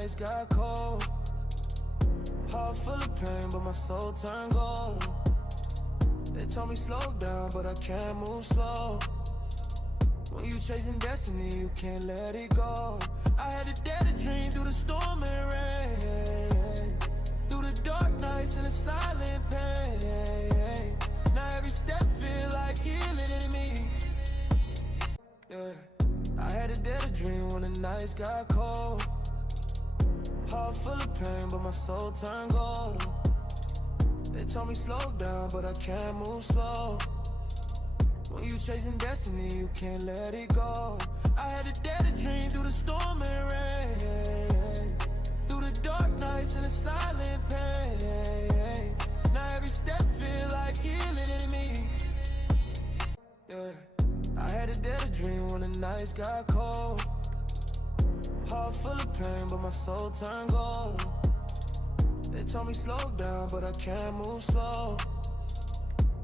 nights got cold. Heart full of pain, but my soul turned gold. They told me slow down, but I can't move slow. When you chasing destiny, you can't let it go. I had to dare to dream through the storm and rain, through the dark nights and the silent pain. Now every step feel like healing in me. Yeah. I had to dare to dream when the nights got cold. Heart full of pain, but my soul turned gold. They told me slow down, but I can't move slow. When you chasing destiny, you can't let it go. I had to dare to dream through the storm and rain, through the dark nights and the silent pain. Now every step feel like healing in me. Yeah. I had to dare to dream when the nights got cold. Heart full of pain, but my soul turned gold. They told me slow down, but I can't move slow.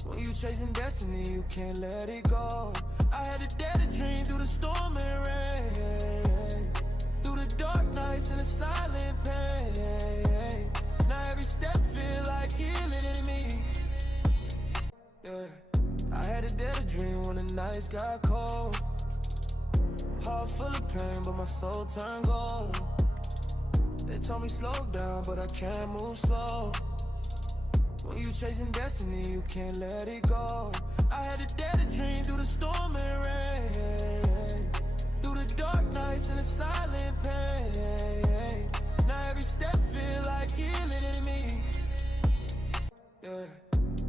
When you chasing destiny, you can't let it go. I had to dare to dream through the storm and rain, through the dark nights and the silent pain. Now every step feel like healing in me. Yeah. I had to dare to dream when the nights got cold. Heart full of pain, but my soul turned gold. They told me slow down, but I can't move slow. When you chasing destiny, you can't let it go. I had to dare to dream through the storm and rain, through the dark nights and the silent pain. Now every step feel like healing in me. Yeah.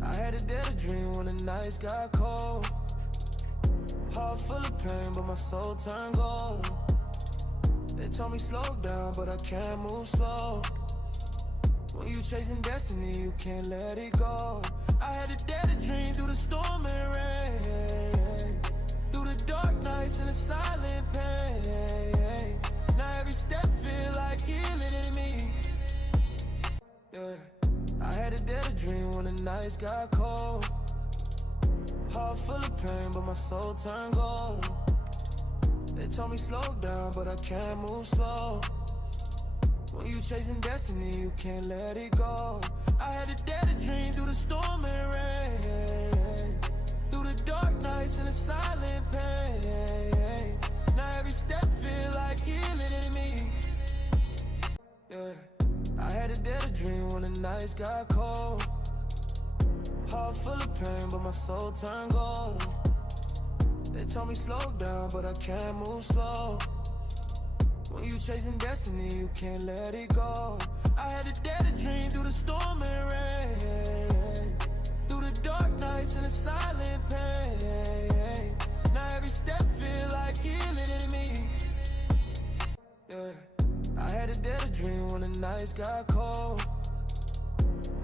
I had to dare to dream when the nights got cold. Heart full of pain, but my soul turned gold. They told me slow down, but I can't move slow. When you chasing destiny, you can't let it go. I had to dare to dream through the storm and rain, through the dark nights and the silent pain. Now every step feel like healing in me. Yeah. I had to dare to dream when the nights got cold. Heart full of pain, but my soul turned gold. They told me slow down, but I can't move slow. When you chasing destiny, you can't let it go. I had to dare to dream through the storm and rain, through the dark nights and the silent pain. Now every step feel like healing in me. Yeah. I had to dare to dream when the nights got cold. Heart full of pain, but my soul turned gold. They told me slow down, but I can't move slow. When you chasing destiny, you can't let it go. I had to dare to dream through the storm and rain, through the dark nights and the silent pain. Now every step feel like healing in me. Yeah. I had to dare to dream when the nights got cold.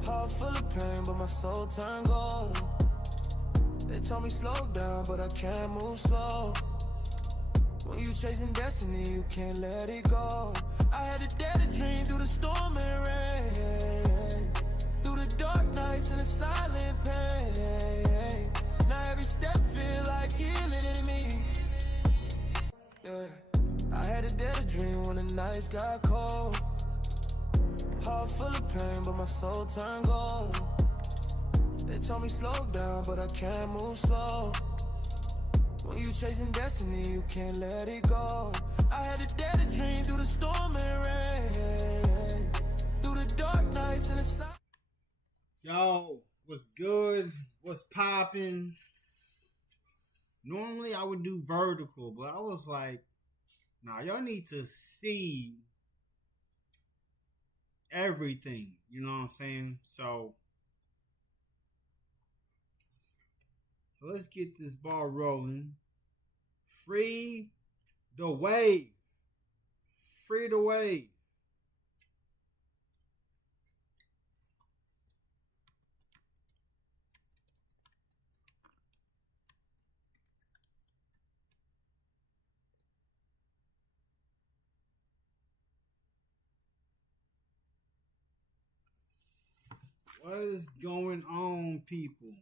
Heart full of pain, but my soul turned gold. They told me slow down, but I can't move slow. When you chasing destiny, you can't let it go. I had to dare to dream through the storm and rain, through the dark nights and the silent pain. Now every step feel like healing in me. Yeah. I had to dare to dream when the nights got cold. Heart full of pain, but my soul turned gold. They told me slow down, but I can't move slow. When you chasing destiny, you can't let it go. I had to dare to dream through the storm and rain, through the dark nights and the sun. Yo, what's good? What's popping? Normally I would do vertical, but I was like, nah, y'all need to see everything. You know what I'm saying? So let's get this ball rolling. Free the wave. Free the wave. What is going on, people?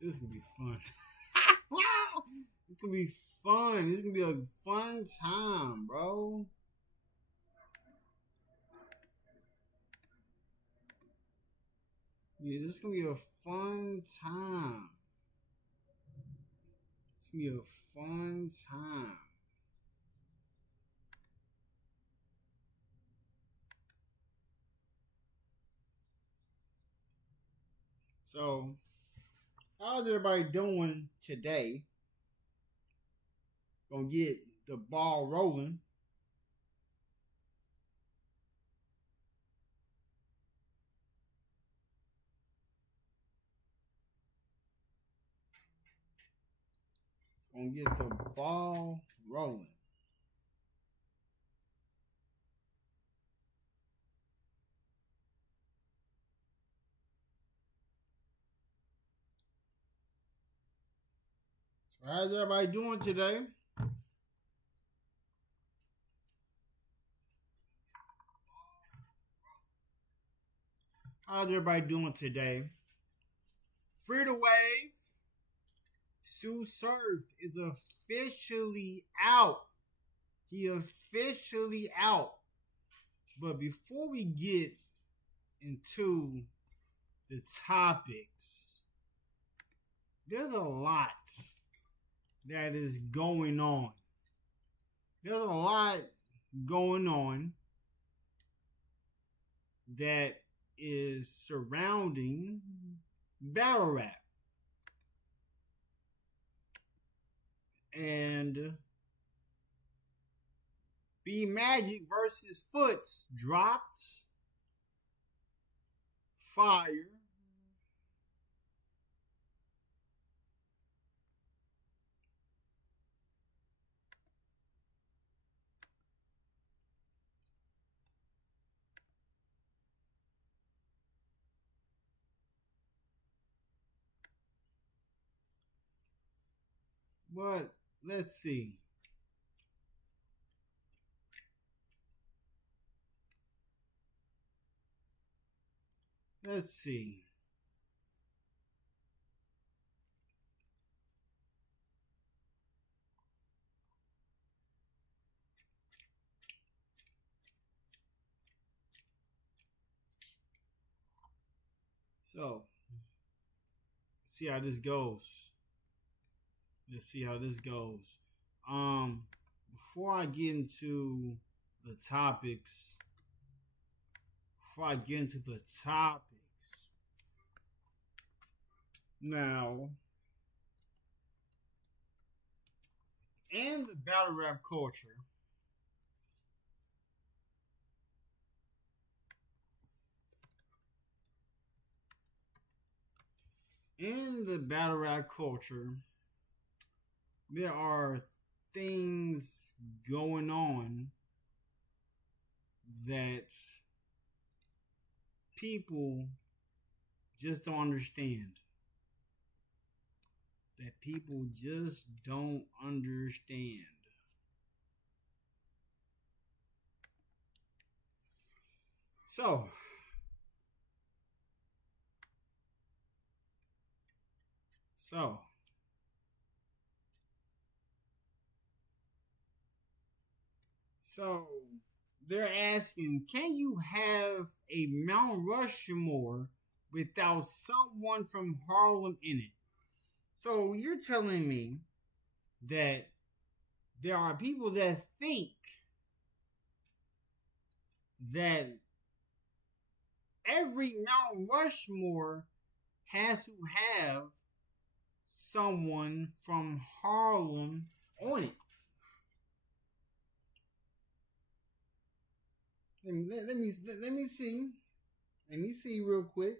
This is gonna be fun. It's gonna be fun. It's gonna be a fun time, bro. Yeah, this is gonna be a fun time. It's gonna be a fun time. So, how's everybody doing today? Gonna get the ball rolling. Gonna get the ball rolling. So how's everybody doing today? How's everybody doing today? Free to Wave, Sue Surf is officially out. He officially out. But before we get into the topics, there's a lot that is going on. There's a lot going on that is surrounding battle rap. And B Magic versus Foots dropped. Fire. But let's see. Let's see. So, see how this goes. Let's see how this goes. Before I get into the topics, now, in the battle rap culture, there are things going on that people just don't understand. That people just don't understand. So, they're asking, can you have a Mount Rushmore without someone from Harlem in it? So you're telling me that there are people that think that every Mount Rushmore has to have someone from Harlem on it. Let me see. Let me see real quick.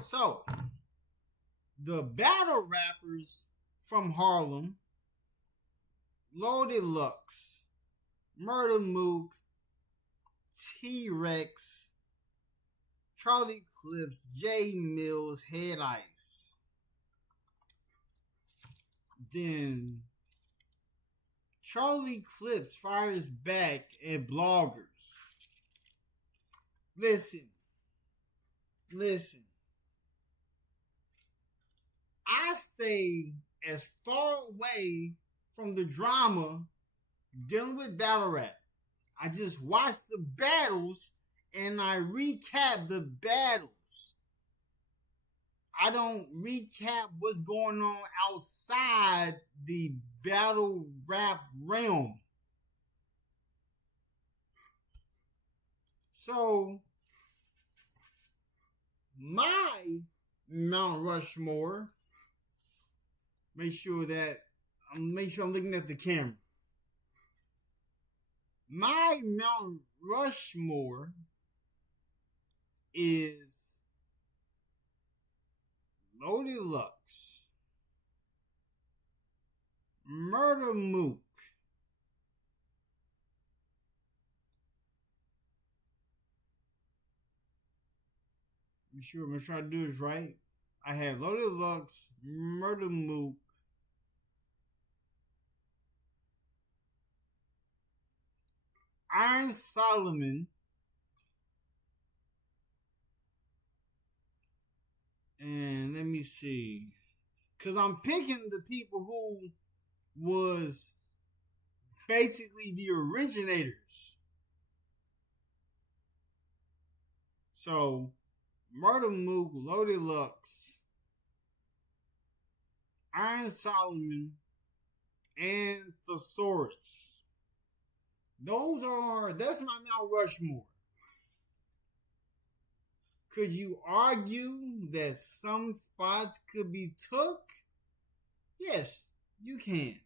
So, the battle rappers from Harlem, Loaded Lux, Murder Mook, T-Rex, Charlie Clips, J Mills, Head Ice. Then Charlie Clips fires back at bloggers. Listen. I stay as far away from the drama dealing with battle rap. I just watch the battles and I recap the battles. I don't recap what's going on outside the battle rap realm. So, my Mount Rushmore, make sure I'm looking at the camera. My Mount Rushmore is Loaded Lux, Murder Mook, I'm sure I'm gonna try to do this right. I have Loaded Lux, Murder Mook, Iron Solomon, and let me see, because I'm picking the people who was basically the originators. So, Murder Mook, Loaded Lux, Iron Solomon, and Thesaurus. That's my Mount Rushmore. Could you argue that some spots could be took? Yes, you can.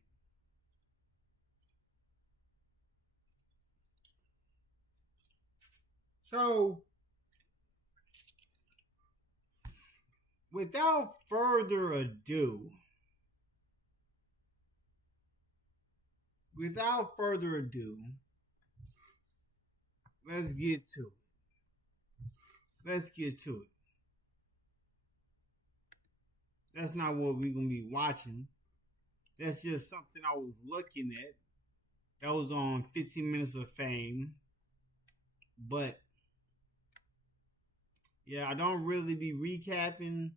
So, without further ado, let's get to it. That's not what we're going to be watching. That's just something I was looking at. That was on 15 Minutes of Fame. But, yeah, I don't really be recapping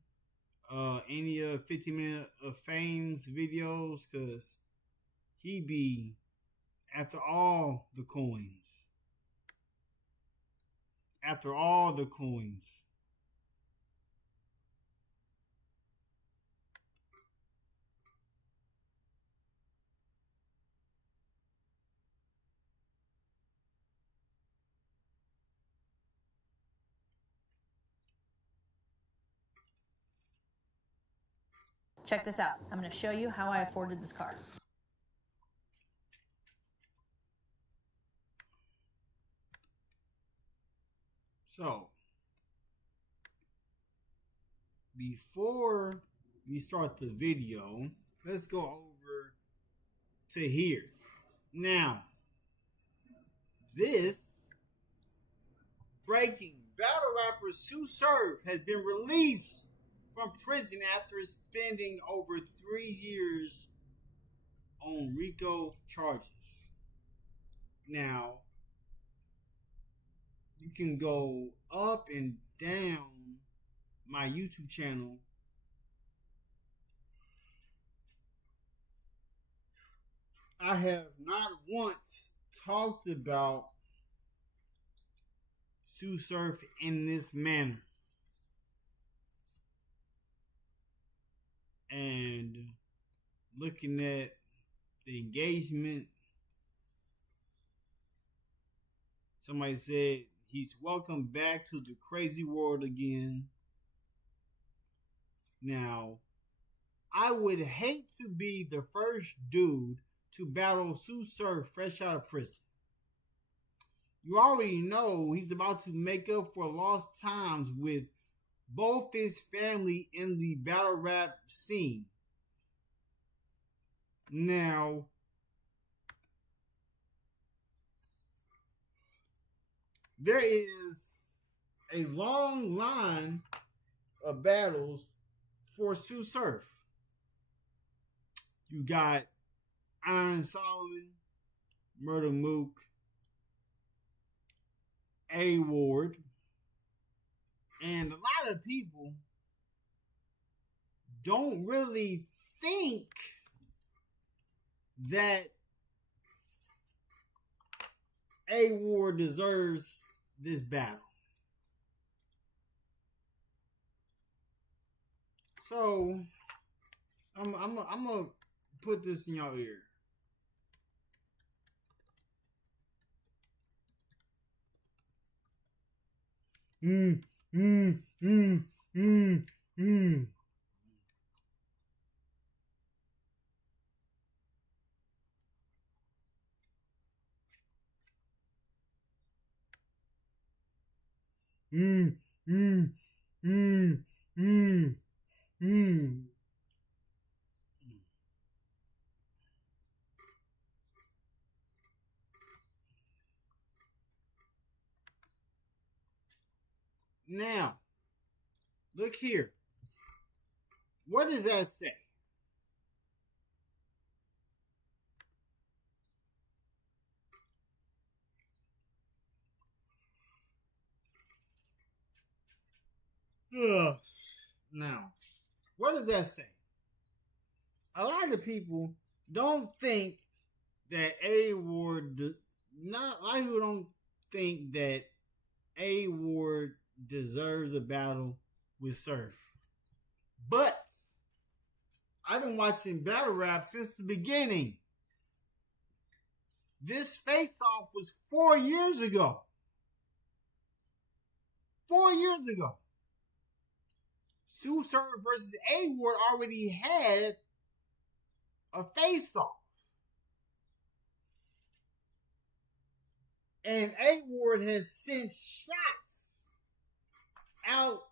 any of 15 Minutes of Fame's videos because he be after all the coins. Check this out. I'm going to show you how I afforded this car. So, before we start the video, let's go over to here. Now, this breaking battle rapper Sue Surf has been released from prison after spending over 3 years on RICO charges. Now, you can go up and down my YouTube channel. I have not once talked about Sue Surf in this manner. And looking at the engagement, somebody said he's welcome back to the crazy world again. Now, I would hate to be the first dude to battle Sue Surf fresh out of prison. You already know he's about to make up for lost times with both his family in the battle rap scene. Now, there is a long line of battles for Sue Surf. You got Iron Solomon, Murder Mook, A Ward, and a lot of people don't really think that A Ward deserves this battle. So I'm gonna put this in your ear. Mm, mm, mm, mm, mm. Mm, mm, mm, mm, mm. Now, look here. What does that say? Ugh. Now, what does that say? A lot of people don't think that A Ward, not a lot of people don't think that A Ward deserves a battle with Surf. But I've been watching battle rap since the beginning. This face-off was 4 years ago. 4 years ago. Sue Surf versus A Ward already had a face-off. And A Ward has sent shots out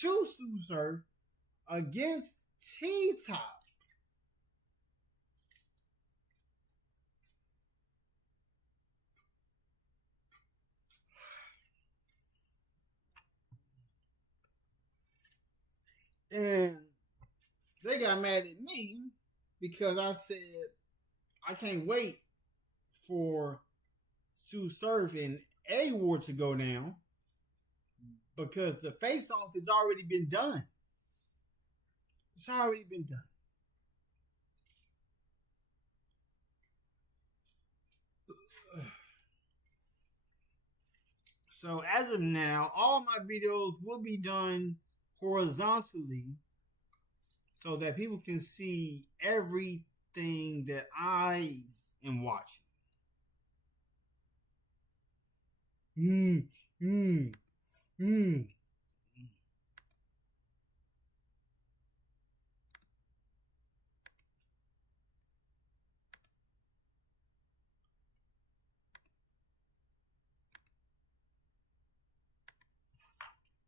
to Sue Surf against T-Top. And they got mad at me because I said I can't wait for Sue Surf and A Ward to go down because the face-off has already been done. It's already been done. So as of now, all my videos will be done horizontally so that people can see everything that I am watching.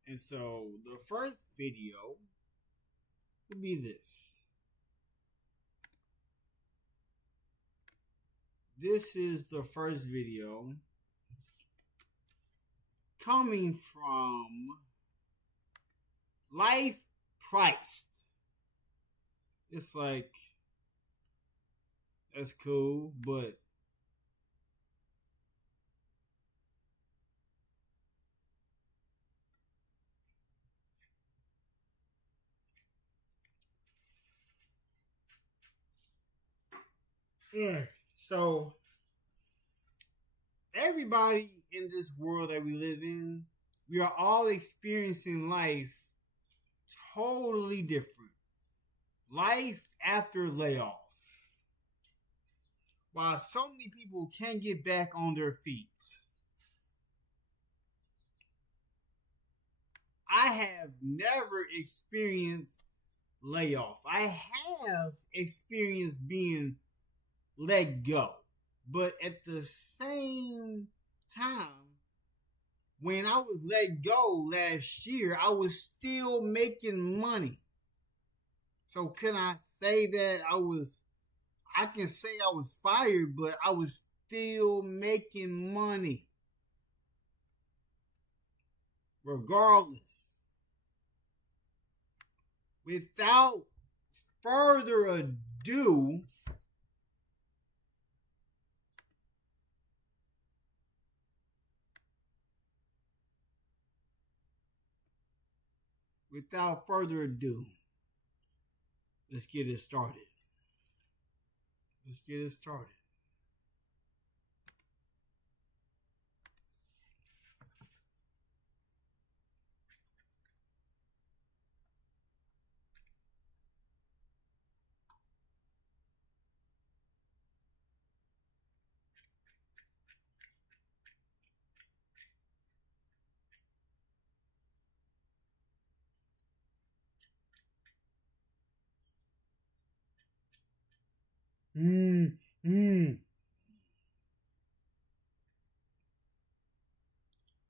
And so the first video will be this. This is the first video coming from Life Priced. It's like, that's cool, but yeah. So everybody in this world that we live in, we are all experiencing life totally different. Life after layoff. While so many people can't get back on their feet, I have never experienced layoff. I have experienced being let go. But at the same time, when I was let go last year, I was still making money. So can I say that I can say I was fired, but I was still making money. Regardless. Without further ado, without further ado, let's get it started. Let's get it started.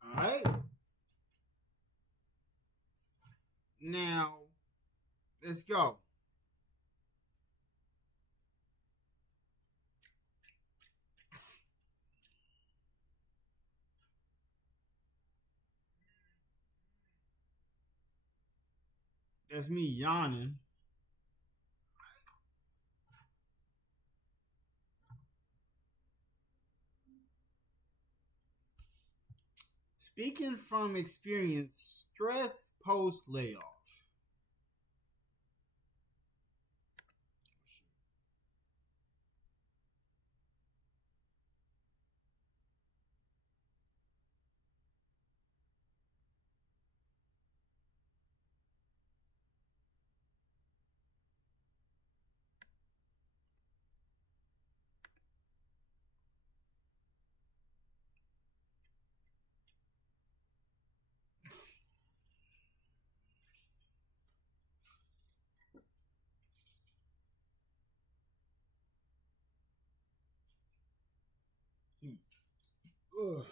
All right. Now, let's go. That's me yawning. Speaking from experience, stress post layoff. Ugh.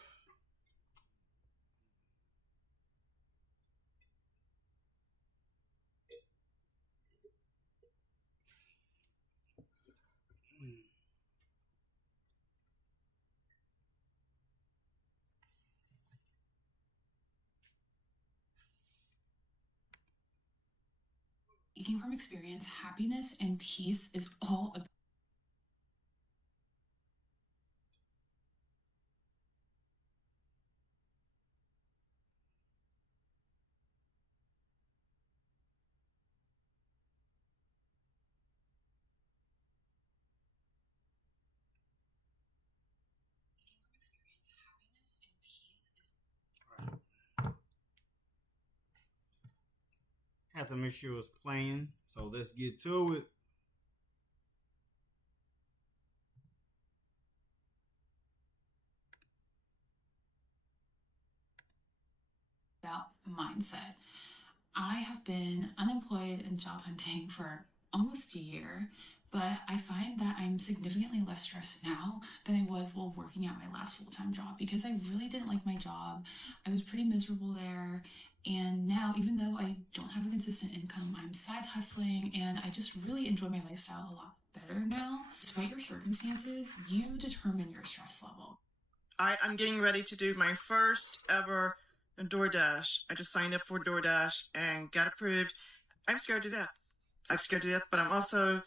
Speaking from experience, happiness and peace is all Have to make sure it's playing. So let's get to it. about mindset. I have been unemployed and job hunting for almost a year, but I find that I'm significantly less stressed now than I was while working at my last full-time job because I really didn't like my job. I was pretty miserable there. And now, even though I don't have a consistent income, I'm side hustling and I just really enjoy my lifestyle a lot better now. Despite your circumstances, you determine your stress level. I'm getting ready to do my first ever DoorDash. I just signed up for DoorDash and got approved. I'm scared to death. I'm scared to death, but I'm also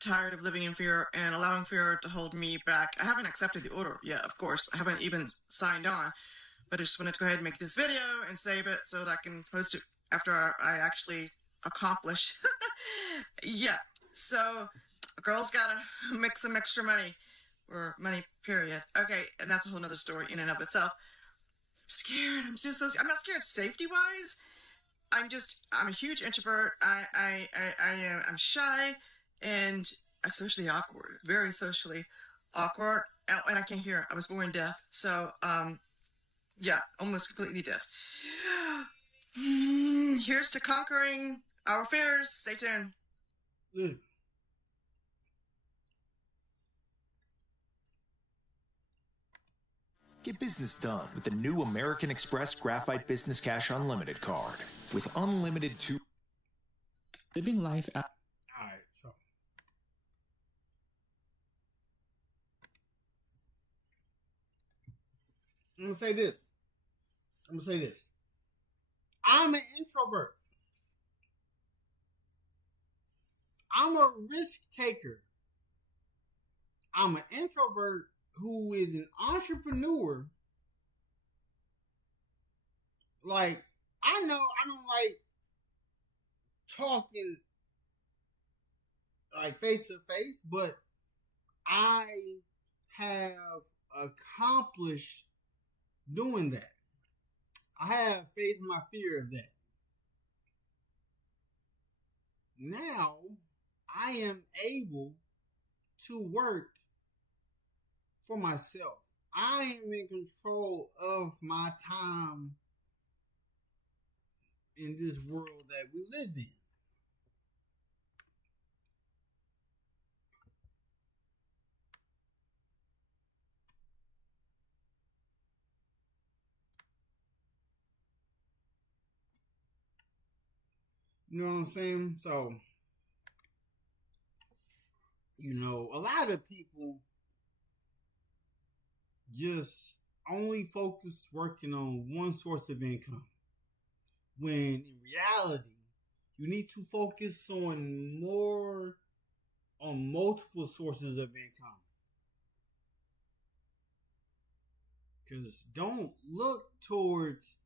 tired of living in fear and allowing fear to hold me back. I haven't accepted the order yet, of course. I haven't even signed on, but I just wanted to go ahead and make this video and save it so that I can post it after I actually accomplish. Yeah, so a girl's gotta make some extra money, or money, period. Okay, and that's a whole nother story in and of itself. I'm scared. I'm I'm not scared safety-wise. I'm a huge introvert. I'm shy and I'm socially awkward, very socially awkward. And I can't hear. I was born deaf. So, yeah, almost completely deaf. Here's to conquering our fears. Stay tuned. Get business done with the new American Express Graphite Business Cash Unlimited card. With unlimited living life out. All right, so I'm gonna say this. I'm an introvert. I'm a risk taker. I'm an introvert who is an entrepreneur. Like, I know I don't like talking like face to face, but I have accomplished doing that. I have faced my fear of that. Now I am able to work for myself. I am in control of my time in this world that we live in. You know what I'm saying? So, a lot of people just only focus working on one source of income. When in reality, you need to focus on multiple sources of income. Because don't look towards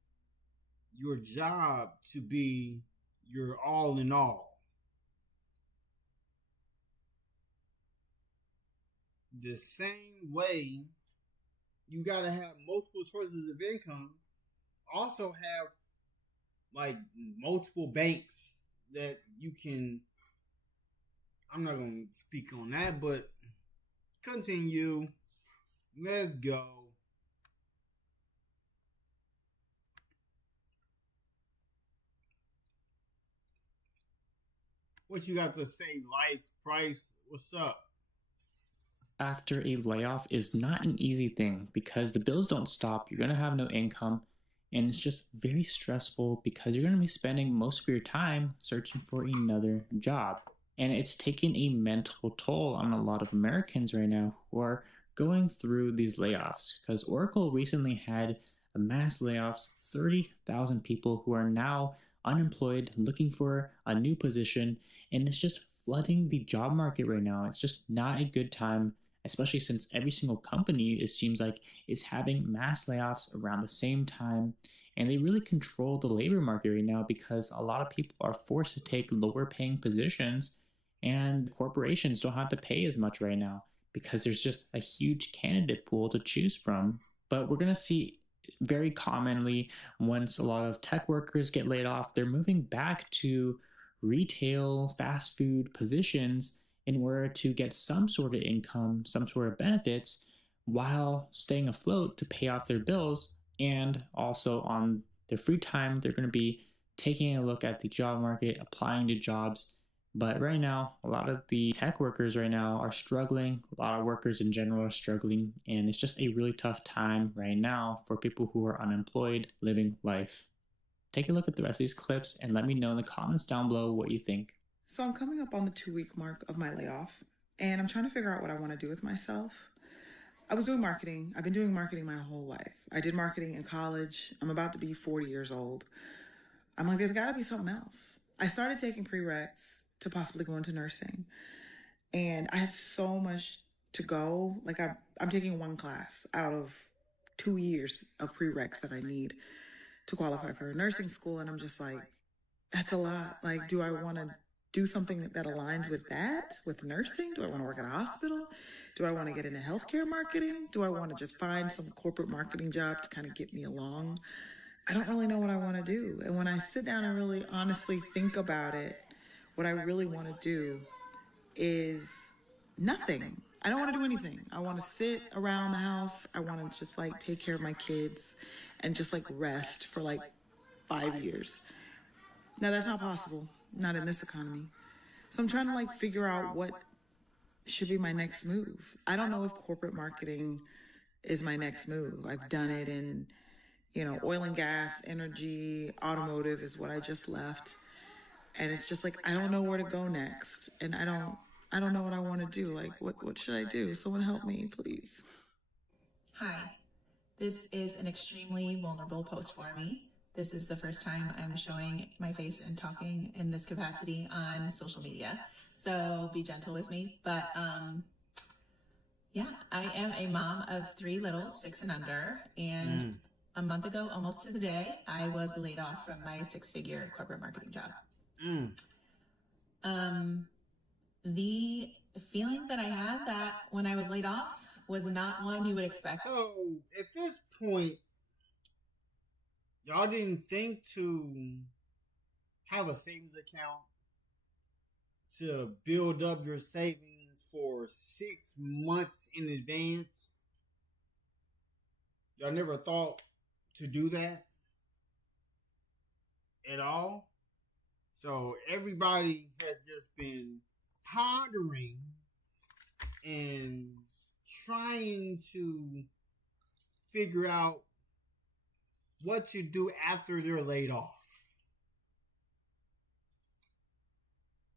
your job to be your all in all. The same way you gotta have multiple sources of income, also have like multiple banks that you can. I'm not gonna speak on that, but continue. Let's go. What you got to say, Life Price? What's up? After a layoff is not an easy thing because the bills don't stop. You're going to have no income, and it's just very stressful because you're going to be spending most of your time searching for another job. And it's taking a mental toll on a lot of Americans right now who are going through these layoffs, because Oracle recently had a mass layoffs, 30,000 people who are now unemployed, looking for a new position, and it's just flooding the job market right now. It's just not a good time, especially since every single company, it seems like, is having mass layoffs around the same time, and they really control the labor market right now because a lot of people are forced to take lower paying positions, and corporations don't have to pay as much right now because there's just a huge candidate pool to choose from. But we're going to see very commonly, once a lot of tech workers get laid off, they're moving back to retail, fast food positions in order to get some sort of income, some sort of benefits, while staying afloat to pay off their bills. And also on their free time, they're going to be taking a look at the job market, applying to jobs. But right now, a lot of the tech workers right now are struggling. A lot of workers in general are struggling. And it's just a really tough time right now for people who are unemployed, living life. Take a look at the rest of these clips and let me know in the comments down below what you think. So I'm coming up on the 2-week mark of my layoff, and I'm trying to figure out what I want to do with myself. I was doing marketing. I've been doing marketing my whole life. I did marketing in college. I'm about to be 40 years old. I'm like, there's got to be something else. I started taking prereqs to possibly go into nursing, and I have so much to go. Like I'm taking one class out of 2 years of prereqs that I need to qualify for nursing school, and I'm just like, that's a lot. Like, do I want to do something that aligns with that, with nursing? Do I want to work at a hospital? Do I want to get into healthcare marketing? Do I want to just find some corporate marketing job to kind of get me along? I don't really know what I want to do. And when I sit down and really honestly think about it, what I really want to do is nothing. I don't want to do anything. I want to sit around the house. I want to just like take care of my kids and just like rest for like 5 years. Now that's not possible, not in this economy. So I'm trying to like figure out what should be my next move. I don't know if corporate marketing is my next move. I've done it in, oil and gas, energy, automotive is what I just left. And it's just like, I don't know where to go next. And I don't know what I want to do. Like, what should I do? Someone help me, please. Hi, this is an extremely vulnerable post for me. This is the first time I'm showing my face and talking in this capacity on social media. So be gentle with me. But I am a mom of 3 littles, 6 and under. And a month ago, almost to the day, I was laid off from my 6-figure corporate marketing job. The feeling that I had that when I was laid off was not one you would expect. So at this point, y'all didn't think to have a savings account to build up your savings for 6 months in advance? Y'all never thought to do that at all? So everybody has just been pondering and trying to figure out what to do after they're laid off.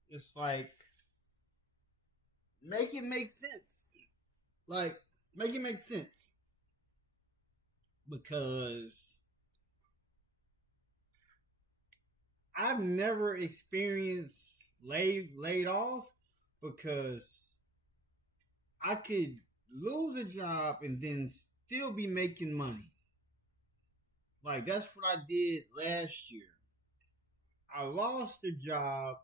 It's like, make it make sense. Like, make it make sense. Because I've never experienced laid off, because I could lose a job and then still be making money. Like, that's what I did last year. I lost a job.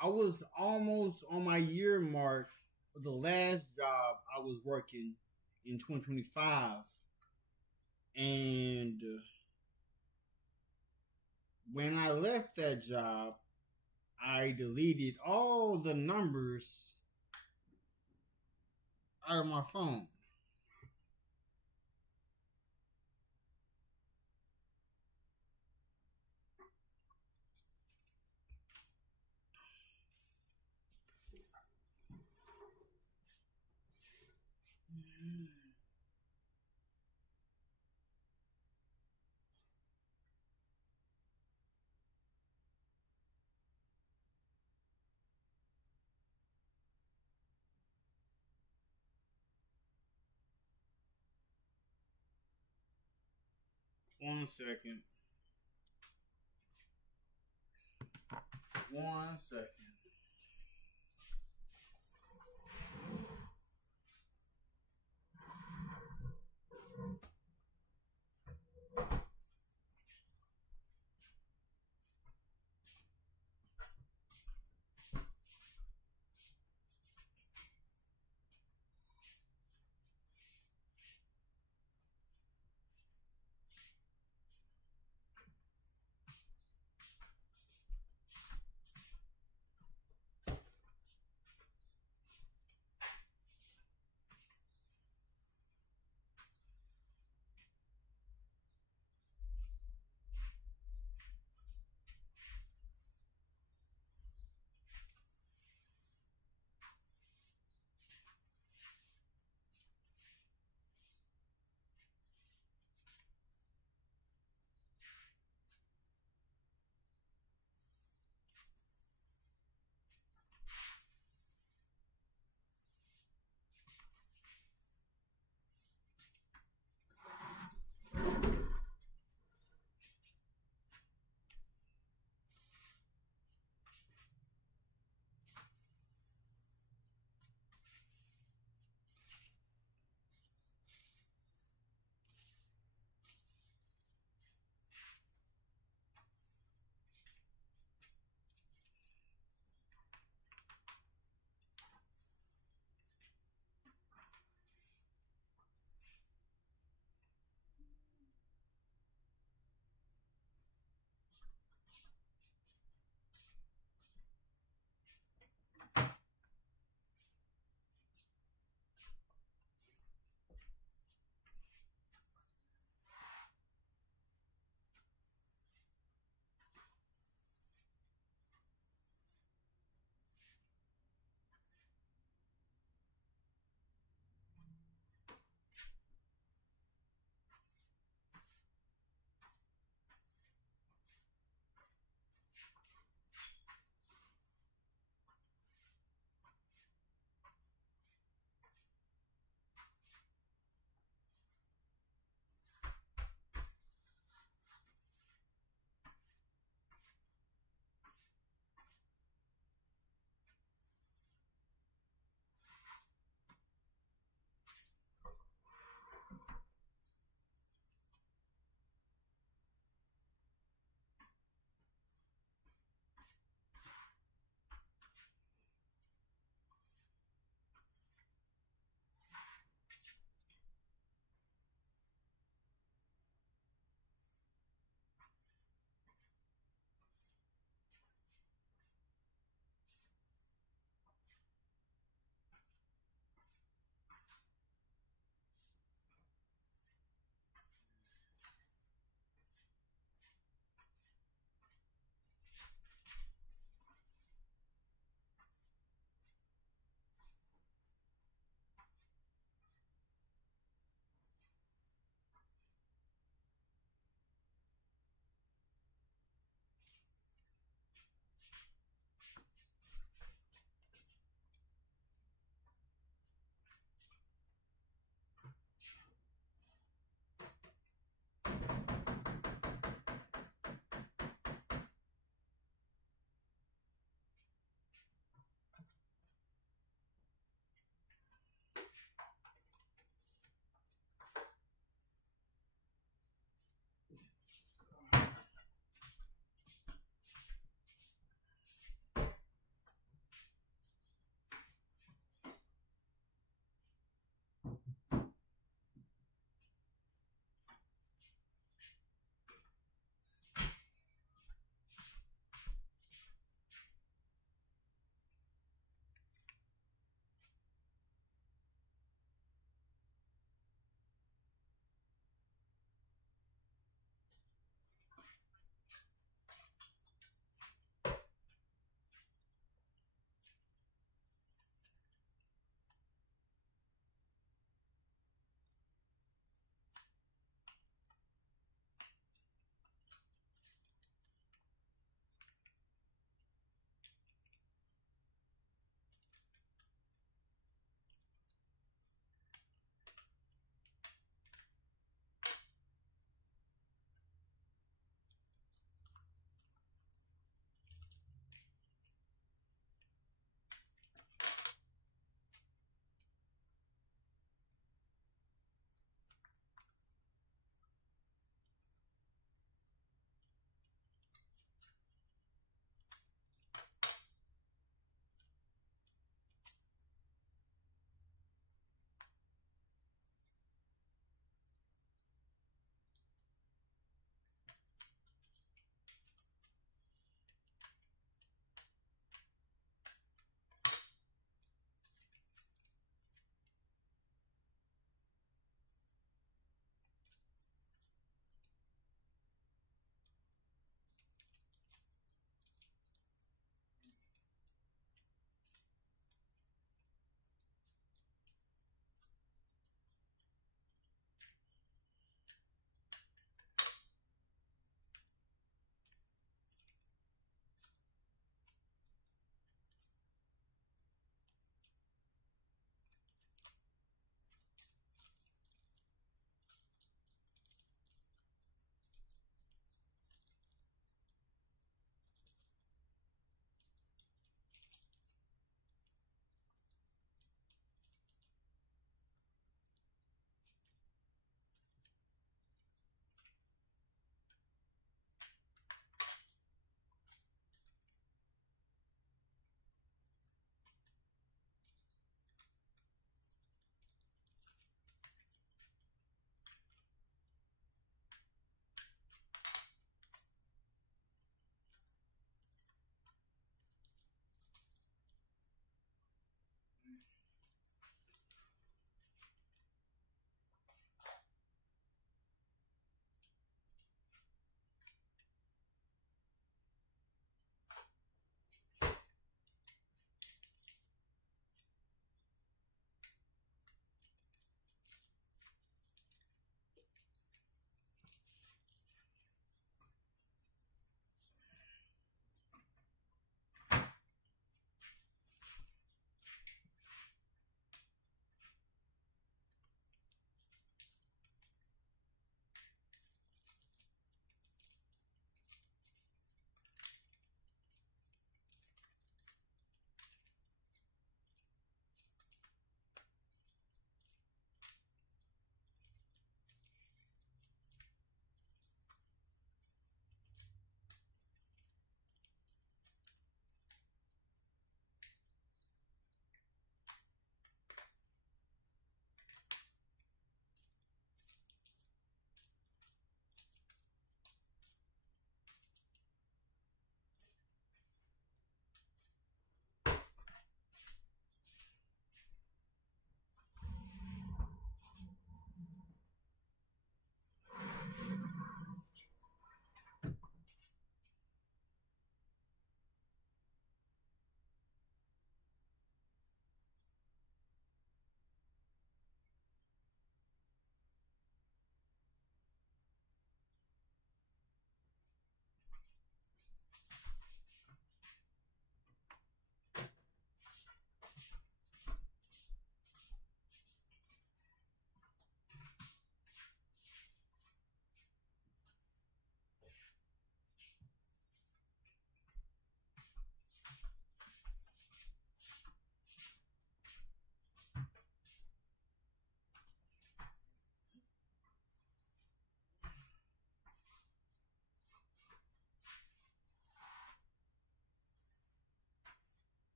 I was almost on my year mark of the last job I was working in 2025. And when I left that job, I deleted all the numbers out of my phone. One second. One second.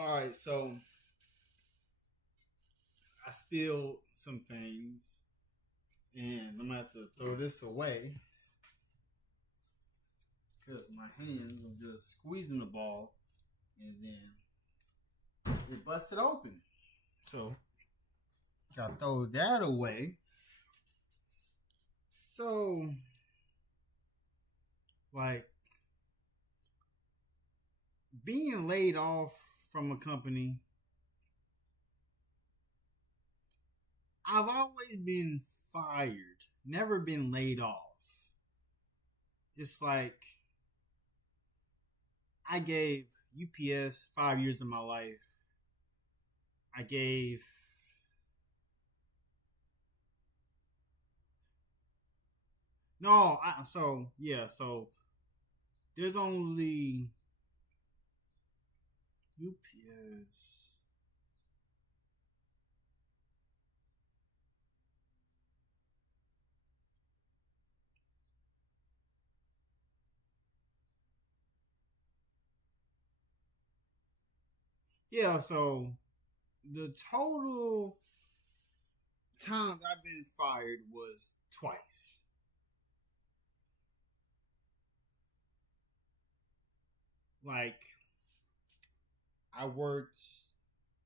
All right, so I spilled some things, and I'm gonna have to throw this away because my hands are just squeezing the ball, and then it busted open. So gotta throw that away. So, like, being laid off from a company, I've always been fired, never been laid off. It's like I gave UPS 5 years of my life. I gave so there's only UPS. Yeah, so the total times I've been fired was twice. Like, I worked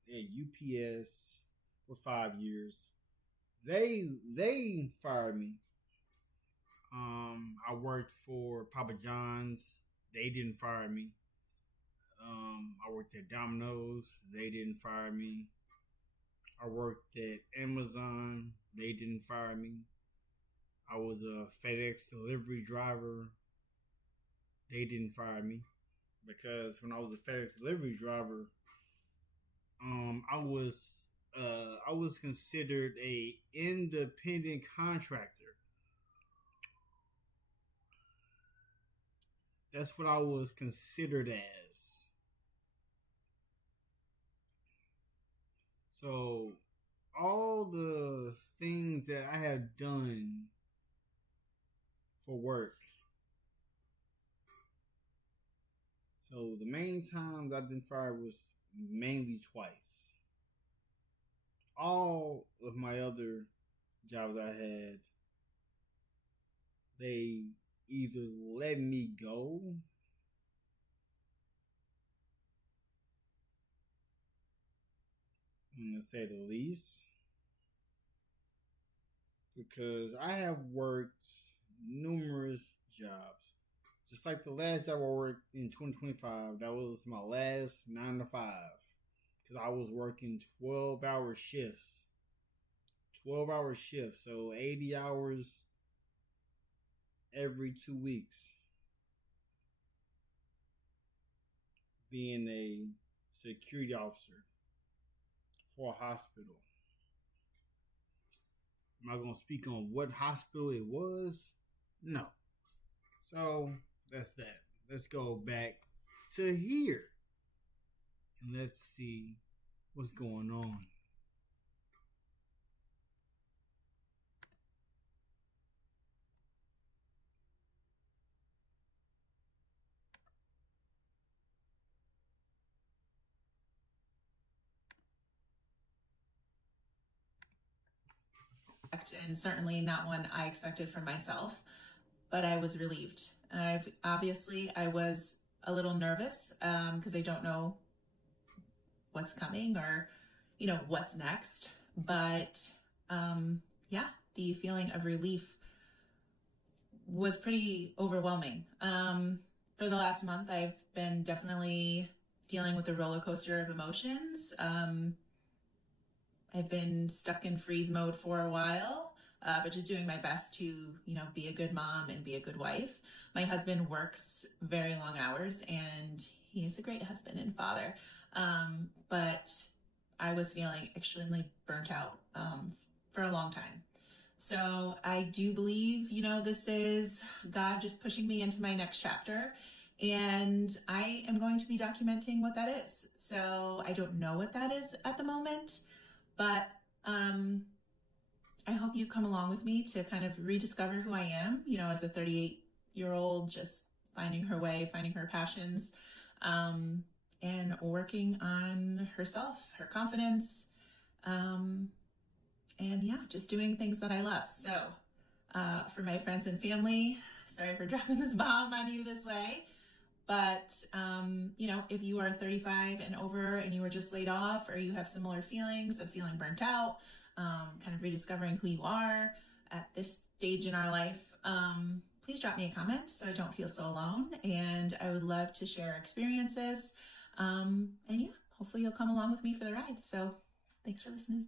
at UPS for 5 years. They fired me. I worked for Papa John's. They didn't fire me. I worked at Domino's. They didn't fire me. I worked at Amazon. They didn't fire me. I was a FedEx delivery driver. They didn't fire me because when I was a FedEx delivery driver, I was considered a independent contractor. That's what I was considered as. So all the things that I have done for work. So the main times I've been fired was mainly twice. All of my other jobs I had, they either let me go to say the least, because I have worked numerous jobs. Just like the last job I worked in 2025, that was my last 9 to 5. Because I was working 12-hour shifts. 12-hour shifts, so 80 hours every 2 weeks. Being a security officer for a hospital. Am I going to speak on what hospital it was? No. So that's that. Let's go back to here and let's see what's going on. And certainly not one I expected from myself, but I was relieved. I was a little nervous because I don't know what's coming or, what's next. But the feeling of relief was pretty overwhelming. For the last month, I've been definitely dealing with a roller coaster of emotions. I've been stuck in freeze mode for a while, but just doing my best to, be a good mom and be a good wife. My husband works very long hours and he is a great husband and father. But I was feeling extremely burnt out for a long time. So I do believe, this is God just pushing me into my next chapter. And I am going to be documenting what that is. So I don't know what that is at the moment, but I hope you come along with me to kind of rediscover who I am, as a 38-year-old, just finding her way, finding her passions. and working on herself, her confidence, and yeah, just doing things that I love. So for my friends and family, sorry for dropping this bomb on you this way, but if you are 35 and over and you were just laid off, or you have similar feelings of feeling burnt out, kind of rediscovering who you are at this stage in our life, please drop me a comment so I don't feel so alone. And I would love to share experiences. And yeah, hopefully you'll come along with me for the ride. So thanks for listening.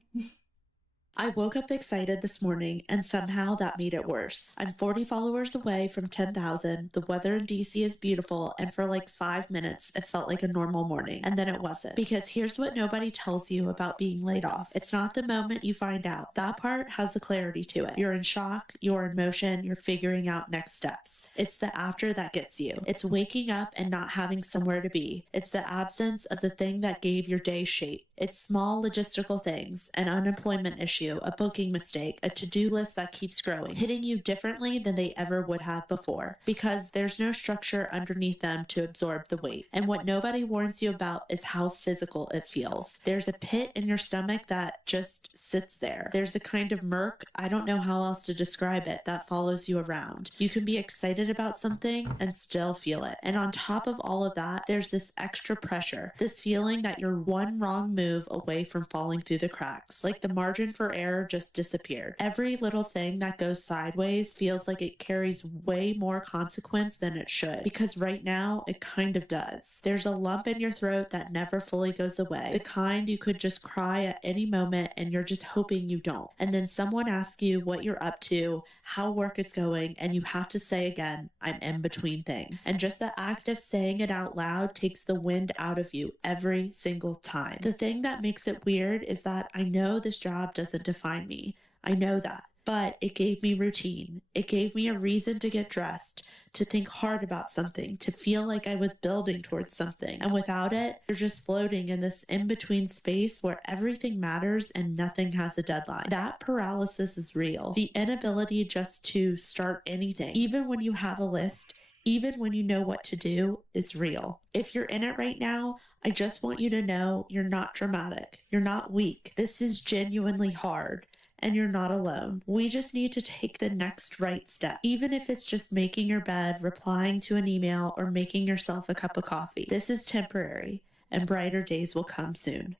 I woke up excited this morning, and somehow that made it worse. I'm 40 followers away from 10,000. The weather in DC is beautiful, and for like 5 minutes, it felt like a normal morning. And then it wasn't. Because here's what nobody tells you about being laid off. It's not the moment you find out. That part has a clarity to it. You're in shock, you're in motion, you're figuring out next steps. It's the after that gets you. It's waking up and not having somewhere to be. It's the absence of the thing that gave your day shape. It's small logistical things, an unemployment issue, a booking mistake, a to-do list that keeps growing, hitting you differently than they ever would have before, because there's no structure underneath them to absorb the weight. And what nobody warns you about is how physical it feels. There's a pit in your stomach that just sits there. There's a kind of murk, I don't know how else to describe it, that follows you around. You can be excited about something and still feel it. And on top of all of that, there's this extra pressure, this feeling that you're one wrong move away from falling through the cracks, like the margin for error just disappeared. Every little thing that goes sideways feels like it carries way more consequence than it should, because right now it kind of does. There's a lump in your throat that never fully goes away, the kind you could just cry at any moment and you're just hoping you don't. And then someone asks you what you're up to, how work is going, and you have to say again, I'm in between things. And just the act of saying it out loud takes the wind out of you every single time. The thing that makes it weird is that I know this job doesn't define me. I know that. But it gave me routine. It gave me a reason to get dressed, to think hard about something, to feel like I was building towards something. And without it, you're just floating in this in-between space where everything matters and nothing has a deadline. That paralysis is real. The inability just to start anything, even when you have a list, even when you know what to do, is real. If you're in it right now, I just want you to know you're not dramatic. You're not weak. This is genuinely hard, and you're not alone. We just need to take the next right step, even if it's just making your bed, replying to an email, or making yourself a cup of coffee. This is temporary, and brighter days will come soon.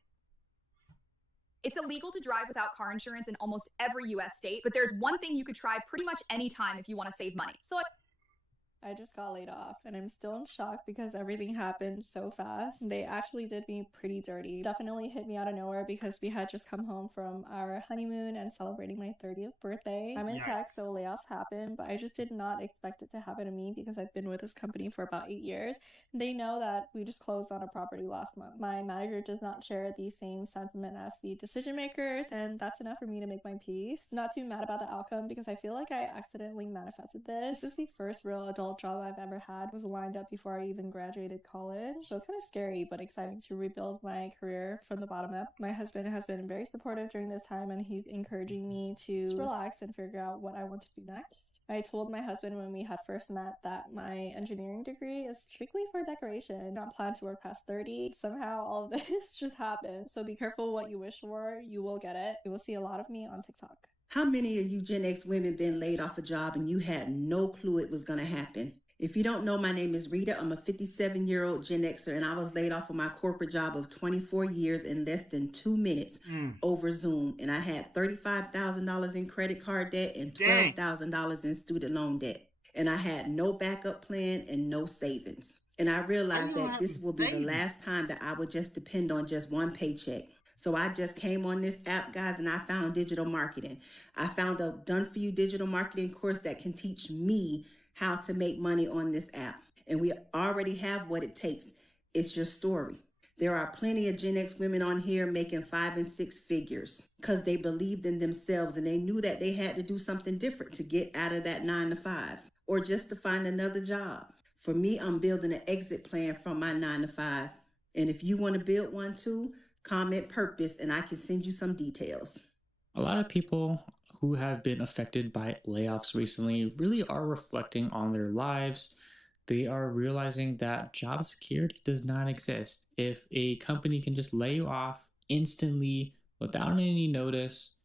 It's illegal to drive without car insurance in almost every U.S. state, but there's one thing you could try pretty much any time if you want to save money. So I just got laid off and I'm still in shock because everything happened so fast. They actually did me pretty dirty. Definitely hit me out of nowhere because we had just come home from our honeymoon and celebrating my 30th birthday. I'm in tech, so layoffs happen, but I just did not expect it to happen to me because I've been with this company for about 8 years. They know that we just closed on a property last month. My manager does not share the same sentiment as the decision makers, and that's enough for me to make my peace. Not too mad about the outcome because I feel like I accidentally manifested this. This is the first real adult job I've ever had. It was lined up before I even graduated college. So it's kind of scary but exciting to rebuild my career from the bottom up. My husband has been very supportive during this time and he's encouraging me to relax and figure out what I want to do next. I told my husband when we had first met that my engineering degree is strictly for decoration, not plan to work past 30. Somehow all of this just happened. So be careful what you wish for, you will get it. You will see a lot of me on TikTok. How many of you Gen X women been laid off a job and you had no clue it was going to happen? If you don't know, my name is Rita. I'm a 57-year-old Gen Xer, and I was laid off of my corporate job of 24 years in less than 2 minutes over Zoom. And I had $35,000 in credit card debt and $12,000 in student loan debt. And I had no backup plan and no savings. And I realized that this will be the last time that I would just depend on just one paycheck. So I just came on this app, guys, and I found digital marketing. I found a done-for-you digital marketing course that can teach me how to make money on this app. And we already have what it takes. It's your story. There are plenty of Gen X women on here making 5 and 6 figures because they believed in themselves and they knew that they had to do something different to get out of that 9 to 5 or just to find another job. For me, I'm building an exit plan from my 9 to 5. And if you want to build one too, comment purpose and I can send you some details. A lot of people who have been affected by layoffs recently really are reflecting on their lives, they are realizing that job security does not exist. If a company can just lay you off instantly without any notice,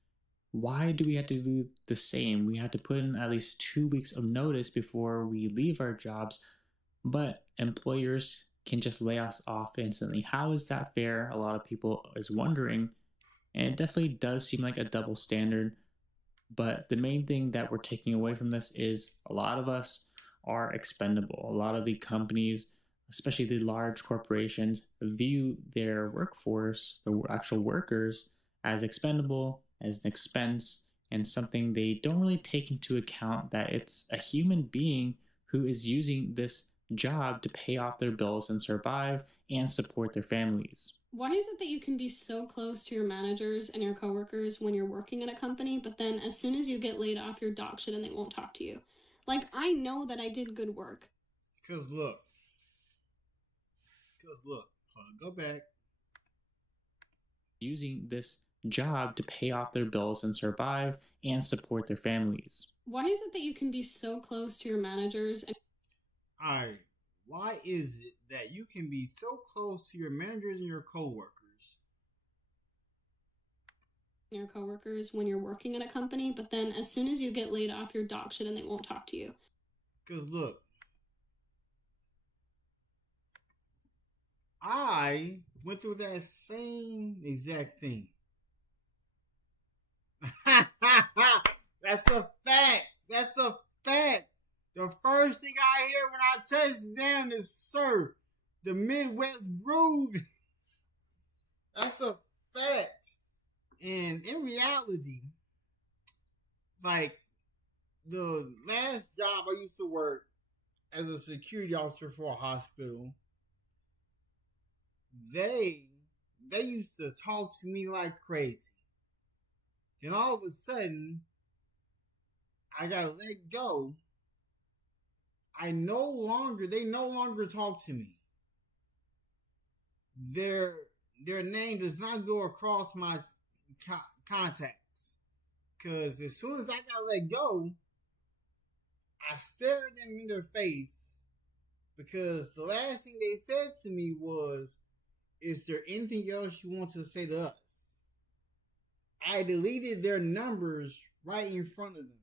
why do we have to do the same? We have to put in at least 2 weeks of notice before we leave our jobs, but employers can just lay us off instantly. How is that fair? A lot of people is wondering, and it definitely does seem like a double standard. But the main thing that we're taking away from this is a lot of us are expendable. A lot of the companies, especially the large corporations, view their workforce, the actual workers, as expendable, as an expense, and something they don't really take into account that it's a human being who is using this job to pay off their bills and survive and support their families. Why is it that you can be so close to your managers and your coworkers when you're working in a company, but then as soon as you get laid off, you're dog shit and they won't talk to you? Like, I know that I did good work. Because look, hold on, go back. Using this job to pay off their bills and survive and support their families. Why is it that you can be so close to your managers and... Alright, why is it that you can be so close to your managers and your coworkers when you're working in a company, but then as soon as you get laid off, you're dog shit and they won't talk to you? Because look, I went through that same exact thing. That's a fact. That's a fact. The first thing I hear when I touch down is, "Sir, the Midwest rude." That's a fact. And in reality, like, the last job I used to work as a security officer for a hospital, they used to talk to me like crazy. Then all of a sudden, I got let go. They no longer talk to me. Their name does not go across my contacts. Because as soon as I got let go, I stared them in their face, because the last thing they said to me was, "Is there anything else you want to say to us?" I deleted their numbers right in front of them.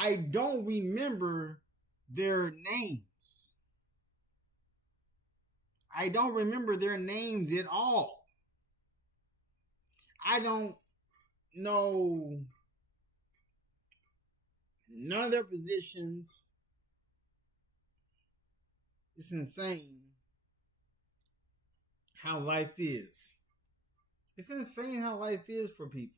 I don't remember their names. I don't remember their names at all. I don't know none of their positions. It's insane how life is. It's insane how life is for people.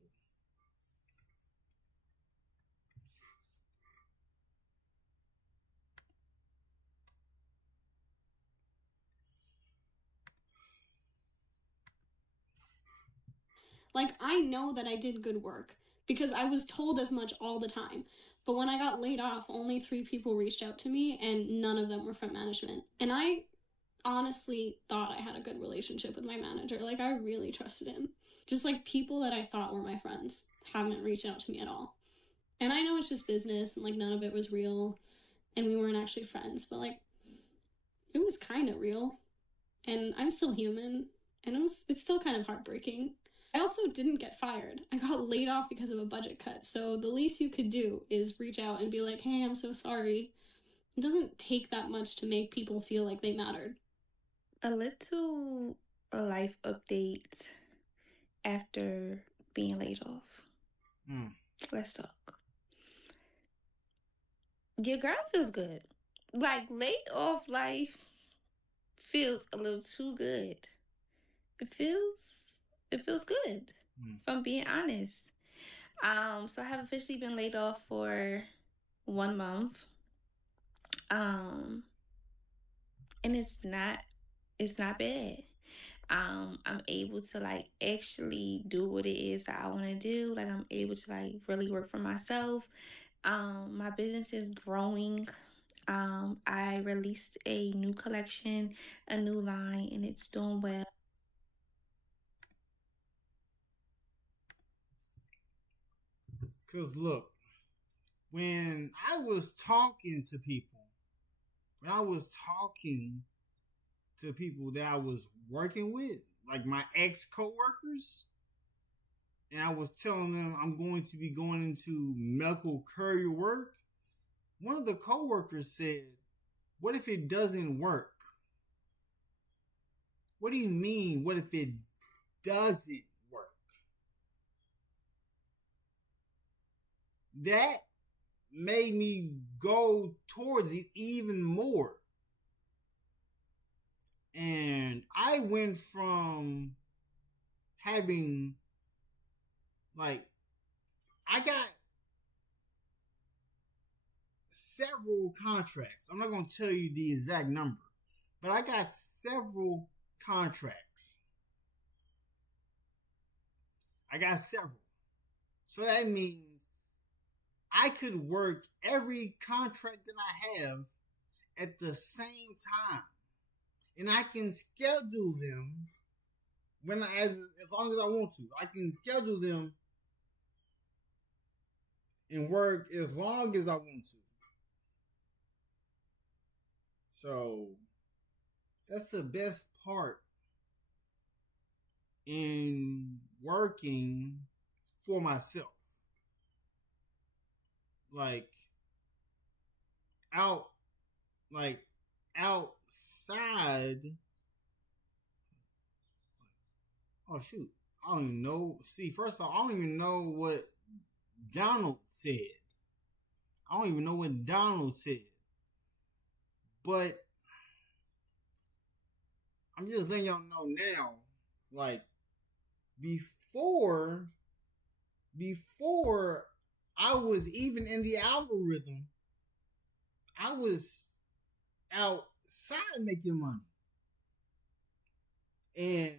Like, I know that I did good work because I was told as much all the time. But when I got laid off, only 3 people reached out to me, and none of them were from management. And I honestly thought I had a good relationship with my manager. Like, I really trusted him. Just like people that I thought were my friends haven't reached out to me at all. And I know it's just business and like none of it was real and we weren't actually friends, but like it was kind of real. And I'm still human, and it's still kind of heartbreaking. I also didn't get fired. I got laid off because of a budget cut. So the least you could do is reach out and be like, "Hey, I'm so sorry." It doesn't take that much to make people feel like they mattered. A little life update after being laid off. Let's talk. Your girl feels good. Like, laid off life feels a little too good. It feels good, if I'm being honest. So I have officially been laid off for 1 month. And it's not bad. I'm able to like actually do what it is that I want to do. Like, I'm able to like really work for myself. My business is growing. I released a new collection, a new line, and it's doing well. Because look, when I was talking to people, that I was working with, like my ex-coworkers, and I was telling them I'm going to be going into medical courier work, one of the coworkers said, "What if it doesn't work?" What do you mean, what if it doesn't work? That made me go towards it even more. And I went from having, like, I got several contracts. I'm not going to tell you the exact number, but I got several contracts. I got several. So that means I could work every contract that I have at the same time. And I can schedule them as long as I want to. I can schedule them and work as long as I want to. So that's the best part in working for myself. Outside. Oh shoot. I don't even know. See, first of all, I don't even know what Donald said. But I'm just letting y'all know now, like, before I was even in the algorithm, I was outside making money. And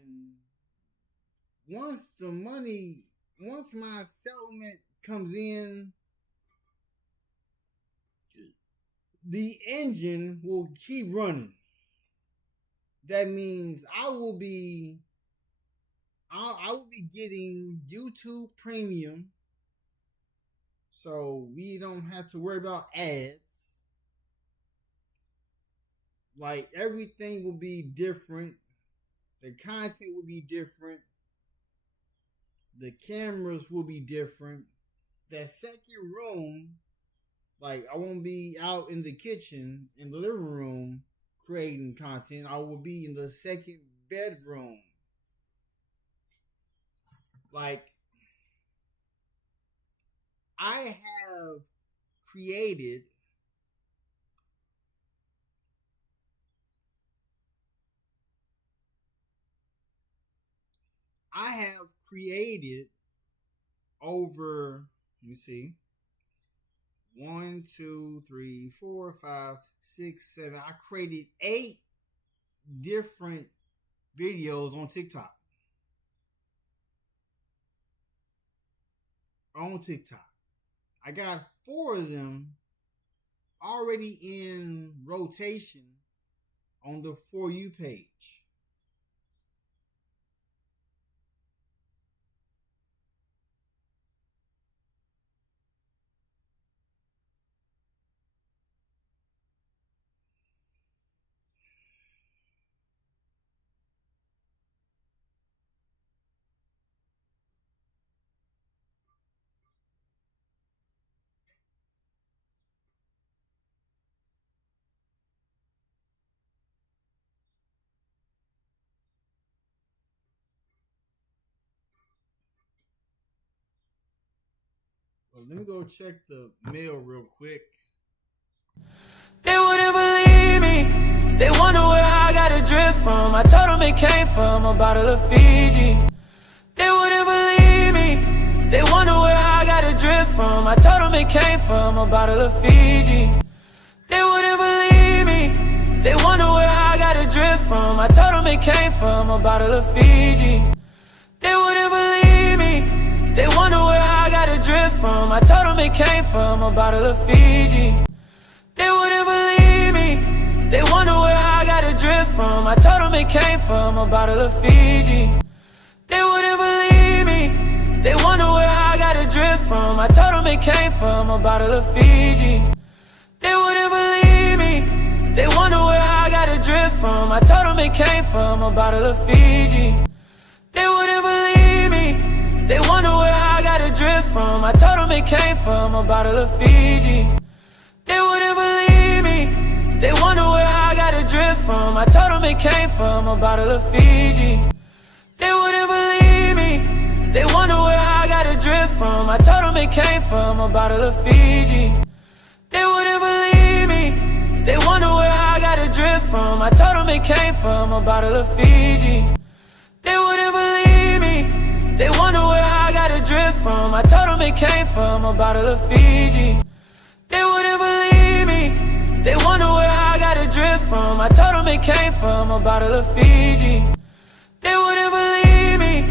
once my settlement comes in, the engine will keep running. That means I will be getting YouTube Premium, so we don't have to worry about ads. Like, everything will be different. The content will be different. The cameras will be different. That second room, like, I won't be out in the kitchen, in the living room, creating content. I will be in the second bedroom. Like, I have created over, let me see, 1, 2, 3, 4, 5, 6, 7. I created 8 different videos on TikTok. I got 4 of them already in rotation on the For You page. Well, let me go check the mail real quick. They wouldn't believe me. They wonder where I got a drip from. I told them it came from a bottle of Fiji. They wouldn't believe me. They wonder where I got a drip from. I told them it came from a bottle of Fiji. They wouldn't believe me. They wonder where I got a drip from. I told them it came from a bottle of Fiji. They wouldn't believe me. They wonder where I got a drip from. I told them it came from a bottle of Fiji. They wouldn't believe me. They wonder where I got a drip from. I told them it came from a bottle of Fiji. They wouldn't believe me. They wonder where I got a drip from. from. I told them it came from a bottle of Fiji. They wouldn't believe me. They wonder where I got a drip from. I told them it came from a bottle of Fiji. They wouldn't believe me. They wonder where I got a drip from. I told them it came from a bottle of Fiji. They wouldn't believe me. They wonder where I got a drip from. I told them it came from a bottle of Fiji. They wouldn't believe me. They wonder where I got a drip from. I told them it came from a bottle of Fiji. They wouldn't believe me. They wonder where I got a drip from. I told them it came from a bottle of Fiji. They wouldn't believe me. They wonder where I got a drip from. I told them it came from a bottle of Fiji. They wouldn't believe me. They wonder where I got a drip from. I told them it came from a bottle of Fiji. They wouldn't believe me.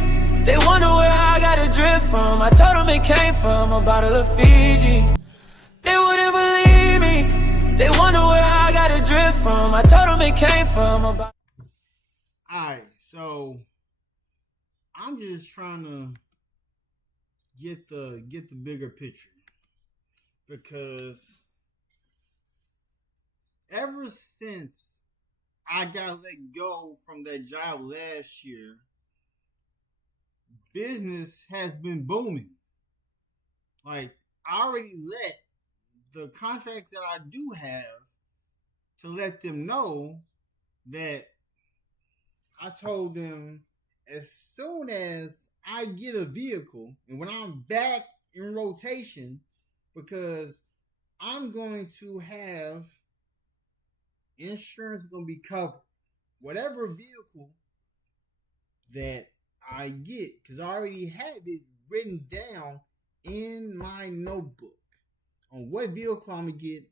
They wonder where I got a drip from. I told them it came from a bottle of Fiji. They wouldn't believe me. They wonder where I got a drip from. I told them it came from a bottle. Alright, so I'm just trying to get the bigger picture, because ever since I got let go from that job last year, business has been booming. Like, I already let the contracts that I do have to let them know that I told them as soon as I get a vehicle and when I'm back in rotation, because I'm going to have insurance going to be covered. Whatever vehicle that I get, because I already have it written down in my notebook on what vehicle I'm going to get.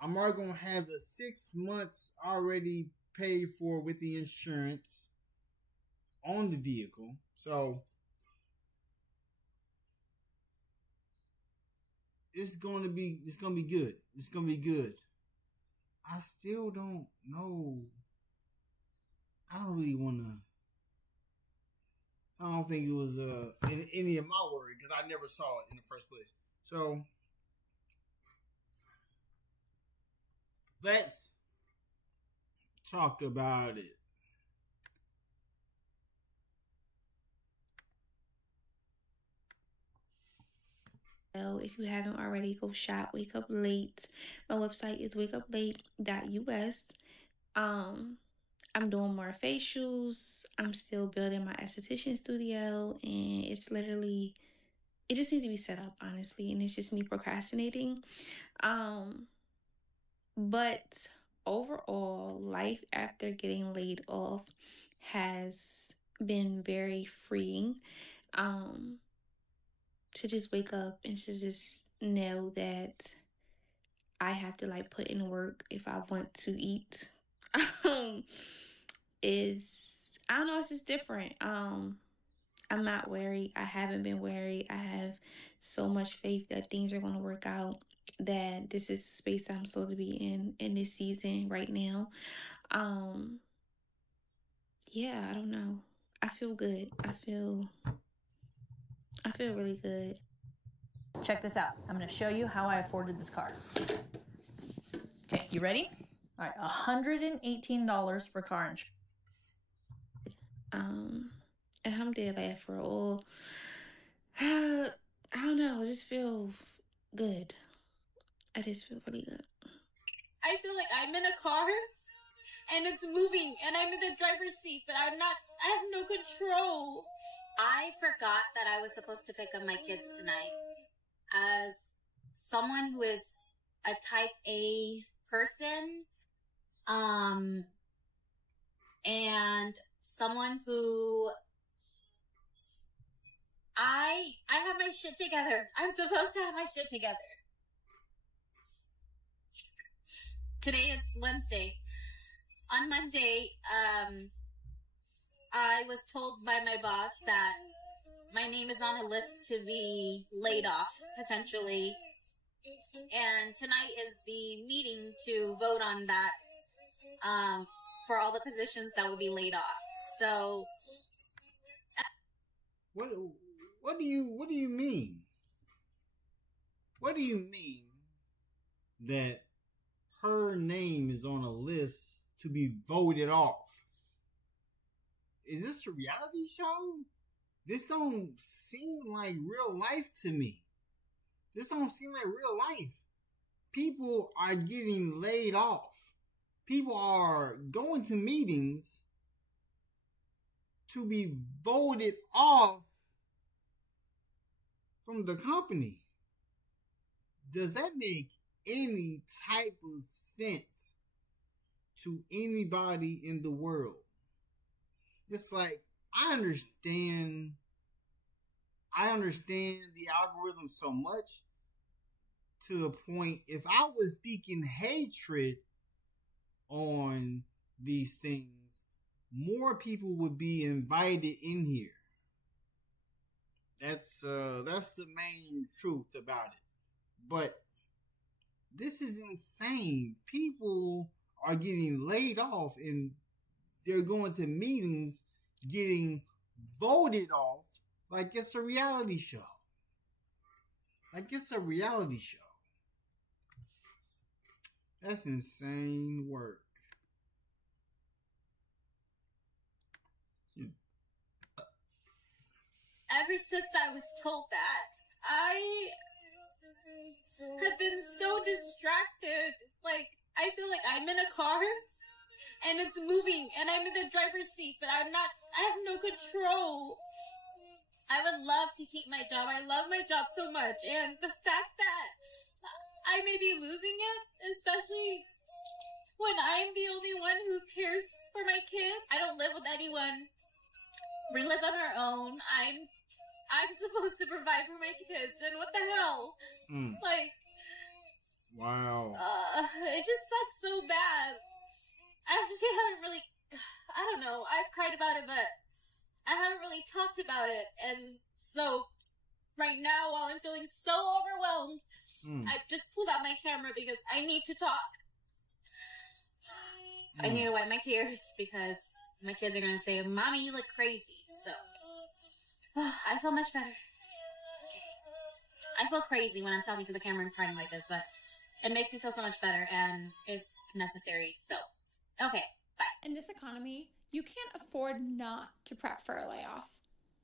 I'm already going to have the 6 months already paid for with the insurance on the vehicle. So it's going to be good. It's going to be good. I still don't know. I don't really want to. I don't think it was any of my worry, because I never saw it in the first place. So let's talk about it. If you haven't already, go shop Wake Up Late. My website is wakeuplate.us. I'm doing more facials. I'm still building my esthetician studio, and it just needs to be set up, honestly, and it's just me procrastinating. But overall, life after getting laid off has been very freeing. To just wake up and to just know that I have to put in work if I want to eat. I don't know, it's just different. I'm not worried. I haven't been worried. I have so much faith that things are going to work out, that this is the space I'm supposed to be in this season right now. Yeah, I don't know. I feel good. I feel really good. Check this out. I'm going to show you how I afforded this car. Okay, you ready? All right, $118 for car insurance. Alhamdulillah for all. I don't know. I just feel good. I just feel really good. I feel like I'm in a car and it's moving and I'm in the driver's seat, but I have no control. I forgot that I was supposed to pick up my kids tonight. As someone who is a type A person, and someone who I have my shit together. I'm supposed to have my shit together. Today is Wednesday. On Monday, I was told by my boss that my name is on a list to be laid off, potentially. And tonight is the meeting to vote on that, for all the positions that will be laid off. So, what What do you mean? What do you mean that her name is on a list to be voted off? Is this a reality show? This don't seem like real life to me. This don't seem like real life. People are getting laid off. People are going to meetings to be voted off from the company. Does that make any type of sense to anybody in the world? It's like, I understand the algorithm so much to the point, if I was speaking hatred on these things, more people would be invited in here. That's the main truth about it. But this is insane. People are getting laid off and they're going to meetings getting voted off like it's a reality show. Like it's a reality show. That's insane work. Ever since I was told that, I have been so distracted. Like, I feel like I'm in a car and it's moving and I'm in the driver's seat, but I have no control. I would love to keep my job. I love my job so much. And the fact that I may be losing it, especially when I'm the only one who cares for my kids. I don't live with anyone. We live on our own. I'm supposed to provide for my kids, and what the hell? Like, wow. It just sucks so bad. I actually haven't really, I don't know, I've cried about it, but I haven't really talked about it, and so right now, while I'm feeling so overwhelmed, I just pulled out my camera because I need to talk. I need to wipe my tears because my kids are going to say, Mommy, you look crazy. So, I feel much better. Okay. I feel crazy when I'm talking to the camera and crying like this, but it makes me feel so much better and it's necessary. So, okay, bye. In this economy, you can't afford not to prep for a layoff.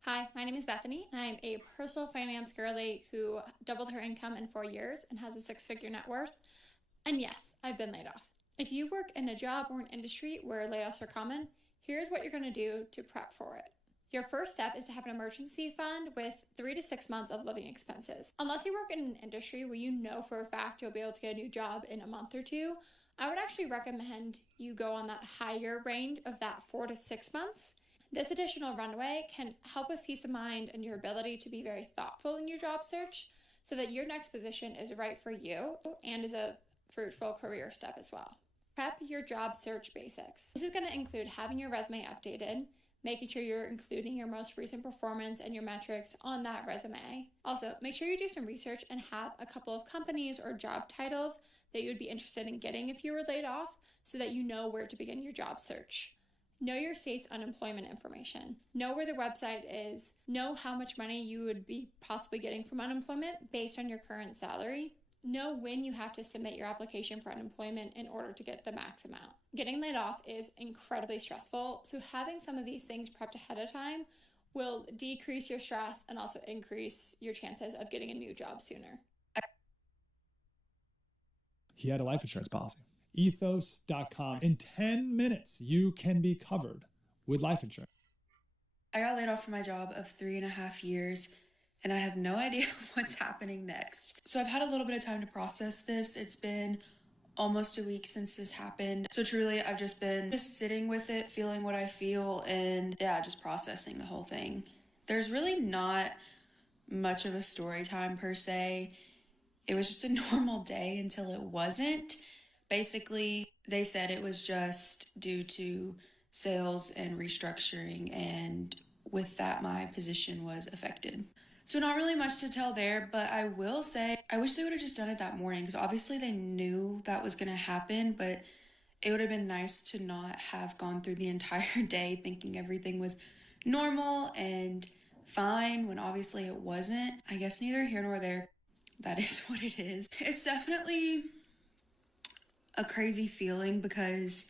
Hi, my name is Bethany, and I'm a personal finance girly who doubled her income in 4 years and has a 6-figure net worth. And yes, I've been laid off. If you work in a job or an industry where layoffs are common, here's what you're going to do to prep for it. Your first step is to have an emergency fund with 3 to 6 months of living expenses. Unless you work in an industry where you know for a fact you'll be able to get a new job in a month or two, I would actually recommend you go on that higher range of that 4 to 6 months. This additional runway can help with peace of mind and your ability to be very thoughtful in your job search so that your next position is right for you and is a fruitful career step as well. Prep your job search basics. This is going to include having your resume updated, making sure you're including your most recent performance and your metrics on that resume. Also, make sure you do some research and have a couple of companies or job titles that you would be interested in getting if you were laid off so that you know where to begin your job search. Know your state's unemployment information. Know where the website is. Know how much money you would be possibly getting from unemployment based on your current salary. Know when you have to submit your application for unemployment in order to get the max amount. Getting laid off is incredibly stressful, so having some of these things prepped ahead of time will decrease your stress and also increase your chances of getting a new job sooner. He had a life insurance policy. Ethos.com. In 10 minutes, you can be covered with life insurance. I got laid off from my job of 3.5 years, and I have no idea what's happening next. So I've had a little bit of time to process this. It's been almost a week since this happened. So truly, I've just been sitting with it, feeling what I feel, and just processing the whole thing. There's really not much of a story time per se. It was just a normal day until it wasn't. Basically, they said it was just due to sales and restructuring, and with that, my position was affected. So not really much to tell there, but I will say, I wish they would have just done it that morning, because obviously they knew that was going to happen, but it would have been nice to not have gone through the entire day thinking everything was normal and fine when obviously it wasn't. I guess neither here nor there. That is what it is. It's definitely a crazy feeling because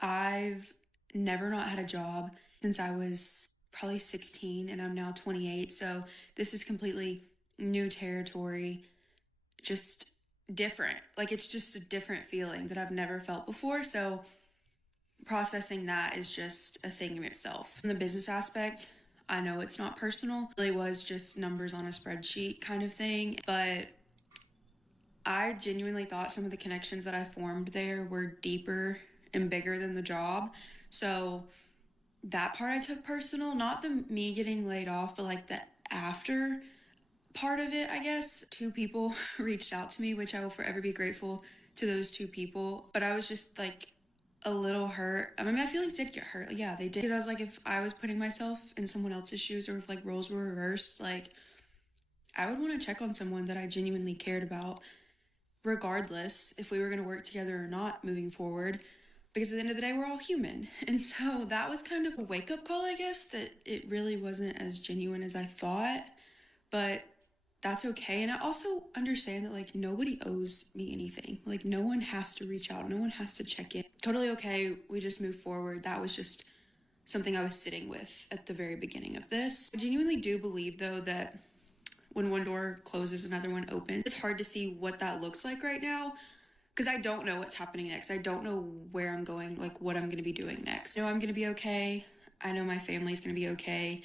I've never not had a job since I was probably 16 and I'm now 28. So this is completely new territory, just different. Like it's just a different feeling that I've never felt before. So processing that is just a thing in itself. From the business aspect, I know it's not personal. It really was just numbers on a spreadsheet kind of thing. But I genuinely thought some of the connections that I formed there were deeper and bigger than the job. So that part I took personal, not the me getting laid off, but like the after part of it, I guess. 2 people reached out to me, which I will forever be grateful to those 2 people. But I was just like a little hurt. I mean, my feelings did get hurt. Yeah, they did. Because I was like, if I was putting myself in someone else's shoes or if like roles were reversed, like I would want to check on someone that I genuinely cared about, regardless if we were going to work together or not moving forward. Because at the end of the day, we're all human. And so that was kind of a wake-up call, I guess, that it really wasn't as genuine as I thought. But that's okay. And I also understand that, like, nobody owes me anything. Like, no one has to reach out. No one has to check in. Totally okay. We just move forward. That was just something I was sitting with at the very beginning of this. I genuinely do believe, though, that when one door closes, another one opens. It's hard to see what that looks like right now because I don't know what's happening next. I don't know where I'm going, like what I'm going to be doing next. I know I'm going to be okay. I know my family's going to be okay.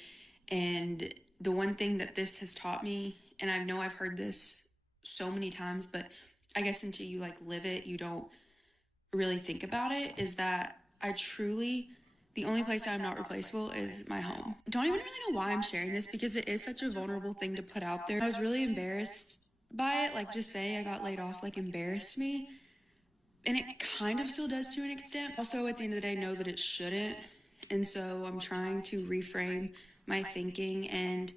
And the one thing that this has taught me, and I know I've heard this so many times, but I guess until you like live it, you don't really think about it, is that the only place I'm not replaceable is my home. Don't even really know why I'm sharing this because it is such a vulnerable thing to put out there. I was really embarrassed by it. Like just saying I got laid off like embarrassed me. And it kind of still does to an extent. Also, at the end of the day, know that it shouldn't. And so I'm trying to reframe my thinking, and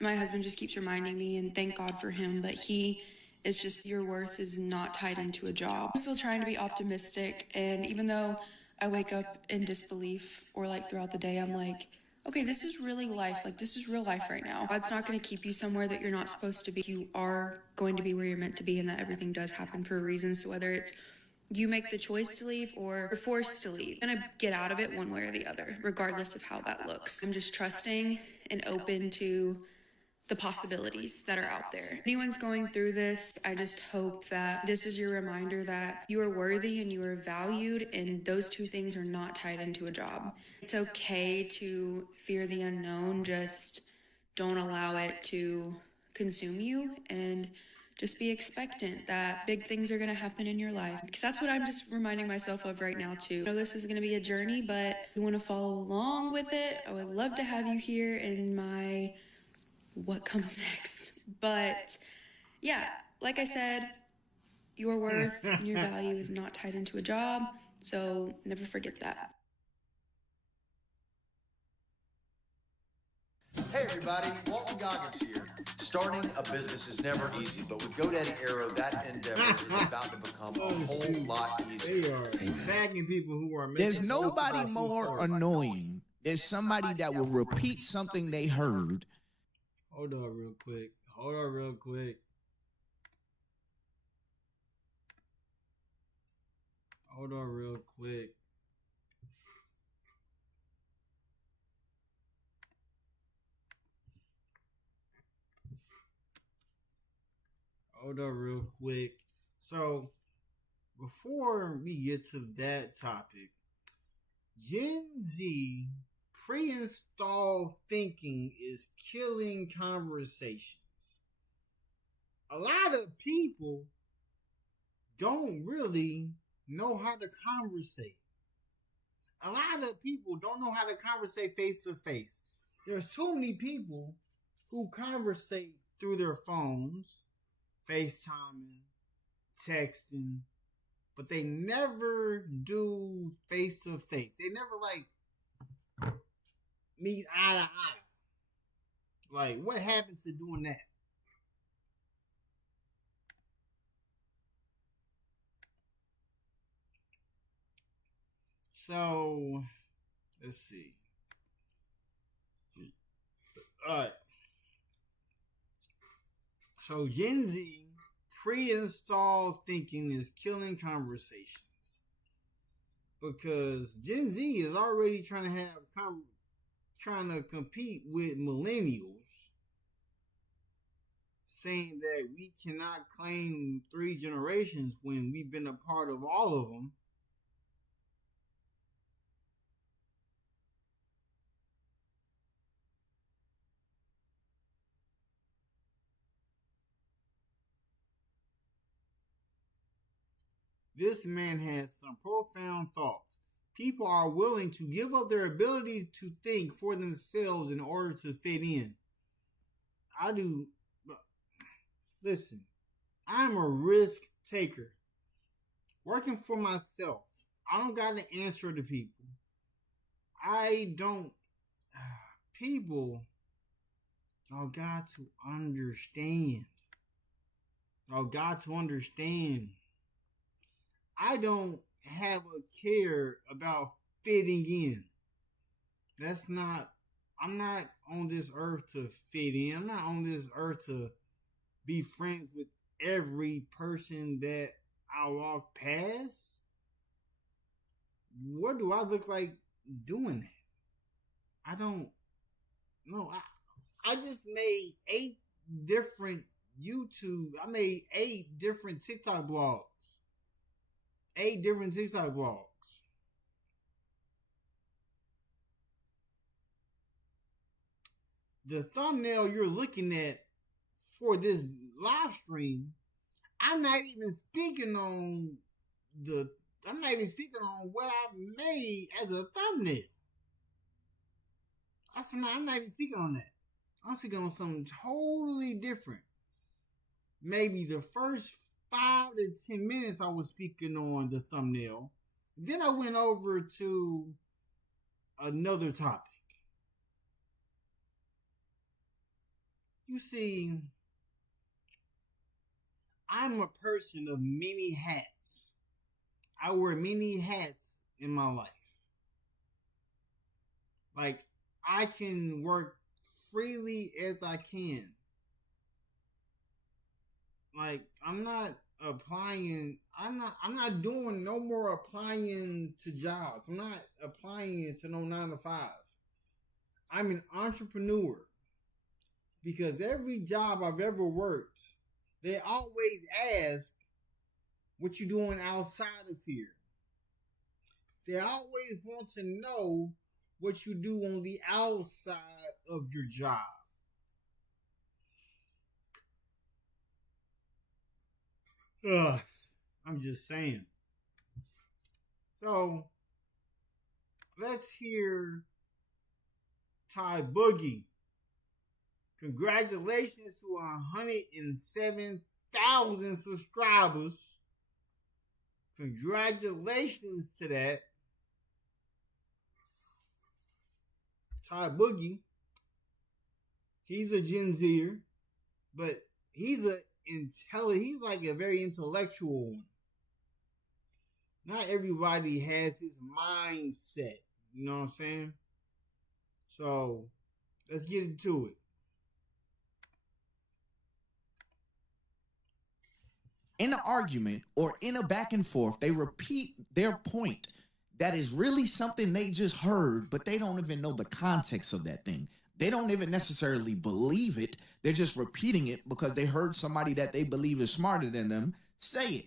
my husband just keeps reminding me, and thank God for him, but he is just, your worth is not tied into a job. I'm still trying to be optimistic, and even though I wake up in disbelief or like throughout the day, I'm like, okay, this is really life. Like this is real life right now. God's not going to keep you somewhere that you're not supposed to be. You are going to be where you're meant to be, and that everything does happen for a reason. So whether it's you make the choice to leave or you're forced to leave, you're gonna get out of it one way or the other, regardless of how that looks. I'm just trusting and open to the possibilities that are out there. Anyone's going through this, I just hope that this is your reminder that you are worthy and you are valued, and those 2 things are not tied into a job. It's okay to fear the unknown, just don't allow it to consume you, and just be expectant that big things are going to happen in your life. Because that's what I'm just reminding myself of right now too. I know this is going to be a journey, but if you want to follow along with it, I would love to have you here in my what comes next. But yeah, like I said, your worth and your value is not tied into a job, so never forget that. Hey everybody, Walton Goggins here. Starting a business is never easy, but with GoDaddy Arrow, that endeavor is about to become a whole lot easier. They are tagging people who are making There's nobody more annoying than somebody that will repeat something they heard. Hold on real quick. Hold on real quick. Hold on real quick. Hold on real quick. So, before we get to that topic, Gen Z pre-installed thinking is killing conversations. A lot of people don't really know how to conversate. A lot of people don't know how to conversate face to face. There's too many people who conversate through their phones, FaceTiming, texting, but they never do face to face. They never like meet eye to eye. Like, what happened to doing that? So, let's see. So Gen Z pre-installed thinking is killing conversations because Gen Z is already trying to compete with millennials, saying that we cannot claim 3 generations when we've been a part of all of them. This man has some profound thoughts. People are willing to give up their ability to think for themselves in order to fit in. I do. Listen, I'm a risk taker. Working for myself. I don't got to answer to people. People, y'all got to understand. Y'all got to understand. I don't have a care about fitting in. I'm not on this earth to fit in. I'm not on this earth to be friends with every person that I walk past. What do I look like doing that? I don't know. I just made 8 different YouTube. I made 8 different TikTok blogs. 8 different TikTok blogs. The thumbnail you're looking at for this live stream, I'm not even speaking on what I made as a thumbnail. I'm not even speaking on that. I'm speaking on something totally different. Maybe the first 5 to 10 minutes I was speaking on the thumbnail. Then I went over to another topic. You see, I'm a person of many hats. I wear many hats in my life. Like, I can work freely as I can. Like, I'm not doing no more applying to jobs. I'm not applying to no 9 to 5. I'm an entrepreneur. Because every job I've ever worked, they always ask what you're doing outside of here. They always want to know what you do on the outside of your job. I'm just saying. So, let's hear Ty Boogie. Congratulations to 107,000 subscribers. Congratulations to that. Ty Boogie. He's a Gen Zer, but he's like a very intellectual one. Not everybody has his mindset. You know what I'm saying? So, let's get into it. In an argument or in a back and forth, they repeat their point that is really something they just heard, but they don't even know the context of that thing. They don't even necessarily believe it. They're just repeating it because they heard somebody that they believe is smarter than them say it.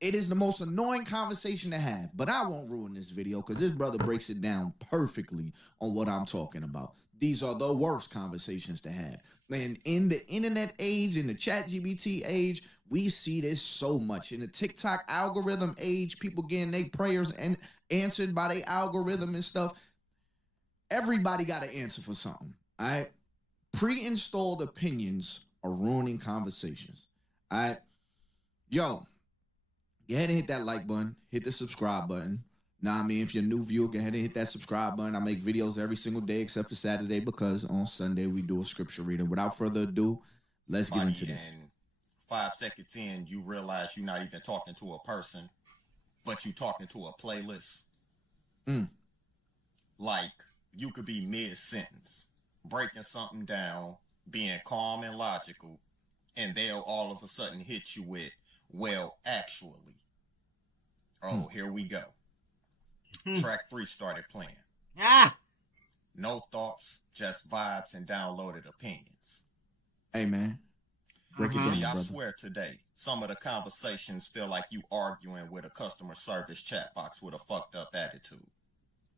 It is the most annoying conversation to have, but I won't ruin this video because this brother breaks it down perfectly on what I'm talking about. These are the worst conversations to have. And in the internet age, in the ChatGPT age, we see this so much. In the TikTok algorithm age, people getting their prayers and answered by their algorithm and stuff. Everybody got an answer for something. All right. Pre-installed opinions are ruining conversations. All right. Yo, go ahead and hit that like button. Hit the subscribe button. Nah, I mean, if you're a new viewer, go ahead and hit that subscribe button. I make videos every single day except for Saturday because on Sunday we do a scripture reading. Without further ado, let's get into this. 5 seconds in, you realize you're not even talking to a person, but you're talking to a playlist. Like, you could be mid-sentence. breaking something down, being calm and logical, and they'll all of a sudden hit you with, well, actually. Oh, here we go. Track 3 started playing. No thoughts, just vibes and downloaded opinions. Hey, man. Break it down, See, I brother. swear today, some of the conversations feel like you arguing with a customer service chat box with a fucked up attitude.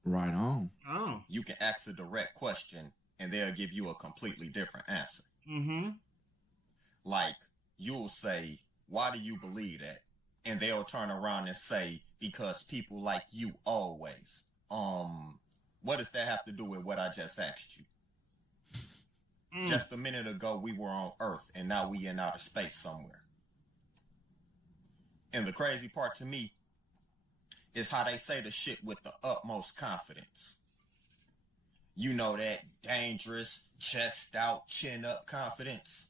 Right on. Oh. You can ask a direct question and they'll give you a completely different answer. Mm-hmm. Like, you'll say, why do you believe that? And they'll turn around and say, because people like you always. What does that have to do with what I just asked you? Just a minute ago, we were on Earth, and now we in outer space somewhere. And the crazy part to me is how they say the shit with the utmost confidence. You know, that dangerous, chest out, chin up confidence.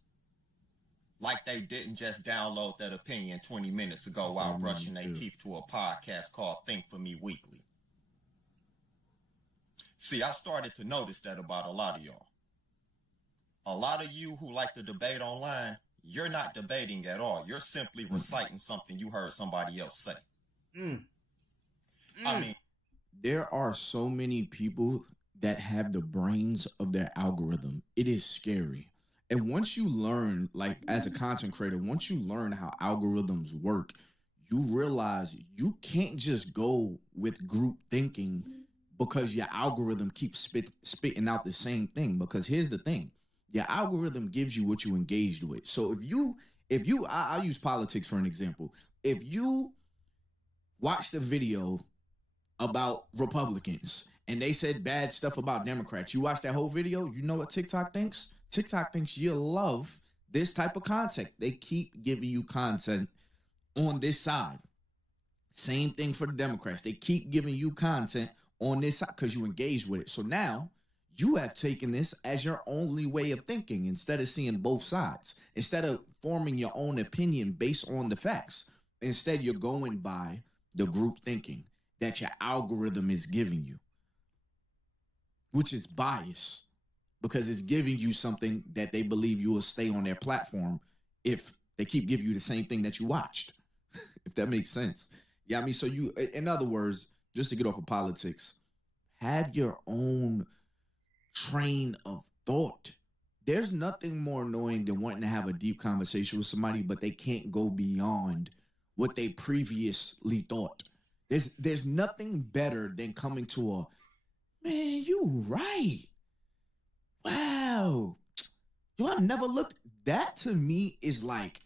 Like they didn't just download that opinion 20 minutes ago while brushing their teeth to a podcast called Think For Me Weekly. See, I started to notice that about a lot of y'all. A lot of you who like to debate online, you're not debating at all. You're simply reciting something you heard somebody else say. I mean, there are so many people that have the brains of their algorithm. It is scary. And once you learn, like as a content creator, once you learn how algorithms work, you realize you can't just go with group thinking because your algorithm keeps spitting out the same thing. Because here's the thing. Your algorithm gives you what you engaged with. So I'll use politics for an example. If you watched a video about Republicans and they said bad stuff about Democrats, you watch that whole video, you know what TikTok thinks? TikTok thinks you love this type of content. They keep giving you content on this side. Same thing for the Democrats. They keep giving you content on this side because you engage with it. So now you have taken this as your only way of thinking instead of seeing both sides. Instead of forming your own opinion based on the facts. Instead, you're going by the group thinking that your algorithm is giving you, which is bias because it's giving you something that they believe you will stay on their platform if they keep giving you the same thing that you watched, if that makes sense. Yeah, I mean, so you, in other words, just to get off of politics, have your own train of thought. There's nothing more annoying than wanting to have a deep conversation with somebody, but they can't go beyond what they previously thought. There's nothing better than coming to a, man, you right. Wow. Yo, I never looked. That to me is like,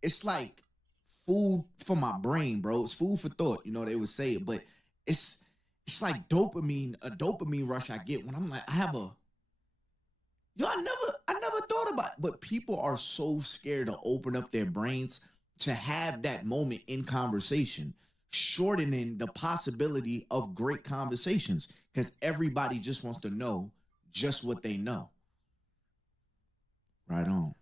it's like food for my brain, bro. It's food for thought. You know, they would say it, but it's like dopamine, a dopamine rush I get when I'm like, I never thought about it. But people are so scared to open up their brains to have that moment in conversation, shortening the possibility of great conversations because everybody just wants to know just what they know. Right on.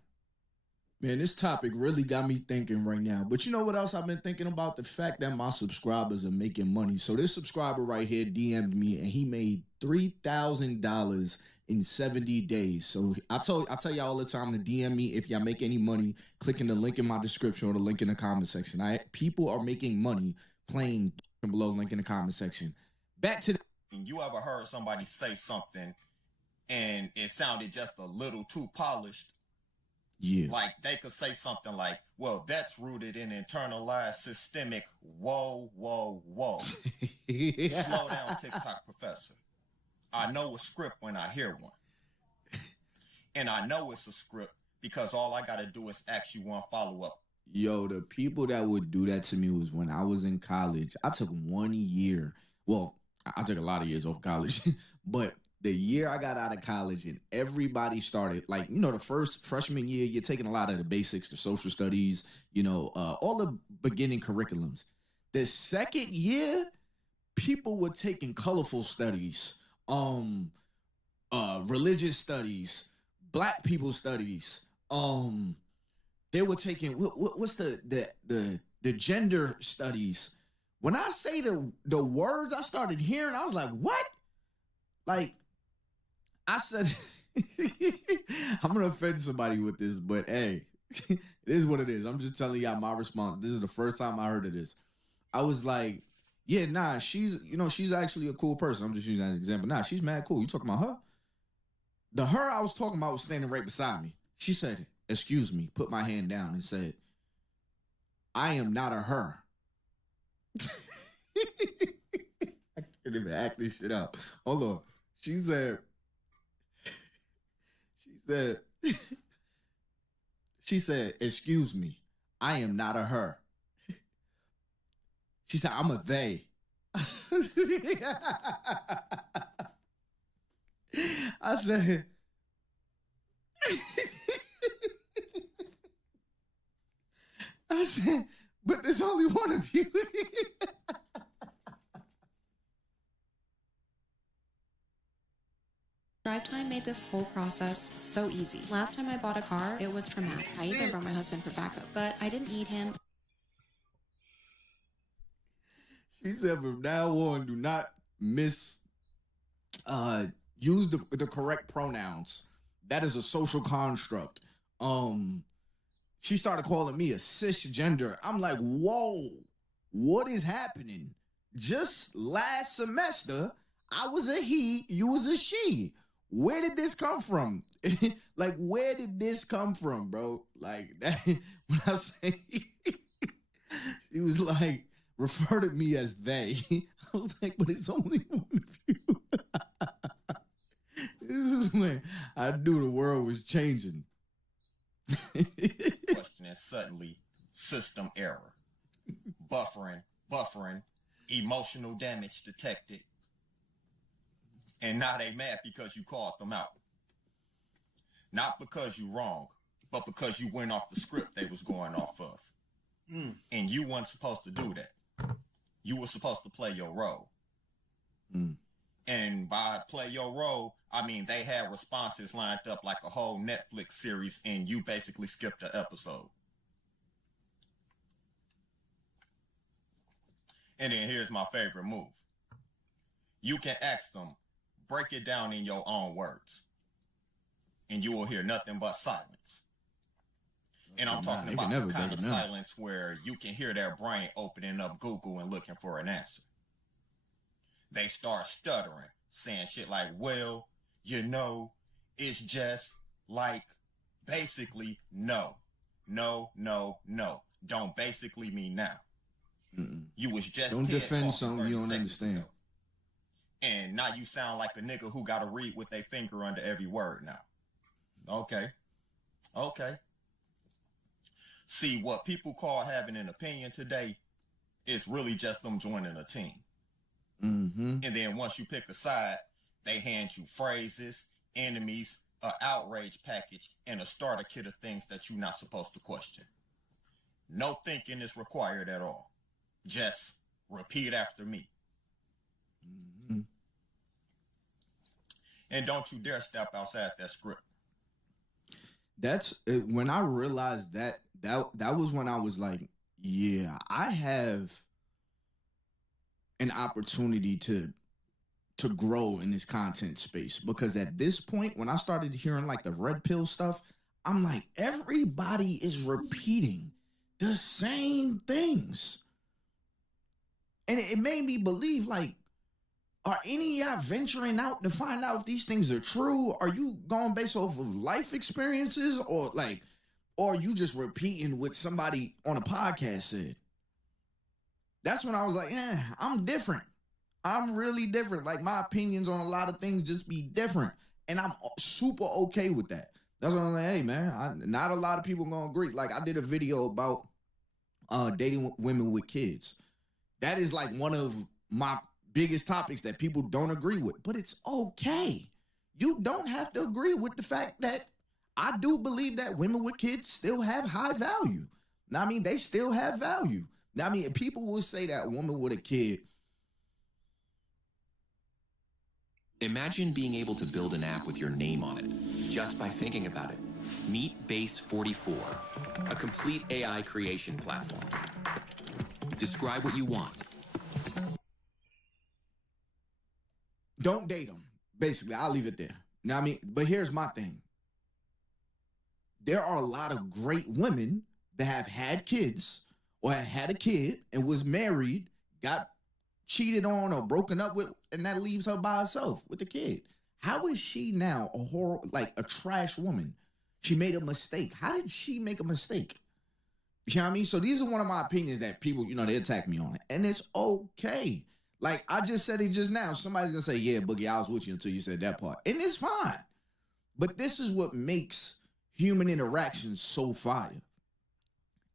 Man, this topic really got me thinking right now. But you know what else I've been thinking about? The fact that my subscribers are making money. So this subscriber right here DM'd me and he made $3,000 in 70 days. So I tell y'all all the time to DM me if y'all make any money, clicking the link in my description or the link in the comment section. People are making money playing below, link in the comment section. Back to the... You ever heard somebody say something and it sounded just a little too polished? Yeah. Like they could say something like, well, that's rooted in internalized systemic whoa. Slow down, TikTok professor. I know a script when I hear one. And I know it's a script because all I got to do is ask you one follow-up. Yo, the people that would do that to me was when I was in college. I took 1 year. Well, I took a lot of years off college, but the year I got out of college and everybody started, like, you know, the first freshman year, you're taking a lot of the basics, the social studies, you know, all the beginning curriculums. The second year, people were taking colorful studies, religious studies, black people studies. They were taking, what's the gender studies. When I say the words I started hearing, I was like, what? Like, I said, I'm going to offend somebody with this, but hey, it is what it is. I'm just telling y'all my response. This is the first time I heard of this. I was like, yeah, nah, she's actually a cool person. I'm just using that as an example. Nah, she's mad cool. You talking about her? The her I was talking about was standing right beside me. She said, excuse me, put my hand down and said, I am not a her. I can't even act this shit out. Hold on. She said, excuse me, I am not a her. She said, I'm a they. I said, but there's only one of you. Drive time made this whole process so easy. Last time I bought a car, it was traumatic. I even brought my husband for backup, but I didn't need him. She said, from now on, do not use the correct pronouns. That is a social construct. She started calling me a cisgender. I'm like, whoa, what is happening? Just last semester, I was a he, you was a she. Where did this come from? Like, where did this come from, bro? Like, that, when I say, she was like, refer to me as they. I was like, but it's only one of you. This is when I knew the world was changing. Question and suddenly, system error. Buffering, emotional damage detected. And now they mad because you called them out. Not because you wrong, but because you went off the script they was going off of. And you weren't supposed to do that. You were supposed to play your role. And by play your role, I mean they had responses lined up like a whole Netflix series and you basically skipped the episode. And then here's my favorite move. You can ask them, break it down in your own words. And you will hear nothing but silence. And I'm talking about the kind of silence where you can hear their brain opening up Google and looking for an answer. They start stuttering, saying shit like, well, you know, it's just like, basically, no. Don't basically mean now. You was just don't defend something you don't understand. And now you sound like a nigga who got to read with their finger under every word now. Okay. See, what people call having an opinion today is really just them joining a team. And then once you pick a side, they hand you phrases, enemies, an outrage package, and a starter kit of things that you're not supposed to question. No thinking is required at all. Just repeat after me. And don't you dare step outside that script. That's when I realized that was when I was like, yeah, I have an opportunity to grow in this content space, because at this point, when I started hearing like the red pill stuff, I'm like, everybody is repeating the same things. And it made me believe, like, are any of y'all venturing out to find out if these things are true? Are you going based off of life experiences, or are you just repeating what somebody on a podcast said? That's when I was like, I'm different. I'm really different. Like, my opinions on a lot of things just be different. And I'm super okay with that. That's what I'm like, hey, man, not a lot of people going to agree. Like, I did a video about dating women with kids. That is like one of my biggest topics that people don't agree with. But it's okay. You don't have to agree with the fact that I do believe that women with kids still have high value. I mean, they still have value. I mean, people will say that a woman with a kid. Imagine being able to build an app with your name on it, just by thinking about it. Meet Base 44, a complete AI creation platform. Describe what you want. Don't date them. Basically, I'll leave it there. Now, I mean, but here's my thing. There are a lot of great women that have had kids or had a kid and was married, got cheated on or broken up with, and that leaves her by herself with the kid. How is she now a trash woman? She made a mistake. How did she make a mistake? You know what I mean? So these are one of my opinions that people, they attack me on it. And it's okay. Like I just said it just now. Somebody's going to say, yeah, Boogie, I was with you until you said that part. And it's fine. But this is what makes human interactions so fire.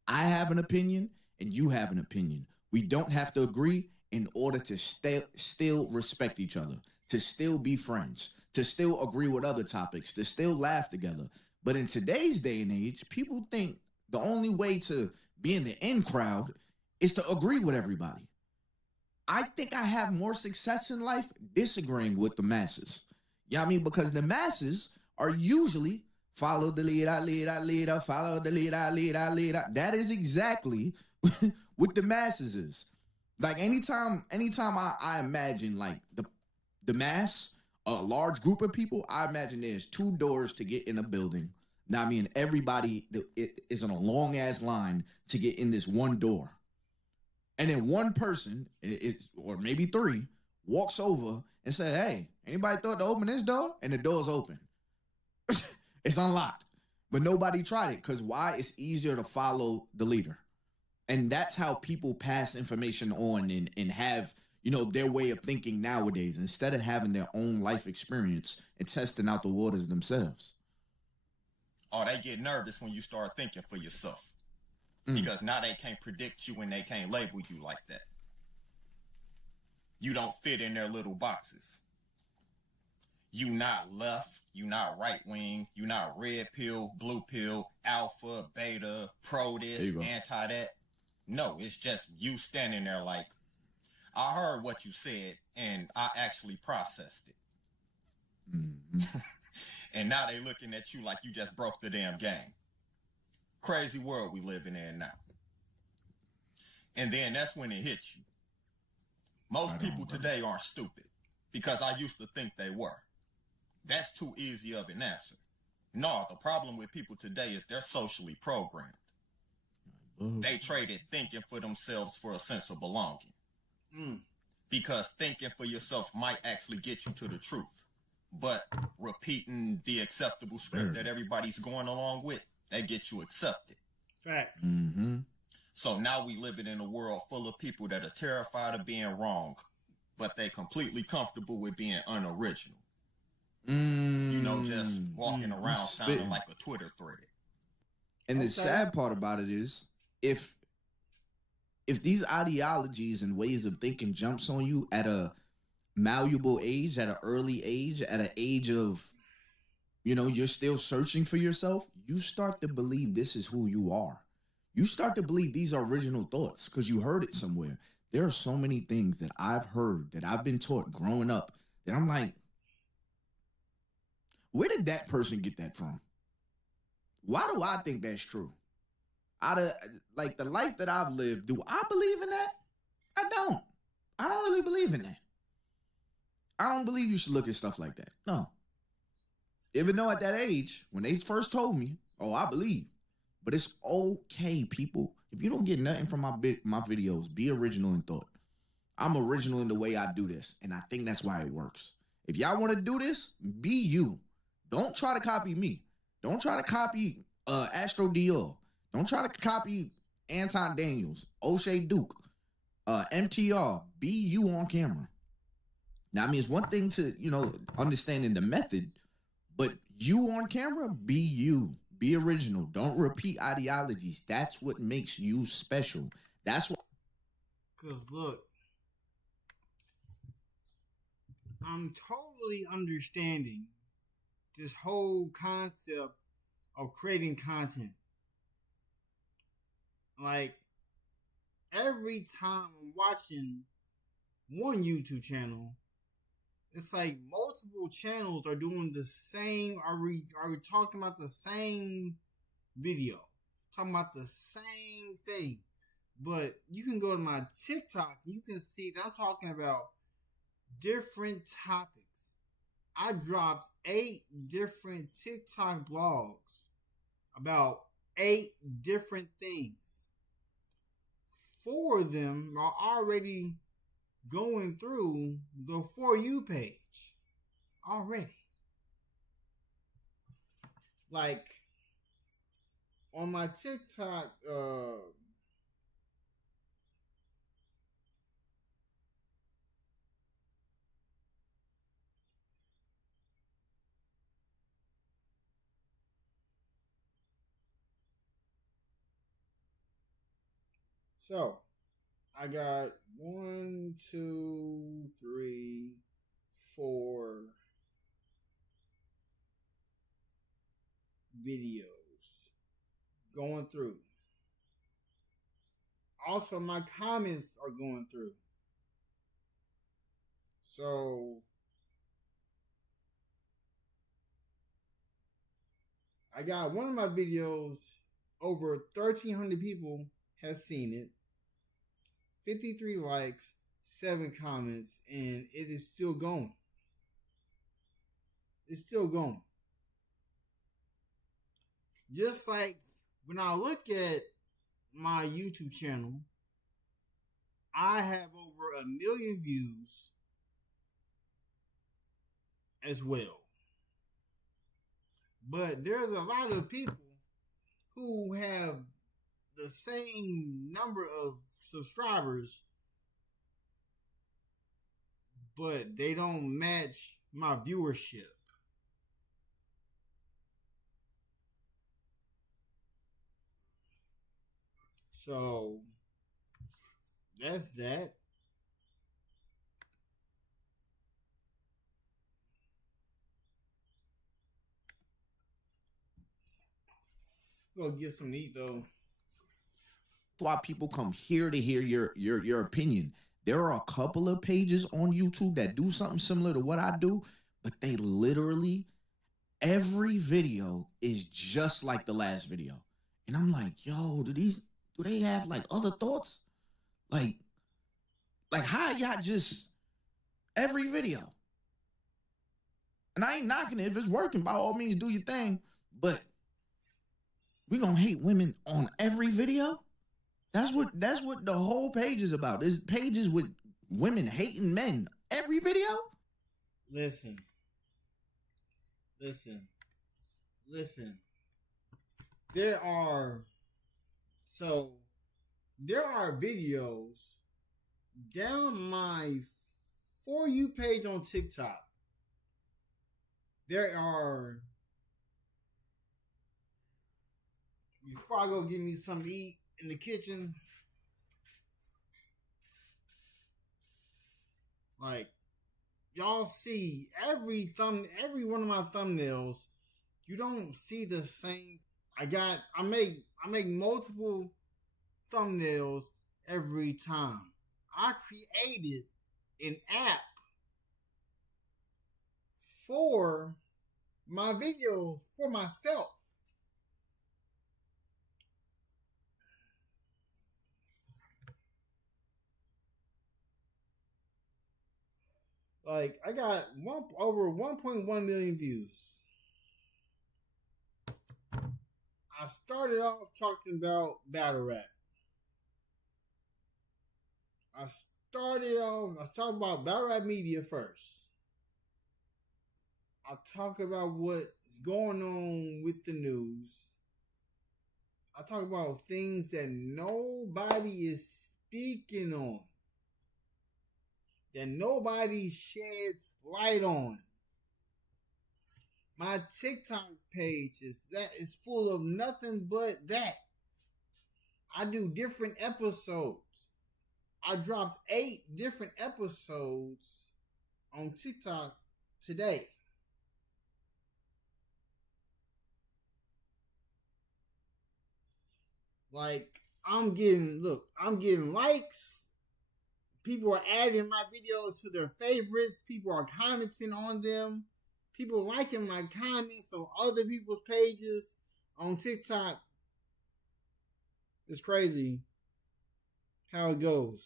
I have an opinion and you have an opinion. We don't have to agree in order to still respect each other, to still be friends, to still agree with other topics, to still laugh together. But in today's day and age, people think the only way to be in the in crowd is to agree with everybody. I think I have more success in life disagreeing with the masses. You know what I mean? Because the masses are usually follow the leader, follow the leader. That is exactly what the masses is. Like anytime I imagine like the mass, a large group of people, I imagine there's 2 doors to get in a building. Now, I mean, everybody is on a long ass line to get in this one door. And then one person, or maybe 3, walks over and said, hey, anybody thought to open this door? And the door's open. It's unlocked. But nobody tried it because why? It's easier to follow the leader. And that's how people pass information on and have, their way of thinking nowadays instead of having their own life experience and testing out the waters themselves. Oh, they get nervous when you start thinking for yourself. Because now they can't predict you and they can't label you like that. You don't fit in their little boxes. You not left, you not right wing, you not red pill, blue pill, alpha, beta, pro this, anti that. No, it's just you standing there like, I heard what you said and I actually processed it. Mm-hmm. And now they looking at you like you just broke the damn game. Crazy world we living in now. And then that's when it hits you. Most people today aren't stupid because I used to think they were. That's too easy of an answer. No, the problem with people today is they're socially programmed. They traded thinking for themselves for a sense of belonging. Because thinking for yourself might actually get you to the truth. But repeating the acceptable script that everybody's going along with, they get you accepted. Facts. Mm-hmm. So now we living in a world full of people that are terrified of being wrong, but they completely comfortable with being unoriginal. Just walking around sounding like a Twitter thread. And the sad part about it is, if these ideologies and ways of thinking jumps on you at a malleable age, at an early age, at an age of, you're still searching for yourself, you start to believe this is who you are. You start to believe these are original thoughts because you heard it somewhere. There are so many things that I've heard, that I've been taught growing up, that I'm like, where did that person get that from? Why do I think that's true? Out of, like, the life that I've lived, do I believe in that? I don't. I don't really believe in that. I don't believe you should look at stuff like that. No. Even though at that age, when they first told me, I believe. But it's okay, people. If you don't get nothing from my videos, be original in thought. I'm original in the way I do this, and I think that's why it works. If y'all want to do this, be you. Don't try to copy me. Don't try to copy Astro Dior. Don't try to copy Anton Daniels, O'Shea Duke, MTR. Be you on camera. Now, I mean, it's one thing to, understanding the method, but you on camera, be you. Be original. Don't repeat ideologies. That's what makes you special. That's what. Because, look, I'm totally understanding this whole concept of creating content. Like, every time I'm watching one YouTube channel, it's like multiple channels are doing the same. Are we talking about the same video? Talking about the same thing. But you can go to my TikTok, you can see that I'm talking about different topics. I dropped 8 different TikTok blogs about 8 different things. 4 of them are already going through the For You page already. Like on my TikTok, so I got 1, 2, 3, 4 videos going through. Also, my comments are going through. So I got one of my videos, over 1,300 people have seen it, 53 likes, 7 comments, and it is still going. It's still going. Just like when I look at my YouTube channel, I have over 1 million views as well. But there's a lot of people who have the same number of subscribers, but they don't match my viewership. So that's that. Go get some to eat though. Why people come here to hear your opinion. There are a couple of pages on YouTube that do something similar to what I do, but they literally, every video is just like the last video. And I'm like, yo, do they have like other thoughts? Like how y'all just every video? And I ain't knocking it. If it's working, by all means, do your thing. But we gonna hate women on every video? That's what the whole page is about. There's pages with women hating men every video. Listen. There are videos down my For You page on TikTok. There are, before I go get me something to eat in the kitchen, like y'all see every one of my thumbnails, you don't see the same. I make multiple thumbnails every time. I created an app for my videos for myself. Like I got over 1.1 million views. I started off talking about battle rap. I talked about battle rap media first. I talk about what's going on with the news. I talk about things that nobody is speaking on, that nobody sheds light on. My TikTok page is full of nothing but that. I do different episodes. I dropped 8 different episodes on TikTok today. Like, I'm getting likes. People are adding my videos to their favorites. People are commenting on them. People liking my comments on other people's pages on TikTok. It's crazy how it goes.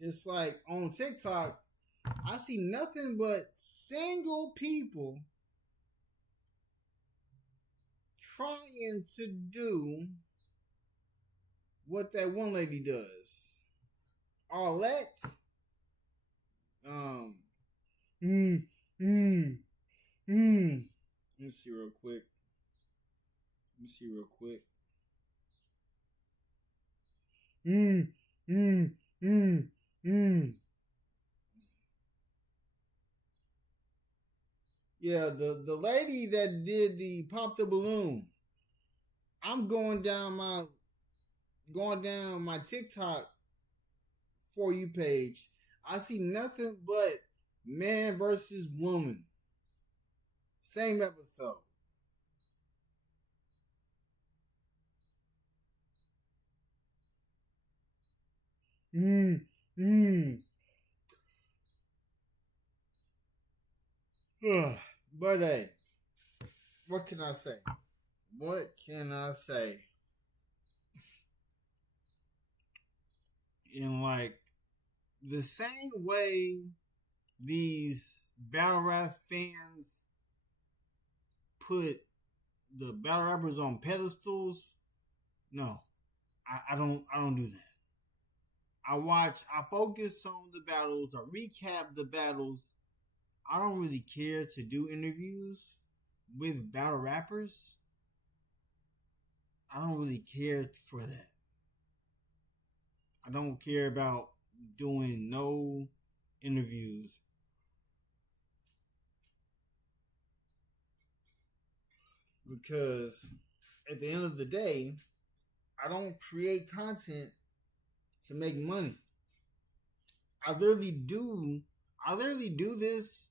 it's like on TikTok, I see nothing but single people trying to do what that one lady does. Arlette. Let me see real quick. Yeah, the lady that did the pop the balloon. I'm going down my TikTok For You page. I see nothing but man versus woman. Same episode. But hey, what can I say? In like the same way these battle rap fans put the battle rappers on pedestals, no, I don't do that. I focus on the battles, I recap the battles. I don't really care to do interviews with battle rappers. I don't really care for that. I don't care about doing no interviews. Because at the end of the day, I don't create content to make money. I literally do this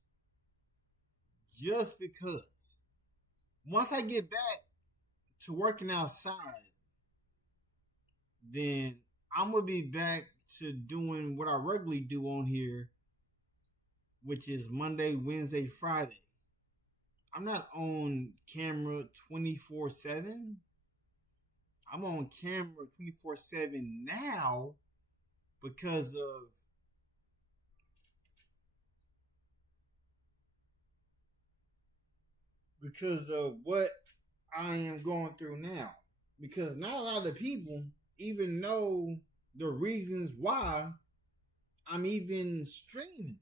just because. Once I get back to working outside, then I'm going to be back to doing what I regularly do on here, which is Monday, Wednesday, Friday. I'm not on camera 24/7. I'm on camera 24/7 now because of what I am going through now. Because not a lot of people even know the reasons why I'm even streaming.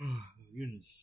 Oh, goodness.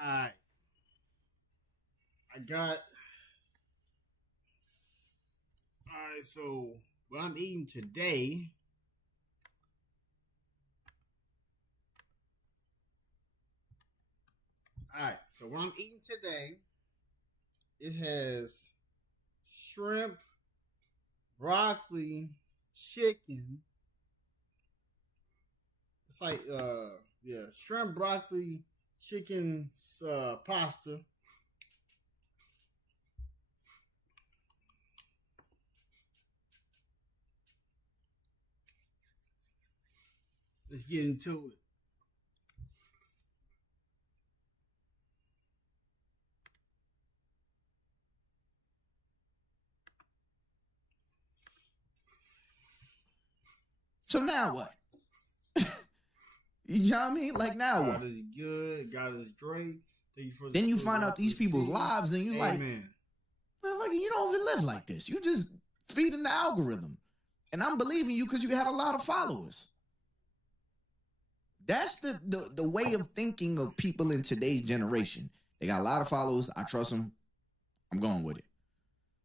I got. Alright, so what I'm eating today. Alright, so what I'm eating today, it has shrimp, broccoli, chicken. It's like shrimp, broccoli, chicken, pasta. Let's get into it. So now what? You know what I mean? Like now what? God is good. God is great. Then you find out these people's lives and you like, Amen. Motherfucker, you don't even live like this. You just feeding the algorithm. And I'm believing you because you had a lot of followers. That's the way of thinking of people in today's generation. They got a lot of followers. I trust them. I'm going with it.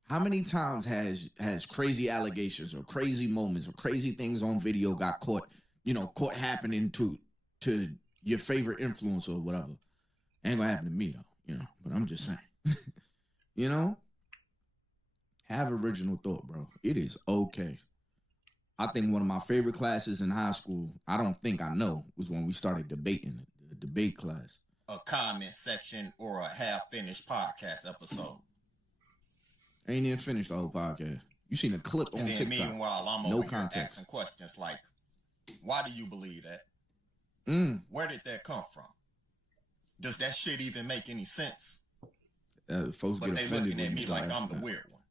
How many times has crazy allegations or crazy moments or crazy things on video got caught happening to your favorite influencer or whatever? Ain't gonna happen to me though, but I'm just saying. Have original thought, bro. It is okay. I think one of my favorite classes in high school, I don't think I know, was when we started debating, the debate class. A comment section or a half-finished podcast episode. I ain't even finished the whole podcast. You seen a clip on TikTok. Meanwhile, I'm no over context. here asking questions like, why do you believe that? Where did that come from? Does that shit even make any sense? Folks but get they offended looking at when me you start like I'm asking the that. weird one.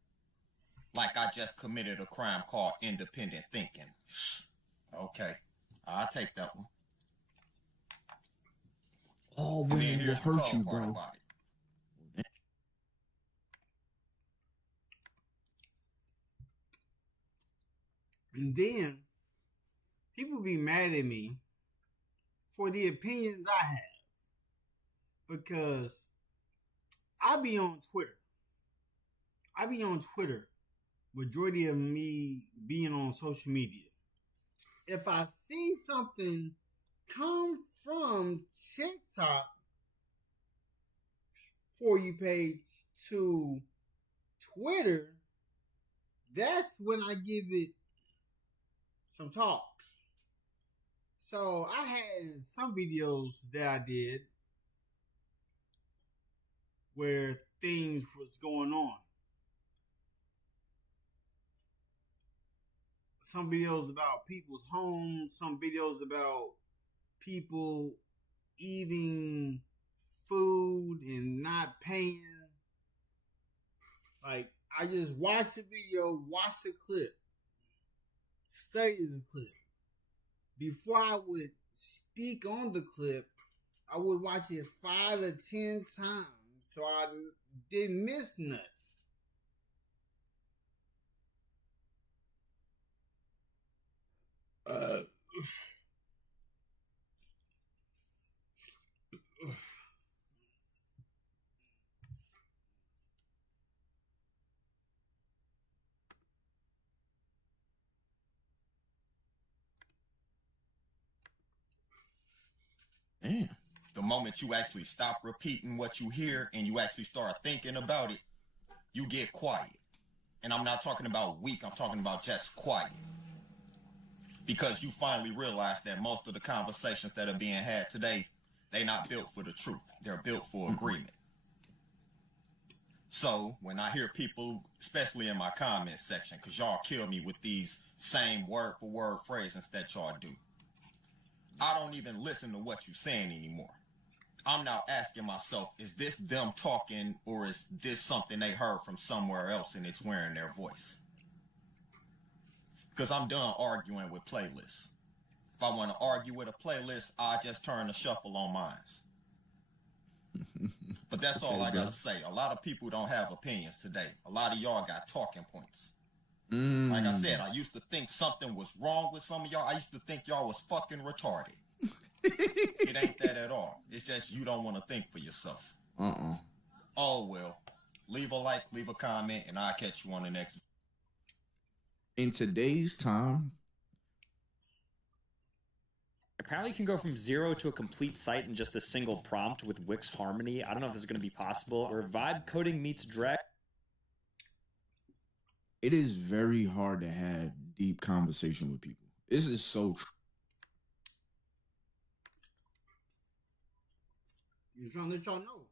Like I just committed a crime called independent thinking. Okay, I'll take that one. All And then women will here's the hurt cold you, part bro. about it. And then people be mad at me for the opinions I have. Because I be on Twitter. Majority of me being on social media. If I see something come from TikTok For You page to Twitter, that's when I give it some talks. So I had some videos that I did where things was going on. Some videos about people's homes, some videos about people eating food and not paying. Like, I just watch the video, watch the clip, study the clip. Before I would speak on the clip, I would watch it 5 to 10 times so I didn't miss nothing. Damn. The moment you actually stop repeating what you hear and you actually start thinking about it, you get quiet. And I'm not talking about weak, I'm talking about just quiet. Because you finally realize that most of the conversations that are being had today, they're not built for the truth. They're built for agreement. So when I hear people, especially in my comment section, because y'all kill me with these same word for word phrases that y'all do, I don't even listen to what you're saying anymore. I'm now asking myself, is this them talking or is this something they heard from somewhere else and it's wearing their voice? Because I'm done arguing with playlists. If I want to argue with a playlist, I just turn the shuffle on mine. But that's all I gotta say. A lot of people don't have opinions today. A lot of y'all got talking points. Like I said, I used to think something was wrong with some of y'all. I used to think y'all was fucking retarded. It ain't that at all. It's just you don't want to think for yourself. Oh, well. Leave a like, leave a comment, and I'll catch you on the next. In today's time, apparently you can go from 0 to a complete site in just a single prompt with Wix Harmony. I don't know if this is going to be possible. Where vibe coding meets drag. it is very hard to have deep conversation with people. This is so true. You're trying to let y'all know.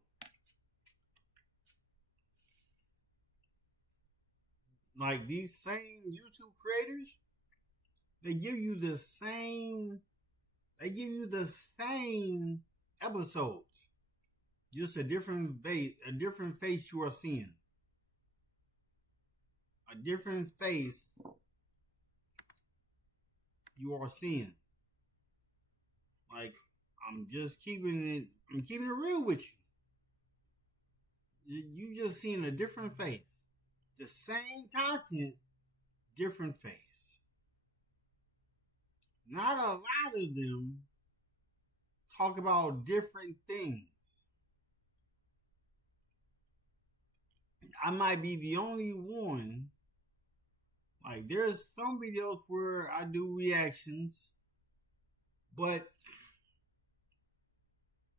Like these same YouTube creators, they give you the same episodes. Just a different face you are seeing. A different face you are seeing. Like, I'm keeping it real with you. You just seeing a different face. The same content, different face. Not a lot of them talk about different things. I might be the only one. Like, there's some videos where I do reactions, but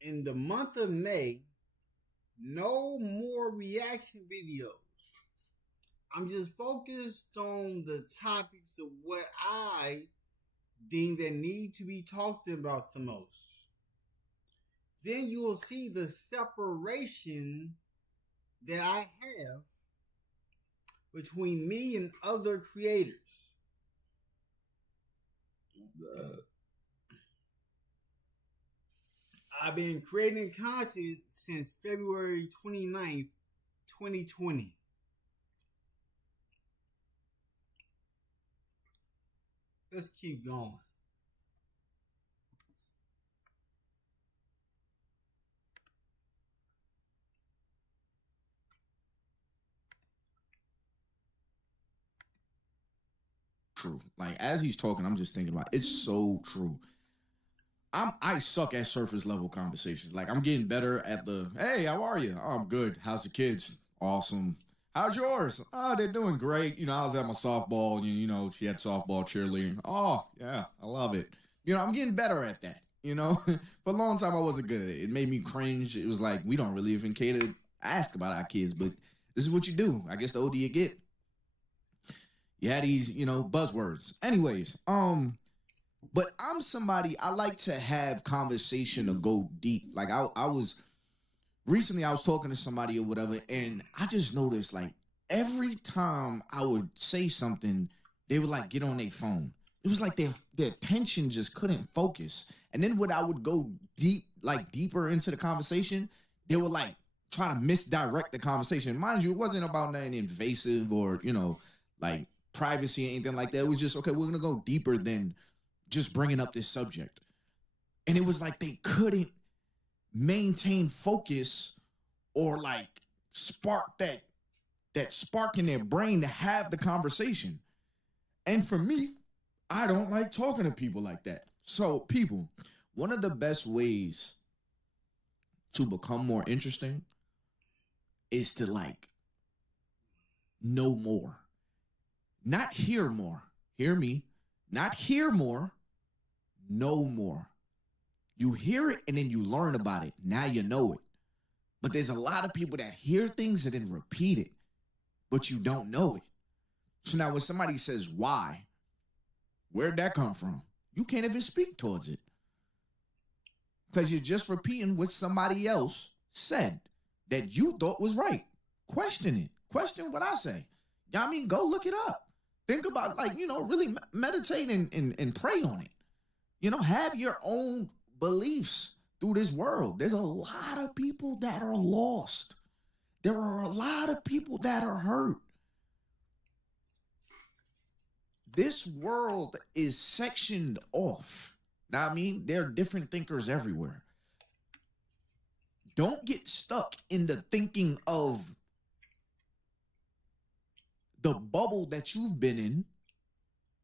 in the month of May, no more reaction videos. I'm just focused on the topics of what I deem that need to be talked about the most. Then you will see the separation that I have between me and other creators. I've been creating content since February 29th, 2020. Let's keep going. True. Like, as he's talking, I'm just thinking about it. It's so true. I suck at surface level conversations. Like, I'm getting better at the, hey, how are you? Oh, I'm good. How's the kids? Awesome. How's yours? Oh, they're doing great. You know, I was at my softball. You know, she had softball cheerleading. Oh, yeah, I love it. You know, I'm getting better at that. You know, for a long time I wasn't good at it. It made me cringe. It was like, we don't really even care to ask about our kids, but this is what you do. I guess the older you get, you had these, you know, buzzwords. Anyways, but I'm somebody, I like to have conversation or go deep. Like I was talking to somebody or whatever, and I just noticed, like, every time I would say something, they would like get on their phone. It was like their attention just couldn't focus. And then when I would go deeper into the conversation, they would like try to misdirect the conversation. Mind you, it wasn't about nothing invasive or, you know, like privacy or anything like that. It was just, okay, we're going to go deeper than just bringing up this subject. And it was like they couldn't maintain focus or like spark that spark in their brain to have the conversation. And for me, I don't like talking to people like that. So people, one of the best ways to become more interesting is to like know more. Not hear more. Hear me. Not hear more. Know more. You hear it and then you learn about it. Now you know it. But there's a lot of people that hear things and then repeat it, but you don't know it. So now when somebody says why, where'd that come from? You can't even speak towards it. Because you're just repeating what somebody else said that you thought was right. Question it. Question what I say. I mean, go look it up. Think about, like, you know, really meditate and pray on it. You know, have your own beliefs through this world. There's a lot of people that are lost. There are a lot of people that are hurt. This world is sectioned off. Now, I mean, there are different thinkers everywhere. Don't get stuck in the thinking of the bubble that you've been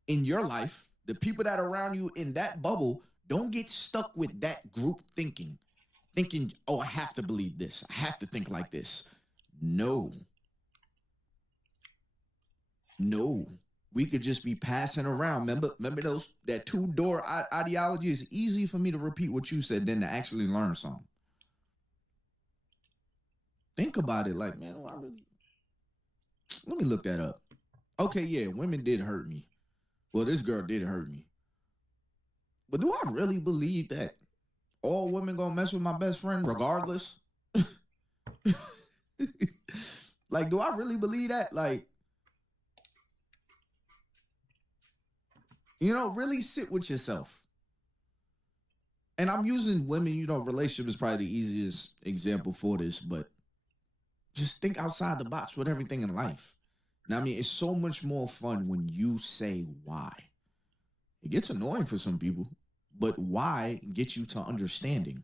in your life. The people that are around you in that bubble, Don't get stuck with that group thinking, oh, I have to believe this. I have to think like this. No. We could just be passing around. Remember that two-door ideology? It's easy for me to repeat what you said than to actually learn something. Think about it like, man, let me look that up. Okay, yeah, women did hurt me. Well, this girl did hurt me. But do I really believe that all women gonna mess with my best friend regardless? Like, do I really believe that? Like, really sit with yourself. And I'm using women, relationship is probably the easiest example for this, but just think outside the box with everything in life. Now, I mean, it's so much more fun when you say why. It gets annoying for some people, but why gets you to understanding.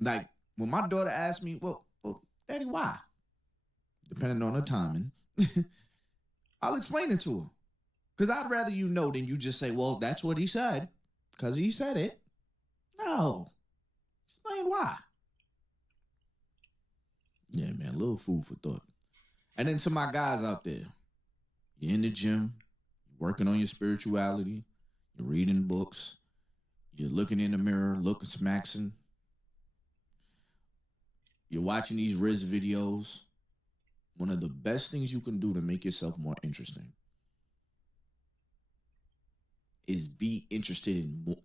Like, when my daughter asked me, well, Daddy, why? Depending on her timing, I'll explain it to her. Because I'd rather you know than you just say, well, that's what he said, because he said it. No. Explain why. Yeah, man, a little food for thought. And then to my guys out there, you're in the gym, you're working on your spirituality, you're reading books, you're looking in the mirror, smacking, you're watching these Riz videos. One of the best things you can do to make yourself more interesting is be interested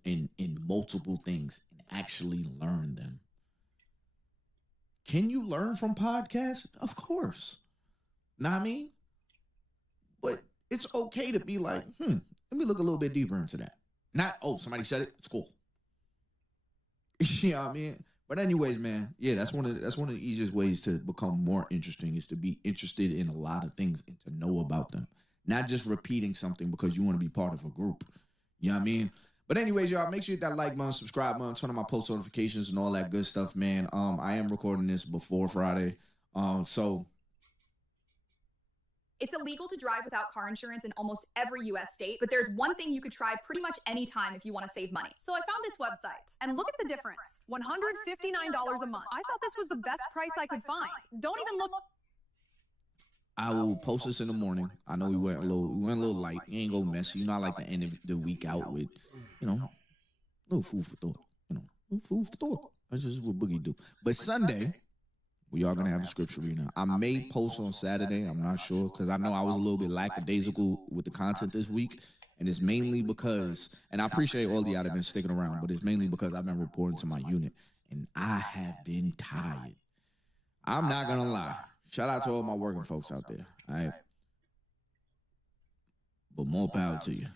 in multiple things and actually learn them. Can you learn from podcasts? Of course. Know what I mean? But it's okay to be like, let me look a little bit deeper into that. Not, somebody said it, it's cool. You know what I mean? But anyways, man, yeah, that's one of the easiest ways to become more interesting is to be interested in a lot of things and to know about them. Not just repeating something because you want to be part of a group. You know what I mean? But anyways, y'all, make sure you hit that like button, subscribe button, turn on my post notifications and all that good stuff, man. I am recording this before Friday. So it's illegal to drive without car insurance in almost every U.S. state, but there's one thing you could try pretty much any time if you want to save money. So I found this website, and look at the difference. $159 a month. I thought this was the best price I could find. Don't even look. I will post this in the morning. I know we went a little light. You ain't go messy. I like to end the week out with, a little food for thought. Little food for thought. That's just what Boogie do. But Sunday, we are going to have a scripture reading. I may post on Saturday. I'm not sure because I know I was a little bit lackadaisical with the content this week. And it's mainly because, and I appreciate all of y'all that have been sticking around, but it's mainly because I've been reporting to my unit. And I have been tired. I'm not going to lie. Shout out to all my working folks out there. All right. But more power to you.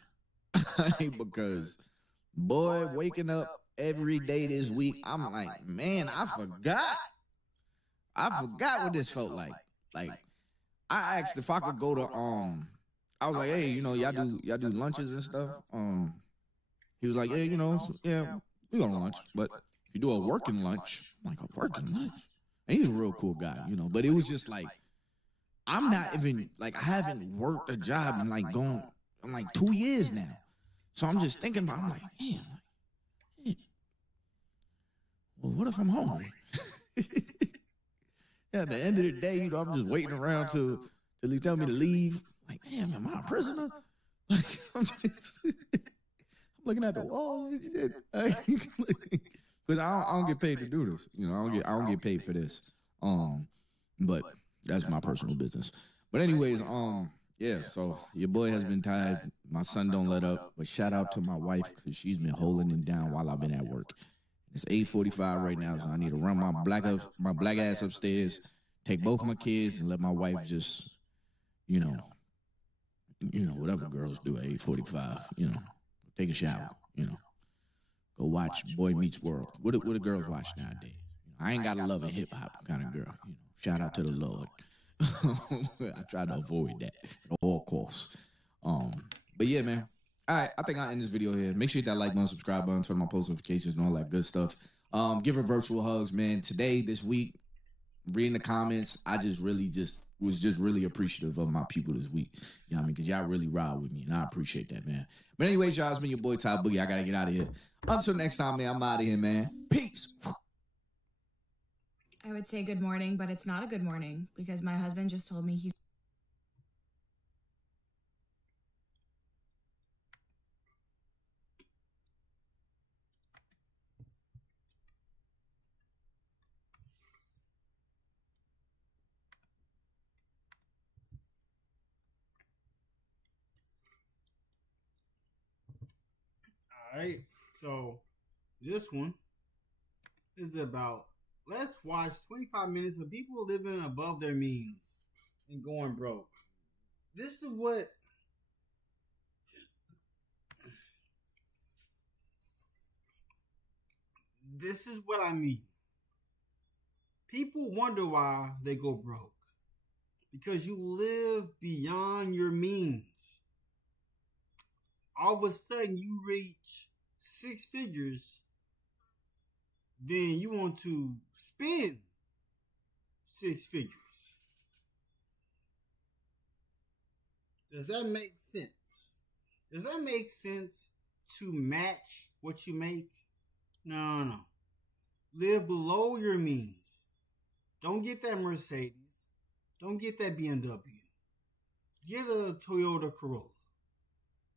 Because, boy, waking up every day this week, I'm like, man, I forgot what this felt like. Like, I asked if I could go to, I was like, hey, y'all do lunches and stuff? He was like, yeah, we go to lunch. But if you do a working lunch, I'm like, a working lunch? And he's a real cool guy, but it was just like, I'm not even, like, I haven't worked a job in like 2 years now. So I'm just thinking about, I'm like, man, well, what if I'm hungry? Yeah, at the end of the day, I'm just waiting around till he tell me to leave. Like, damn, am I a prisoner? Like, I'm looking at the walls and shit. Because I don't get paid to do this. I don't get paid for this. But that's my personal business. But anyways, yeah, so your boy has been tired. My son don't let up. But shout out to my wife because she's been holding him down while I've been at work. It's 8:45 right now, so I need to run my black ass upstairs, take both my kids, and let my wife just, whatever girls do at 8:45, take a shower, go watch Boy Meets World. What do girls watch nowadays? I ain't got a love and hip hop kind of girl. Shout out to the Lord. I try to avoid that at all costs. But yeah, man. All right, I think I'll end this video here. Make sure you hit that like button, subscribe button, turn on my post notifications and all that good stuff. Give her virtual hugs, man. Today, this week, reading the comments, I just really was really appreciative of my people this week. You know what I mean? Because y'all really ride with me, and I appreciate that, man. But anyways, y'all, it's been your boy Ty Boogie. I got to get out of here. Until next time, man, I'm out of here, man. Peace. I would say good morning, but it's not a good morning because my husband just told me he's... All right, so this one is about, let's watch 25 minutes of people living above their means and going broke. This is what I mean. People wonder why they go broke. Because you live beyond your means. All of a sudden you reach 6 figures, then you want to spend 6 figures. Does that make sense? Does that make sense to match what you make? No. Live below your means. Don't get that Mercedes. Don't get that BMW. Get a Toyota Corolla.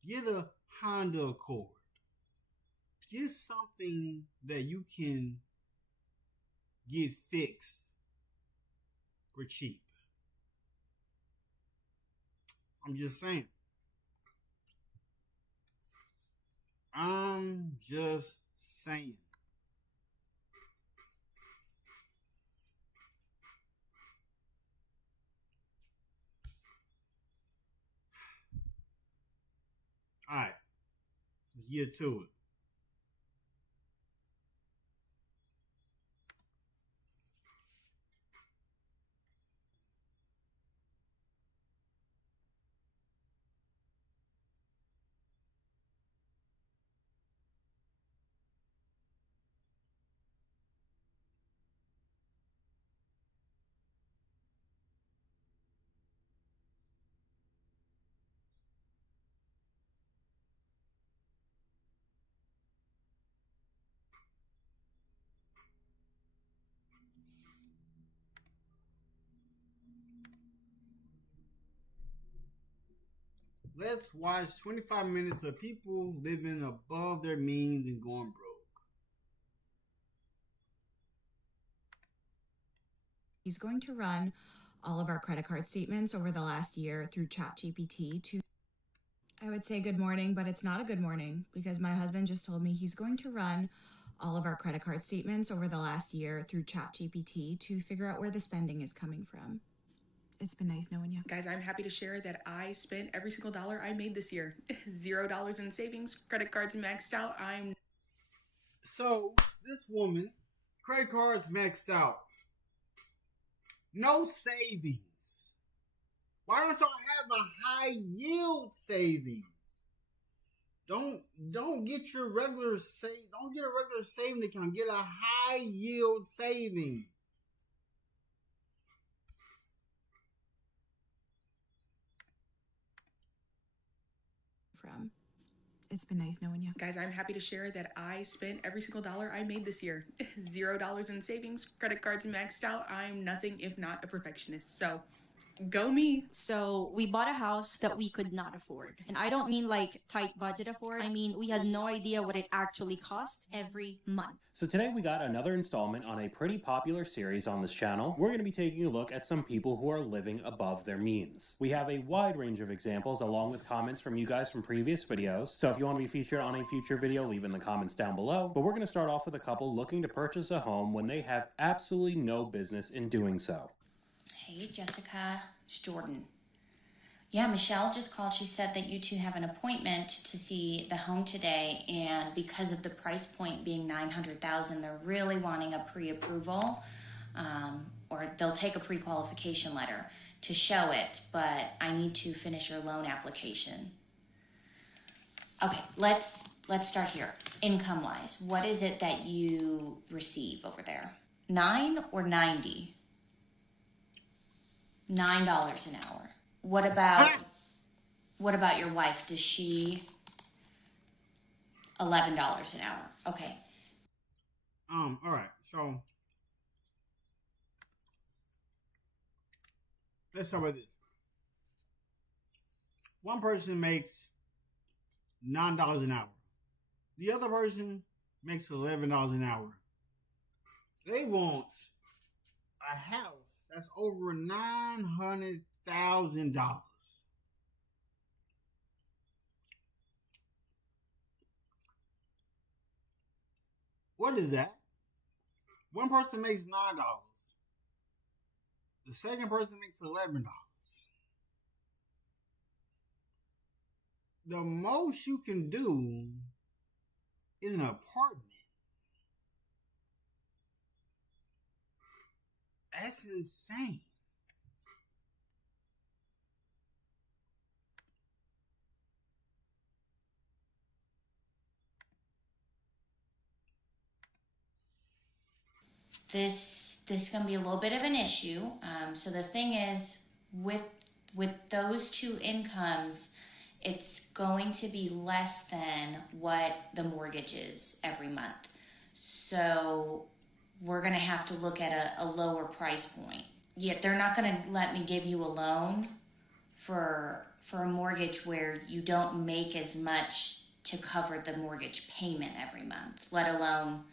Get a Honda Accord. Get something that you can get fixed for cheap. I'm just saying. I'm just saying. All right, let's get to it. Let's watch 25 minutes of people living above their means and going broke. He's going to run all of our credit card statements over the last year through ChatGPT to... I would say good morning, but it's not a good morning because my husband just told me he's going to run all of our credit card statements over the last year through ChatGPT to figure out where the spending is coming from. It's been nice knowing you. Guys, I'm happy to share that I spent every single dollar I made this year. $0 in savings, credit cards maxed out. So, this woman, credit cards maxed out. No savings. Why don't y'all have a high yield savings? Don't get your regular don't get a regular saving account. Get a high yield saving. It's been nice knowing you. Guys, I'm happy to share that I spent every single dollar I made this year. $0 in savings, credit cards maxed out. I'm nothing if not a perfectionist. So go me. So we bought a house that we could not afford. And I don't mean like tight budget afford. I mean, we had no idea what it actually cost every month. So today we got another installment on a pretty popular series on this channel. We're going to be taking a look at some people who are living above their means. We have a wide range of examples along with comments from you guys from previous videos. So if you want to be featured on a future video, leave in the comments down below. But we're going to start off with a couple looking to purchase a home when they have absolutely no business in doing so. Hey Jessica, it's Jordan. Yeah, Michelle just called. She said that you two have an appointment to see the home today, and because of the price point being $900,000, they're really wanting a pre-approval, or they'll take a pre-qualification letter to show it, but I need to finish your loan application. Okay, let's start here. Income-wise, what is it that you receive over there? 9 or 90? $9 an hour. What about your wife? Does she $11 an hour? Okay. All right. So let's start with this. One person makes $9 an hour. The other person makes $11 an hour. They want a house that's over $900,000. What is that? One person makes $9. The second person makes $11. The most you can do is an apartment. That's insane. This is going to be a little bit of an issue. So the thing is, with those two incomes, it's going to be less than what the mortgage is every month. So we're going to have to look at a lower price point. Yet they're not going to let me give you a loan for a mortgage where you don't make as much to cover the mortgage payment every month, let alone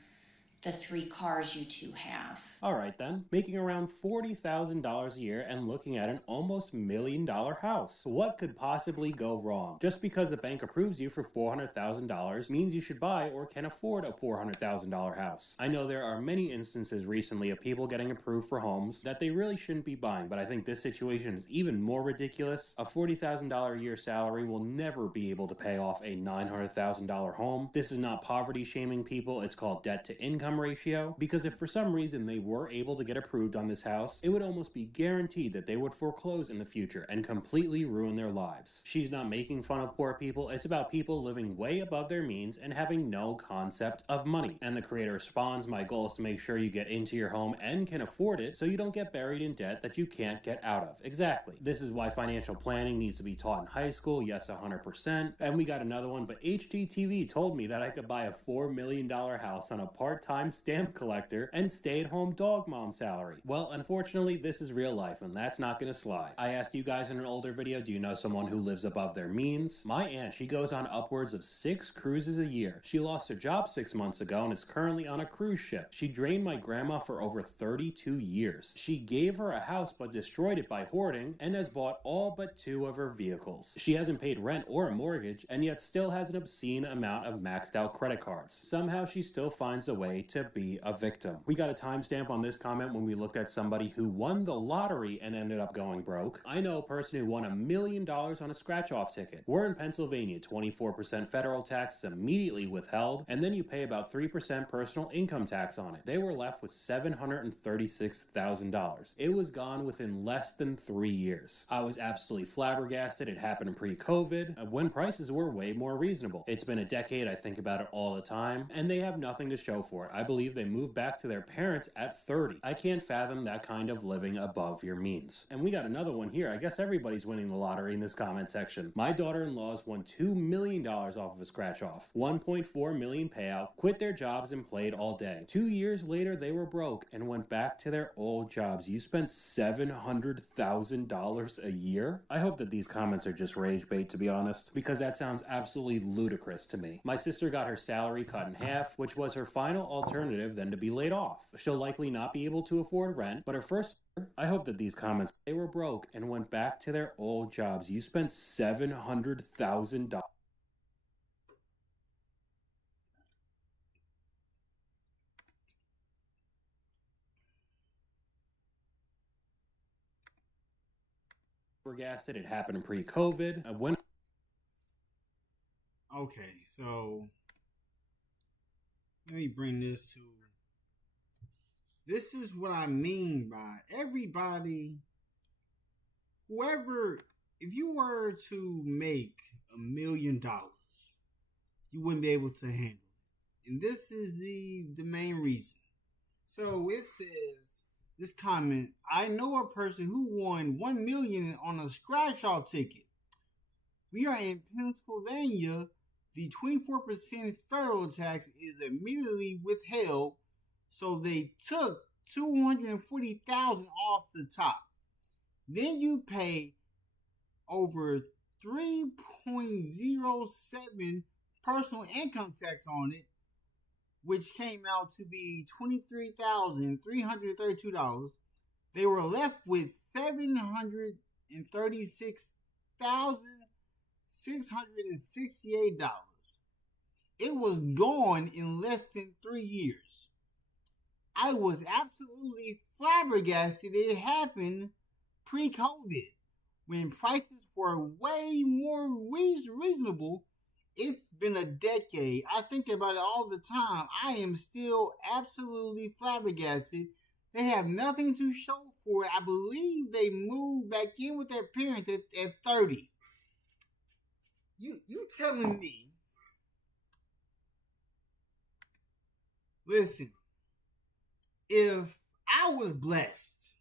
the 3 cars you two have. All right then, making around $40,000 a year and looking at an almost $1 million house. What could possibly go wrong? Just because the bank approves you for $400,000 means you should buy or can afford a $400,000 house. I know there are many instances recently of people getting approved for homes that they really shouldn't be buying, but I think this situation is even more ridiculous. A $40,000 a year salary will never be able to pay off a $900,000 home. This is not poverty shaming people, it's called debt to income ratio, because if for some reason they were able to get approved on this house, it would almost be guaranteed that they would foreclose in the future and completely ruin their lives. She's not making fun of poor people, it's about people living way above their means and having no concept of money. And the creator responds, my goal is to make sure you get into your home and can afford it so you don't get buried in debt that you can't get out of. Exactly. This is why financial planning needs to be taught in high school, yes 100%. And we got another one, but HGTV told me that I could buy a $4 million house on a part-time stamp collector and stay-at-home dog mom salary. Well, unfortunately, this is real life, and that's not gonna slide. I asked you guys in an older video, do you know someone who lives above their means? My aunt, she goes on upwards of 6 cruises a year. She lost her job 6 months ago and is currently on a cruise ship. She drained my grandma for over 32 years. She gave her a house but destroyed it by hoarding and has bought all but 2 of her vehicles. She hasn't paid rent or a mortgage and yet still has an obscene amount of maxed out credit cards. Somehow she still finds a way to be a victim. We got a timestamp on this comment when we looked at somebody who won the lottery and ended up going broke. I know a person who won $1 million on a scratch-off ticket. We're in Pennsylvania, 24% federal tax is immediately withheld, and then you pay about 3% personal income tax on it. They were left with $736,000. It was gone within less than 3 years. I was absolutely flabbergasted. It happened pre-COVID, when prices were way more reasonable. It's been a decade, I think about it all the time, and they have nothing to show for it. I believe they moved back to their parents at 30. I can't fathom that kind of living above your means. And we got another one here. I guess everybody's winning the lottery in this comment section. My daughter-in-laws won $2 million off of a scratch-off. $1.4 million payout, quit their jobs and played all day. 2 years later, they were broke and went back to their old jobs. You spent $700,000 a year? I hope that these comments are just rage bait, to be honest, because that sounds absolutely ludicrous to me. My sister got her salary cut in half, which was her final alternative than to be laid off. She'll likely not be able to afford rent, but her first... I hope that these comments... They were broke and went back to their old jobs. You spent $700,000. Flabbergasted. It happened pre-COVID. Okay, so let me bring this to... This is what I mean by everybody, whoever, if you were to make $1 million, you wouldn't be able to handle it. And this is the main reason. So it says, this comment. I know a person who won $1 million on a scratch-off ticket. We are in Pennsylvania. The 24% federal tax is immediately withheld, so they took $240,000 off the top. Then you pay over 3.07 personal income tax on it, which came out to be $23,332. They were left with $736,668. It was gone in less than 3 years. I was absolutely flabbergasted it happened pre-COVID, when prices were way more reasonable. It's been a decade. I think about it all the time. I am still absolutely flabbergasted. They have nothing to show for it. I believe they moved back in with their parents at 30. You telling me? Listen, if I was blessed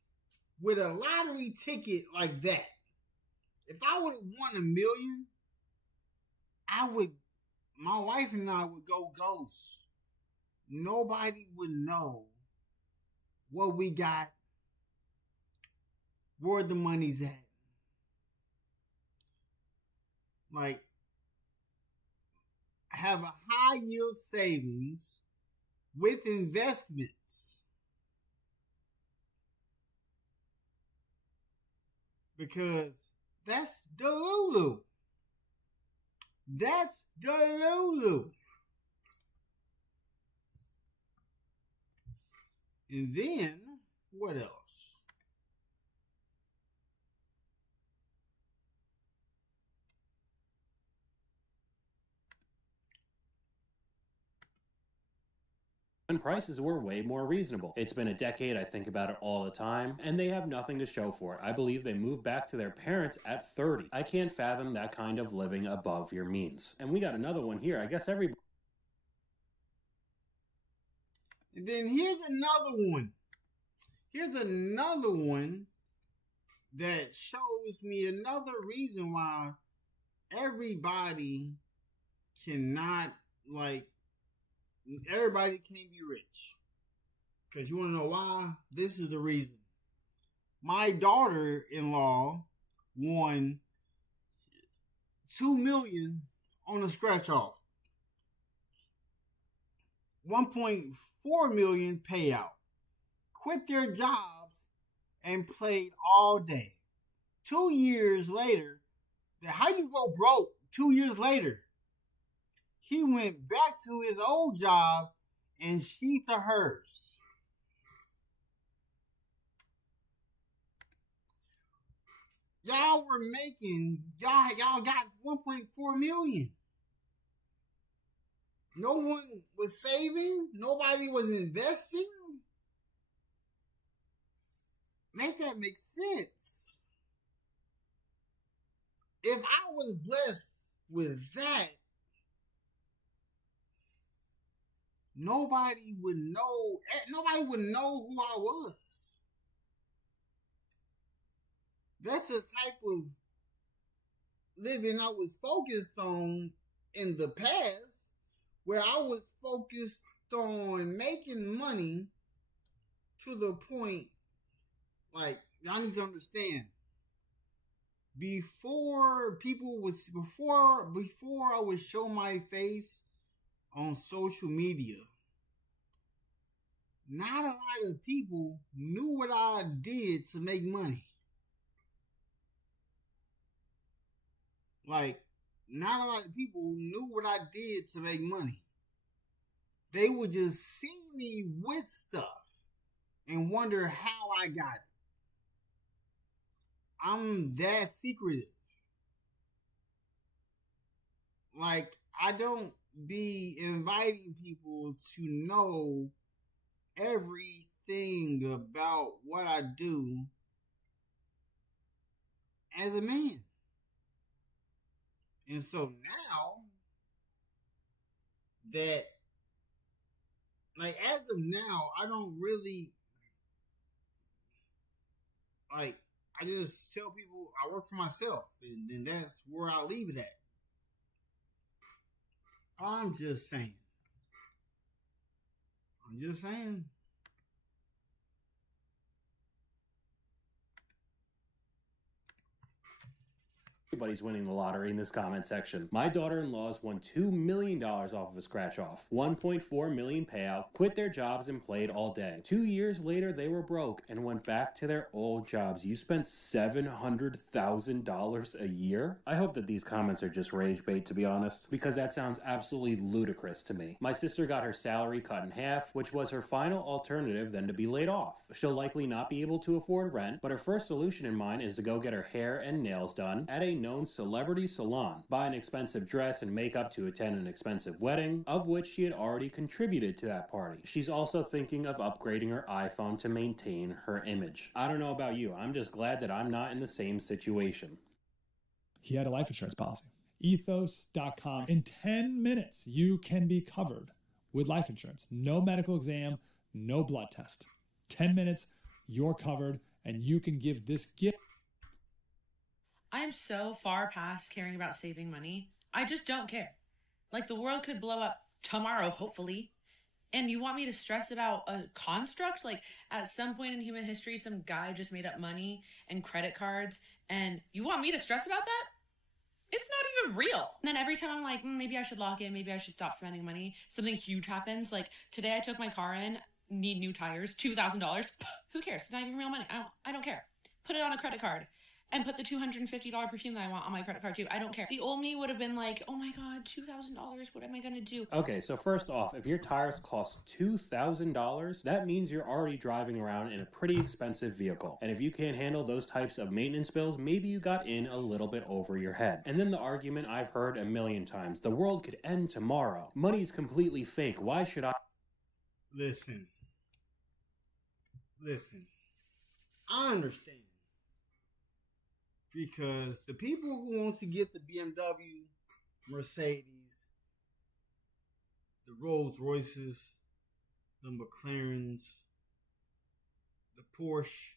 with a lottery ticket like that, if I would have won $1 million, my wife and I would go ghost. Nobody would know what we got, where the money's at. Like, have a high yield savings with investments. Because that's the Lulu. That's the Lulu. And then, what else? And prices were way more reasonable. It's been a decade, I think about it all the time, and they have nothing to show for it. I believe they moved back to their parents at 30. I can't fathom that kind of living above your means. And we got another one here. I guess everybody... And then here's another one. Here's another one that shows me another reason why everybody cannot, everybody can't be rich. Because you want to know why? This is the reason. My daughter-in-law won $2 million on a scratch-off. $1.4 million payout. Quit their jobs and played all day. 2 years later, how you go broke 2 years later? He went back to his old job and she to hers. Y'all were making, y'all got 1.4 million. No one was saving. Nobody was investing. Make that make sense. If I was blessed with that, nobody would know who I was. That's the type of living I was focused on in the past, where I was focused on making money to the point, y'all need to understand, before I would show my face on social media, not a lot of people knew what I did to make money. Not a lot of people knew what I did to make money. They would just see me with stuff and wonder how I got it. I'm that secretive. I don't be inviting people to know everything about what I do as a man. And so now that, as of now, I don't really Like, I just tell people I work for myself, and then that's where I leave it at. I'm just saying. Everybody's winning the lottery in this comment section. My daughter-in-law's won $2 million off of a scratch-off. $1.4 million payout, quit their jobs and played all day. 2 years later, they were broke and went back to their old jobs. You spent $700,000 a year? I hope that these comments are just rage bait, to be honest, because that sounds absolutely ludicrous to me. My sister got her salary cut in half, which was her final alternative than to be laid off. She'll likely not be able to afford rent, but her first solution in mind is to go get her hair and nails done at a known celebrity salon, buy an expensive dress and makeup to attend an expensive wedding, of which she had already contributed to that party. She's also thinking of upgrading her iPhone to maintain her image. I don't know about you, I'm just glad that I'm not in the same situation. He had a life insurance policy. Ethos.com. In 10 minutes, you can be covered with life insurance. No medical exam, no blood test. 10 minutes, you're covered, and you can give this gift. I am so far past caring about saving money. I just don't care. Like, the world could blow up tomorrow, hopefully. And you want me to stress about a construct? Like, at some point in human history, some guy just made up money and credit cards, and you want me to stress about that? It's not even real. And then every time I'm like, maybe I should lock in, maybe I should stop spending money, something huge happens. Like, today I took my car in, need new tires, $2,000. Who cares? It's not even real money. I don't care. Put it on a credit card. And put the $250 perfume that I want on my credit card too. I don't care. The old me would have been like, oh my God, $2,000. What am I going to do? Okay, so first off, if your tires cost $2,000, that means you're already driving around in a pretty expensive vehicle. And if you can't handle those types of maintenance bills, maybe you got in a little bit over your head. And then the argument I've heard a million times, the world could end tomorrow. Money's completely fake. Why should I? Listen. I understand. Because the people who want to get the BMW, Mercedes, the Rolls Royces, the McLarens, the Porsche,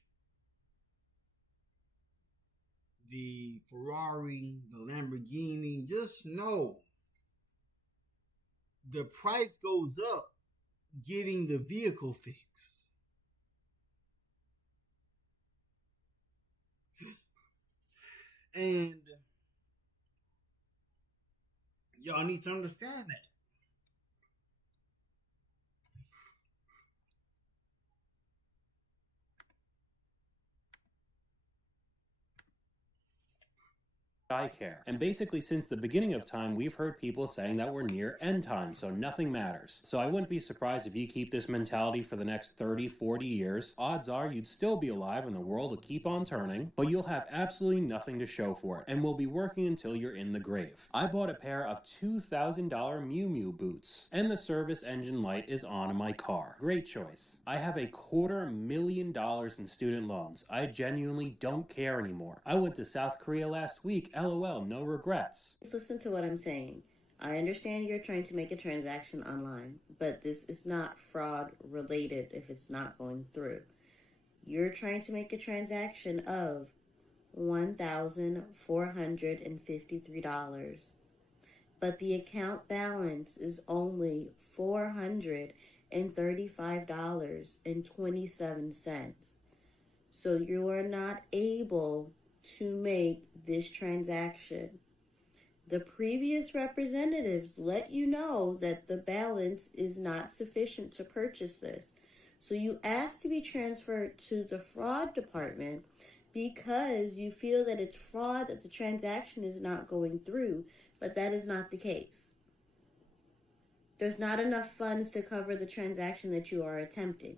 the Ferrari, the Lamborghini, just know the price goes up getting the vehicle fixed. And y'all need to understand that. I care. And basically since the beginning of time, we've heard people saying that we're near end time, so nothing matters. So I wouldn't be surprised if you keep this mentality for the next 30, 40 years. Odds are you'd still be alive and the world will keep on turning, but you'll have absolutely nothing to show for it, and will be working until you're in the grave. I bought a pair of $2,000 Miu Miu boots, and the service engine light is on in my car. Great choice. I have $250,000 in student loans. I genuinely don't care anymore. I went to South Korea last week. LOL, no regrets. Listen to what I'm saying. I understand you're trying to make a transaction online, but this is not fraud related if it's not going through. You're trying to make a transaction of $1,453, but the account balance is only $435.27. So you are not able to make this transaction. The previous representatives let you know that the balance is not sufficient to purchase this. So you ask to be transferred to the fraud department because you feel that it's fraud, that the transaction is not going through, but that is not the case. There's not enough funds to cover the transaction that you are attempting.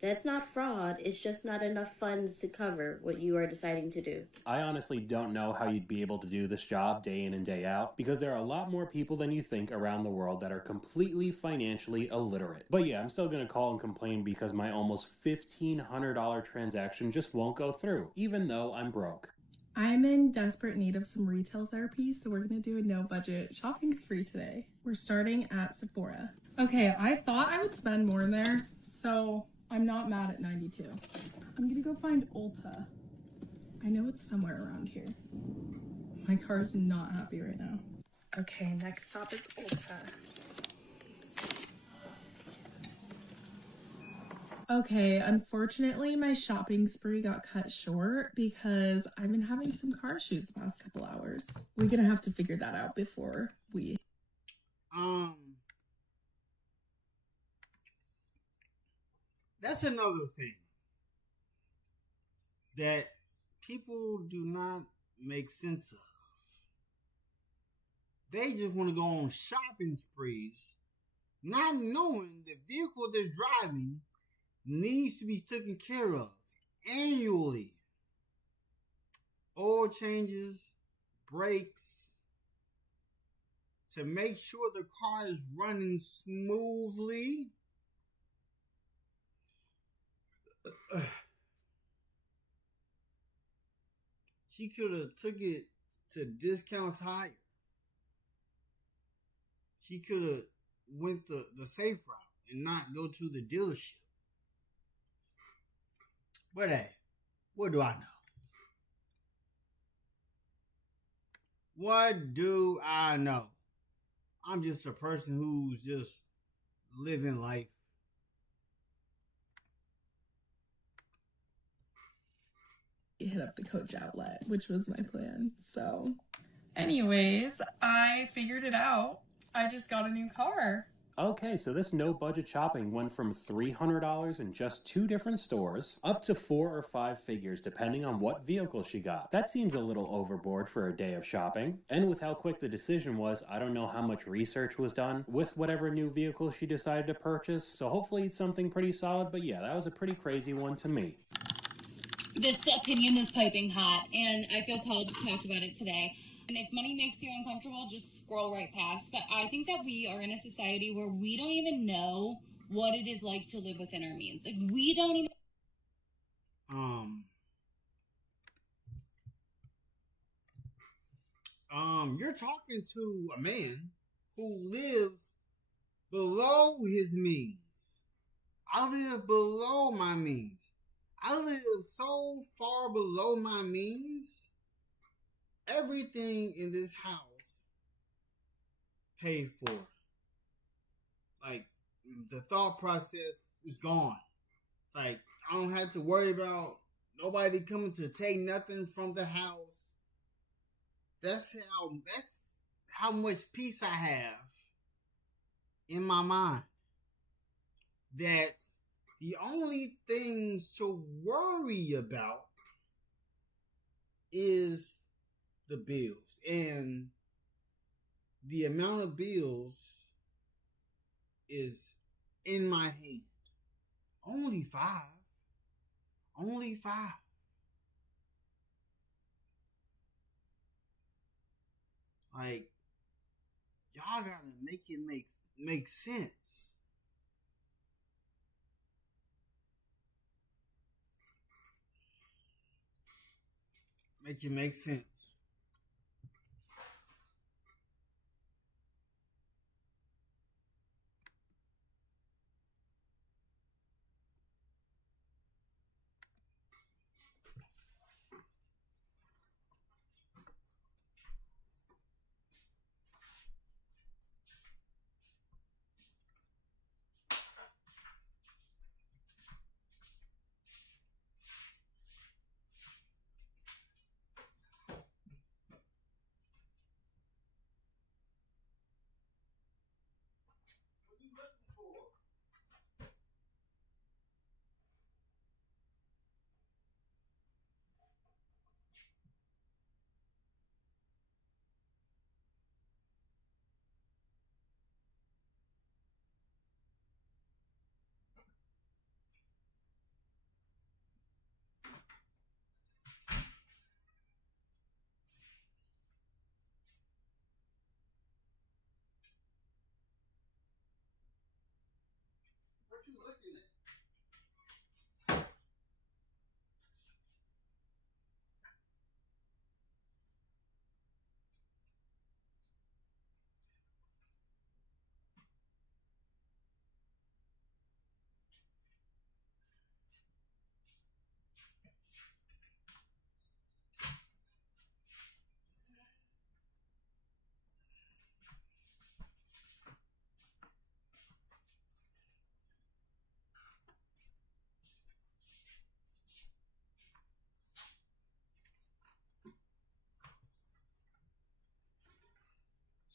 That's not fraud, it's just not enough funds to cover what you are deciding to do. I honestly don't know how you'd be able to do this job day in and day out, because there are a lot more people than you think around the world that are completely financially illiterate. But yeah, I'm still gonna call and complain because my almost $1,500 transaction just won't go through, even though I'm broke. I'm in desperate need of some retail therapy, so we're gonna do a no-budget shopping spree today. We're starting at Sephora. Okay, I thought I would spend more in there, so I'm not mad at 92. I'm gonna go find Ulta. I know it's somewhere around here. My car's not happy right now. Okay, next stop is Ulta. Okay, unfortunately, my shopping spree got cut short because I've been having some car issues the past couple hours. We're gonna have to figure that out before we... That's another thing that people do not make sense of. They just want to go on shopping sprees, not knowing the vehicle they're driving needs to be taken care of annually. Oil changes, brakes, to make sure the car is running smoothly. She could have took it to Discount Tire. She could have went the safe route and not go to the dealership. But hey, what do I know? What do I know? I'm just a person who's just living life. Hit up the Coach outlet, which was my plan. So, anyways, I figured it out. I just got a new car. Okay, so this no budget shopping went from $300 in just 2 different stores up to 4 or 5 figures depending on what vehicle she got. That seems a little overboard for a day of shopping. And with how quick the decision was, I don't know how much research was done with whatever new vehicle she decided to purchase. So hopefully it's something pretty solid, but yeah, that was a pretty crazy one to me. This opinion is piping hot, and I feel called to talk about it today. And if money makes you uncomfortable, just scroll right past. But I think that we are in a society where we don't even know what it is like to live within our means. Like, we don't even... You're talking to a man who lives below his means. I live below my means. I live so far below my means. Everything in this house paid for. Like, the thought process is gone. Like, I don't have to worry about nobody coming to take nothing from the house. That's how much peace I have in my mind. That the only things to worry about is the bills. And the amount of bills is in my hand. Only 5. Only 5. Like, y'all gotta make it make sense. Make it make sense.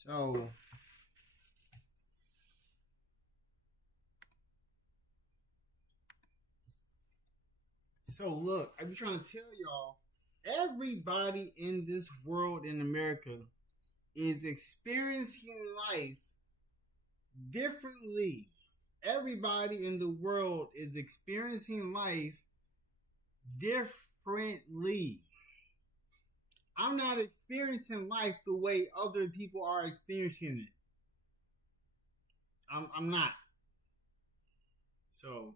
So look, I'm trying to tell y'all, everybody in this world in America is experiencing life differently. Everybody in the world is experiencing life differently. I'm not experiencing life the way other people are experiencing it. I'm not. So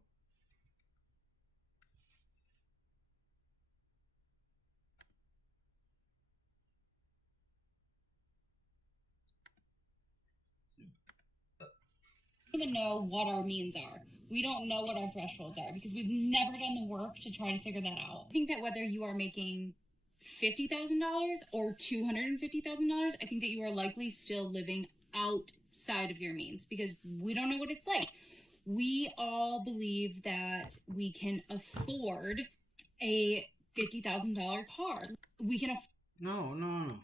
even know what our means are. We don't know what our thresholds are because we've never done the work to try to figure that out. I think that whether you are making $50,000 or $250,000, I think that you are likely still living outside of your means because we don't know what it's like. We all believe that we can afford a $50,000 car. We can No, not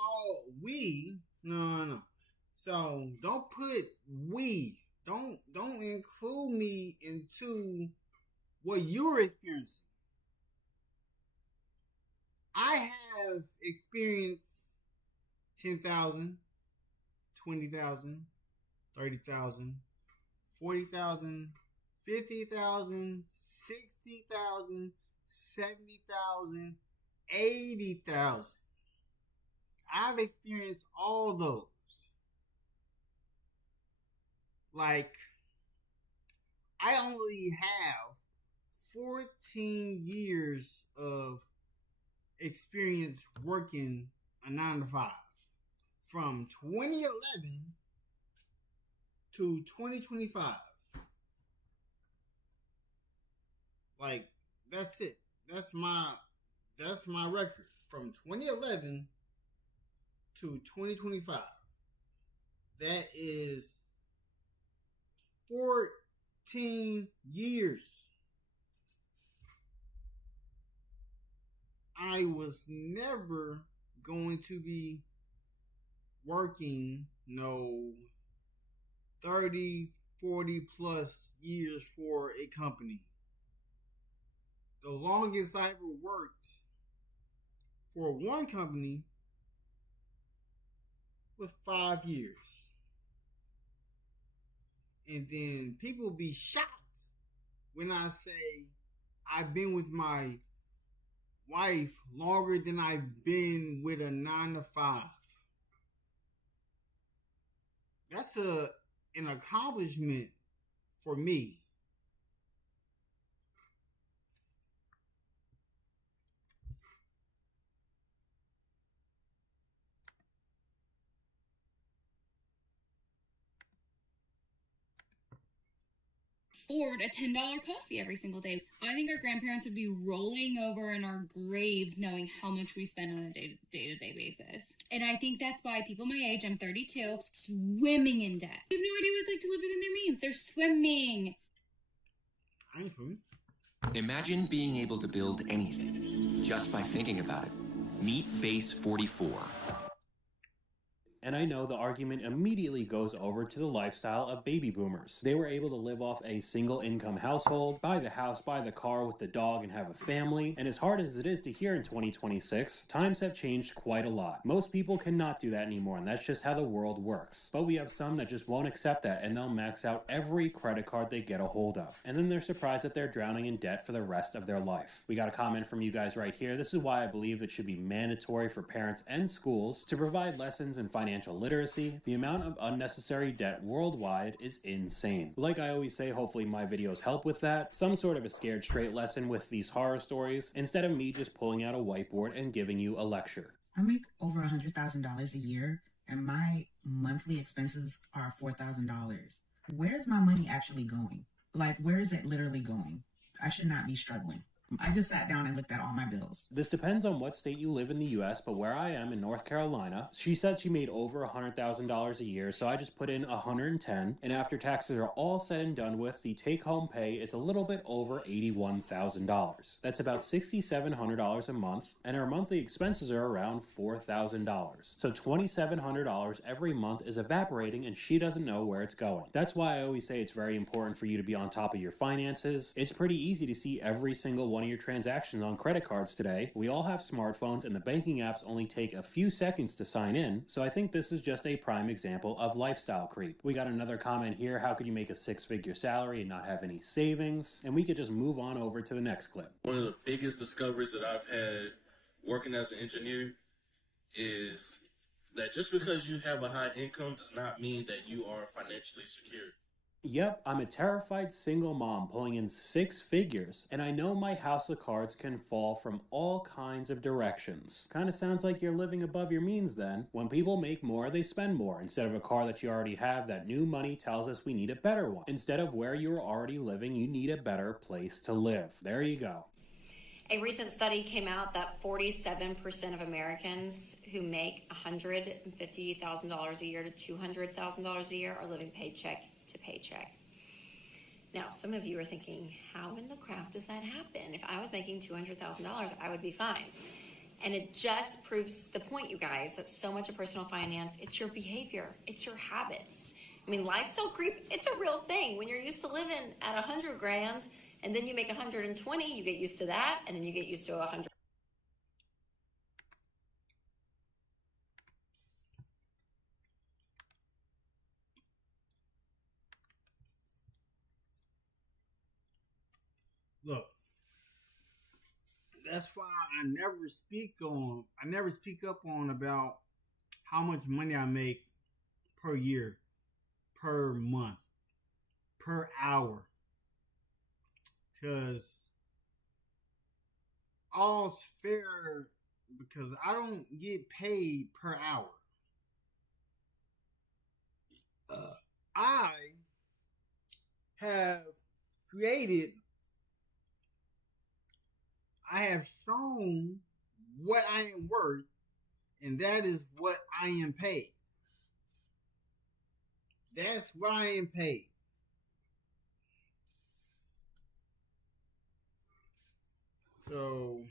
all we. No. So don't put we. Don't include me into what you're experiencing. I have experienced 10,000, 20,000, 30,000, 40,000, 50,000, 60,000, 70,000, 80,000. I've experienced all those. Like, I only have 14 years of experience working a 9-to-5 from 2011 to 2025. Like, that's it. That's my record from 2011 to 2025. That is 14 years. I was never going to be working 30, 40 plus years for a company. The longest I ever worked for one company was 5 years. And then people be shocked when I say I've been with my wife longer than I've been with a 9-to-5. That's an accomplishment for me. afford a $10 coffee every single day. I think our grandparents would be rolling over in our graves knowing how much we spend on a day-to-day basis. And I think that's why people my age, I'm 32, swimming in debt. They have no idea what it's like to live within their means. They're swimming. I'm swimming. Imagine being able to build anything just by thinking about it. Meet Base 44. And I know the argument immediately goes over to the lifestyle of baby boomers. They were able to live off a single income household, buy the house, buy the car with the dog, and have a family. And as hard as it is to hear in 2026, times have changed quite a lot. Most people cannot do that anymore, and that's just how the world works. But we have some that just won't accept that, and they'll max out every credit card they get a hold of. And then they're surprised that they're drowning in debt for the rest of their life. We got a comment from you guys right here. This is why I believe it should be mandatory for parents and schools to provide lessons in financial literacy. The amount of unnecessary debt worldwide is insane. Like I always say, hopefully my videos help with that. Some sort of a scared straight lesson with these horror stories, instead of me just pulling out a whiteboard and giving you a lecture. I make over $100,000 a year, and my monthly expenses are $4,000. Where's my money actually going? Like, where is it literally going? I should not be struggling. I just sat down and looked at all my bills. This depends on what state you live in the U.S., but where I am in North Carolina, she said she made over $100,000 a year, so I just put in $110,000, and after taxes are all said and done with, the take-home pay is a little bit over $81,000. That's about $6,700 a month, and her monthly expenses are around $4,000. So $2,700 every month is evaporating, and she doesn't know where it's going. That's why I always say it's very important for you to be on top of your finances. It's pretty easy to see every single one of your transactions on credit cards today. We all have smartphones, and the banking apps only take a few seconds to sign in, so I think this is just a prime example of lifestyle creep. We got another comment here: how could you make a six-figure salary and not have any savings? And we could just move on over to the next clip. One of the biggest discoveries that I've had working as an engineer is that just because you have a high income does not mean that you are financially secure. Yep, I'm a terrified single mom pulling in six figures, and I know my house of cards can fall from all kinds of directions. Kinda sounds like you're living above your means then. When people make more, they spend more. Instead of a car that you already have, that new money tells us we need a better one. Instead of where you are already living, you need a better place to live. There you go. A recent study came out that 47% of Americans who make $150,000 a year to $200,000 a year are living paycheck to paycheck. Now, some of you are thinking, how in the crap does that happen? If I was making $200,000, I would be fine. And it just proves the point, you guys, that so much of personal finance, it's your behavior, it's your habits. I mean, lifestyle creep, it's a real thing. When you're used to living at 100 grand, and then you make 120, you get used to that, and then you get used to 100. Look, that's why I never speak up on about how much money I make per year, per month, per hour. Because all's fair, because I don't get paid per hour. I have shown what I am worth, and that is what I am paid. That's what I am paid. So,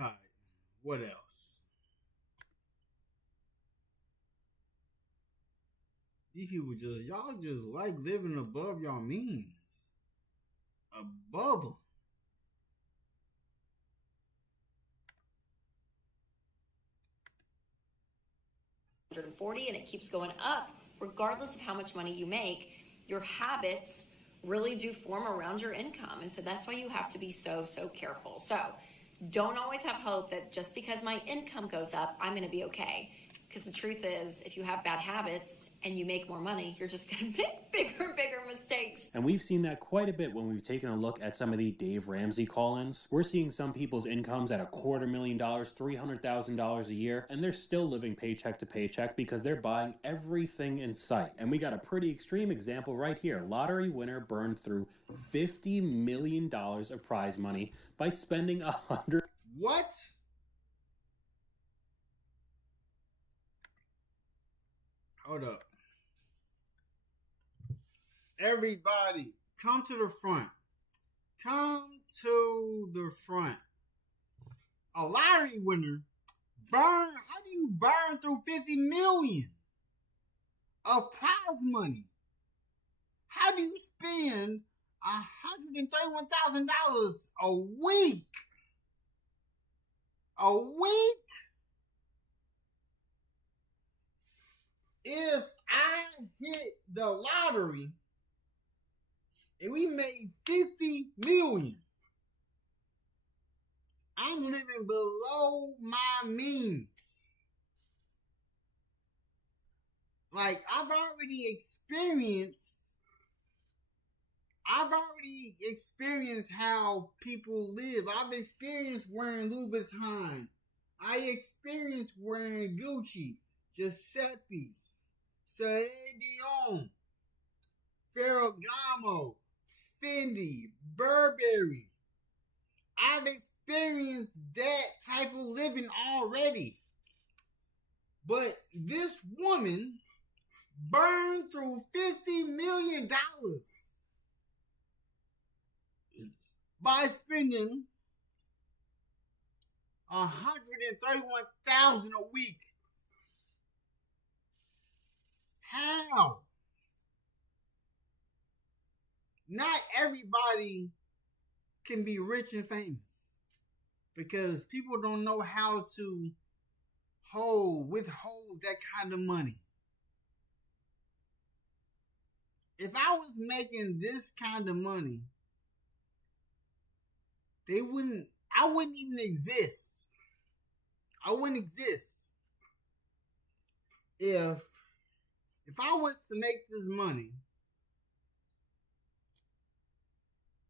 all right, what else? These people y'all just like living above y'all means. Above them. $140, and it keeps going up regardless of how much money you make. Your habits really do form around your income, and so that's why you have to be so careful. So don't always have hope that just because my income goes up, I'm going to be okay. Because the truth is, if you have bad habits and you make more money, you're just going to make bigger and bigger mistakes. And we've seen that quite a bit when we've taken a look at some of the Dave Ramsey call-ins. We're seeing some people's incomes at $250,000, $300,000 a year, and they're still living paycheck to paycheck because they're buying everything in sight. And we got a pretty extreme example right here. Lottery winner burned through $50 million of prize money by spending $100. What? Hold up. Everybody, come to the front. Come to the front. A lottery winner how do you burn through $50 million of prize money? How do you spend $131,000 a week? A week? If I hit the lottery and we made $50 million, I'm living below my means. Like, I've already experienced how people live. I've experienced wearing Louis Vuitton. I experienced wearing Gucci, Giuseppe's, Celine Dion, Ferragamo, Fendi, Burberry. I've experienced that type of living already. But this woman burned through $50 million by spending $131,000 a week. How? Not everybody can be rich and famous because people don't know how to withhold that kind of money. If I was making this kind of money, I wouldn't even exist. I wouldn't exist if I was to make this money.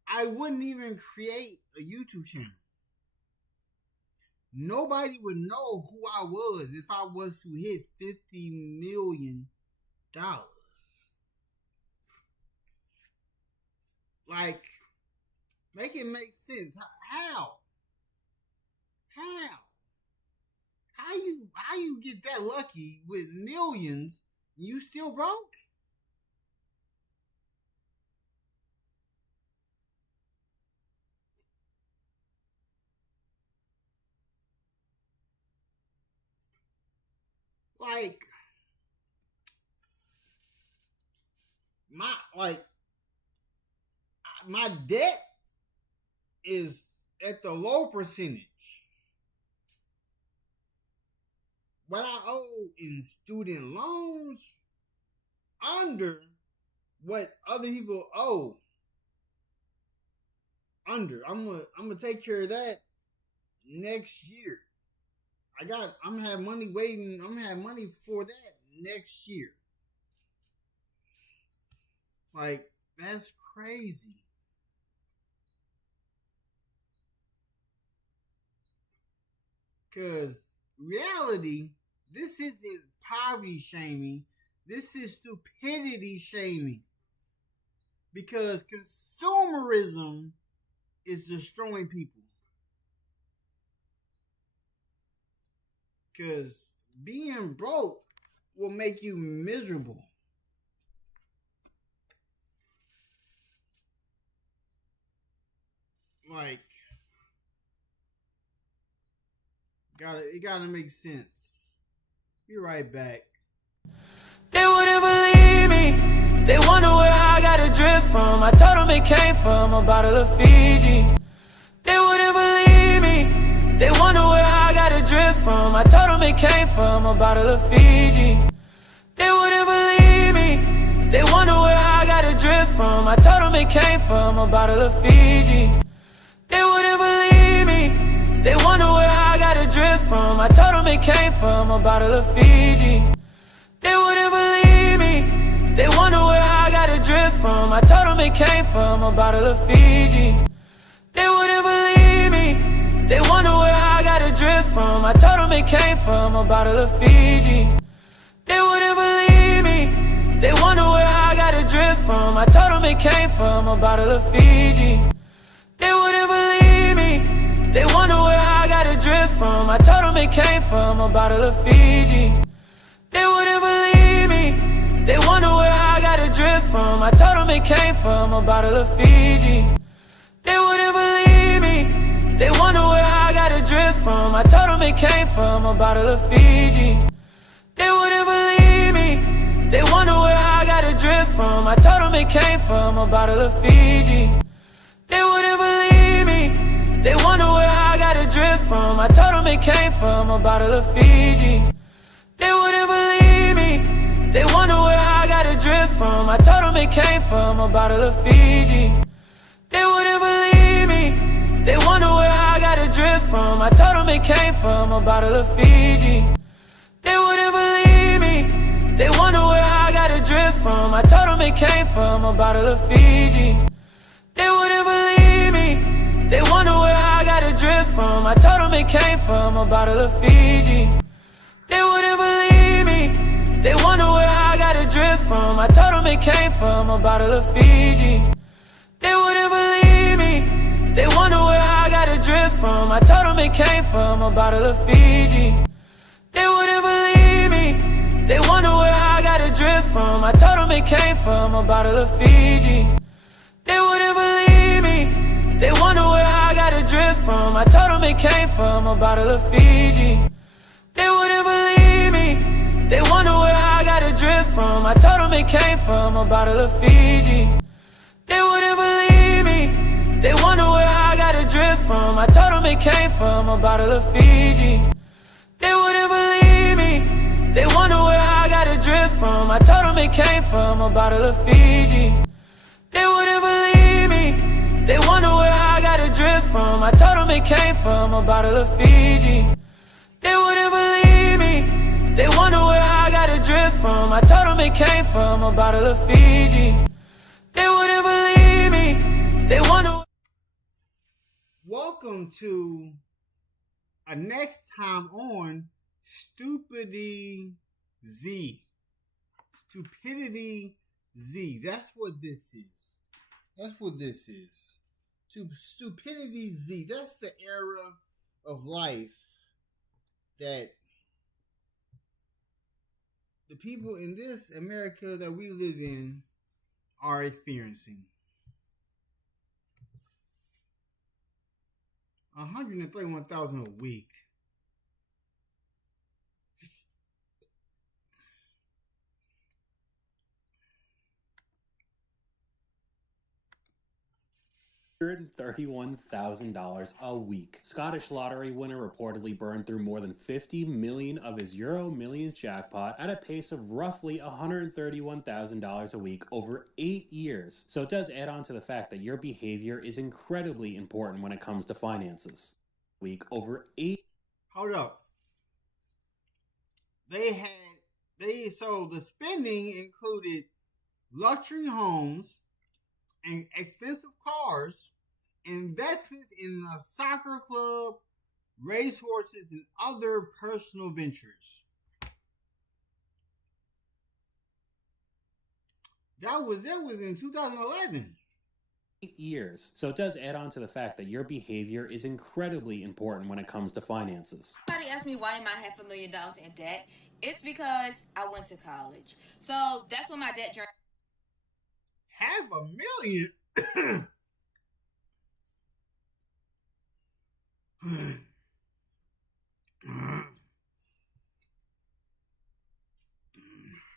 I wouldn't even create a YouTube channel. Nobody would know who I was if I was to hit $50 million. Like, make it make sense. How? How you get that lucky with millions and you still broke? Like, my debt is at the low percentage. What I owe in student loans under what other people owe. I'm gonna take care of that next year. I'm gonna have money waiting. I'm gonna have money for that next year. Like, that's crazy. Because reality, this isn't poverty shaming. This is stupidity shaming. Because consumerism is destroying people. Because being broke will make you miserable. Like, it gotta make sense. Be right back. They wouldn't believe me. They wonder where I got a drip from. I told them it came from a bottle of Fiji. They wouldn't believe me. They wonder where I got a drip from. I told them it came from a bottle of Fiji. They wouldn't believe me. They wonder where I got a drip from. I told them it came from a bottle of Fiji. They wouldn't believe me. They wonder where I got a drip from. I told them it came from a bottle of Fiji. They wouldn't believe me. They wonder where I got a drip from. I told them it came from a bottle of Fiji. They wouldn't believe me. They wonder where I got a drip from. I told them it came from a bottle of Fiji. They wouldn't believe me. They wonder where I got a drip from. I told them it came from a bottle of Fiji. They wouldn't believe me. They wonder where I got a drip from. I told them it came from a bottle of Fiji. They wouldn't believe me. They wonder where I got a drip from. I told them it came from a bottle of Fiji. They wouldn't believe me. They wonder where I got a drip from. I told them it came from a bottle of Fiji. They wouldn't believe me. They wonder where I got a drip from. I told them it came from a bottle of Fiji. They wouldn't believe me. They wonder where I got a drip from. I told them it came from a bottle of Fiji. They wouldn't believe me. They wonder where I got a drip from. I told them it came from a bottle of Fiji. They wouldn't believe me. They wonder where I got a drip from. I told them it came from a bottle of Fiji. They wouldn't believe me. They wonder where I got a drip from. I told them it came from a bottle of Fiji. They wouldn't believe me. They wonder where I got a drip from. I told them it came from a bottle of Fiji. They wouldn't believe me. They wonder where I got a drip from. I told them it came from a bottle of Fiji. They wouldn't believe me. They wonder where I got a drip from. I told them it came from a bottle of Fiji. They wouldn't believe me. They wonder where I got a drip from. I told them it came from a bottle of Fiji. They wouldn't believe me. They wonder where I got a drip from. I told them it came from a bottle of Fiji. They wouldn't believe me. They wonder where I got a drip from. I told them it came from a bottle of Fiji. They wouldn't believe me. They wonder where I got a drip from. I told them it came from a bottle of Fiji. They wouldn't believe me. They wonder where I got a drip from. I told them it came from a bottle of Fiji. They wouldn't believe me. They wonder where I got a drip from. I told them it came from a bottle of Fiji. They wouldn't believe me. They wonder where I got a drip from. I told them it came from a bottle of Fiji. They wouldn't believe me. They wonder. Welcome to a next time on Stupidity Z. Stupidity Z. That's what this is. That's what this is. Stupidity Z. That's the era of life that the people in this America that we live in are experiencing. 131,000 a week. $131,000 a week. Scottish lottery winner reportedly burned through more than 50 million of his Euro Millions jackpot at a pace of roughly $131,000 a week over 8 years. So it does add on to the fact that your behavior is incredibly important when it comes to finances. Week over 8. Hold up. So the spending included luxury homes and expensive cars, investments in a soccer club, racehorses, and other personal ventures. That was in 2011. 8 years. So it does add on to the fact that your behavior is incredibly important when it comes to finances. Somebody asked me why am I $500,000 in debt? It's because I went to college. So that's when my debt journey. $500,000?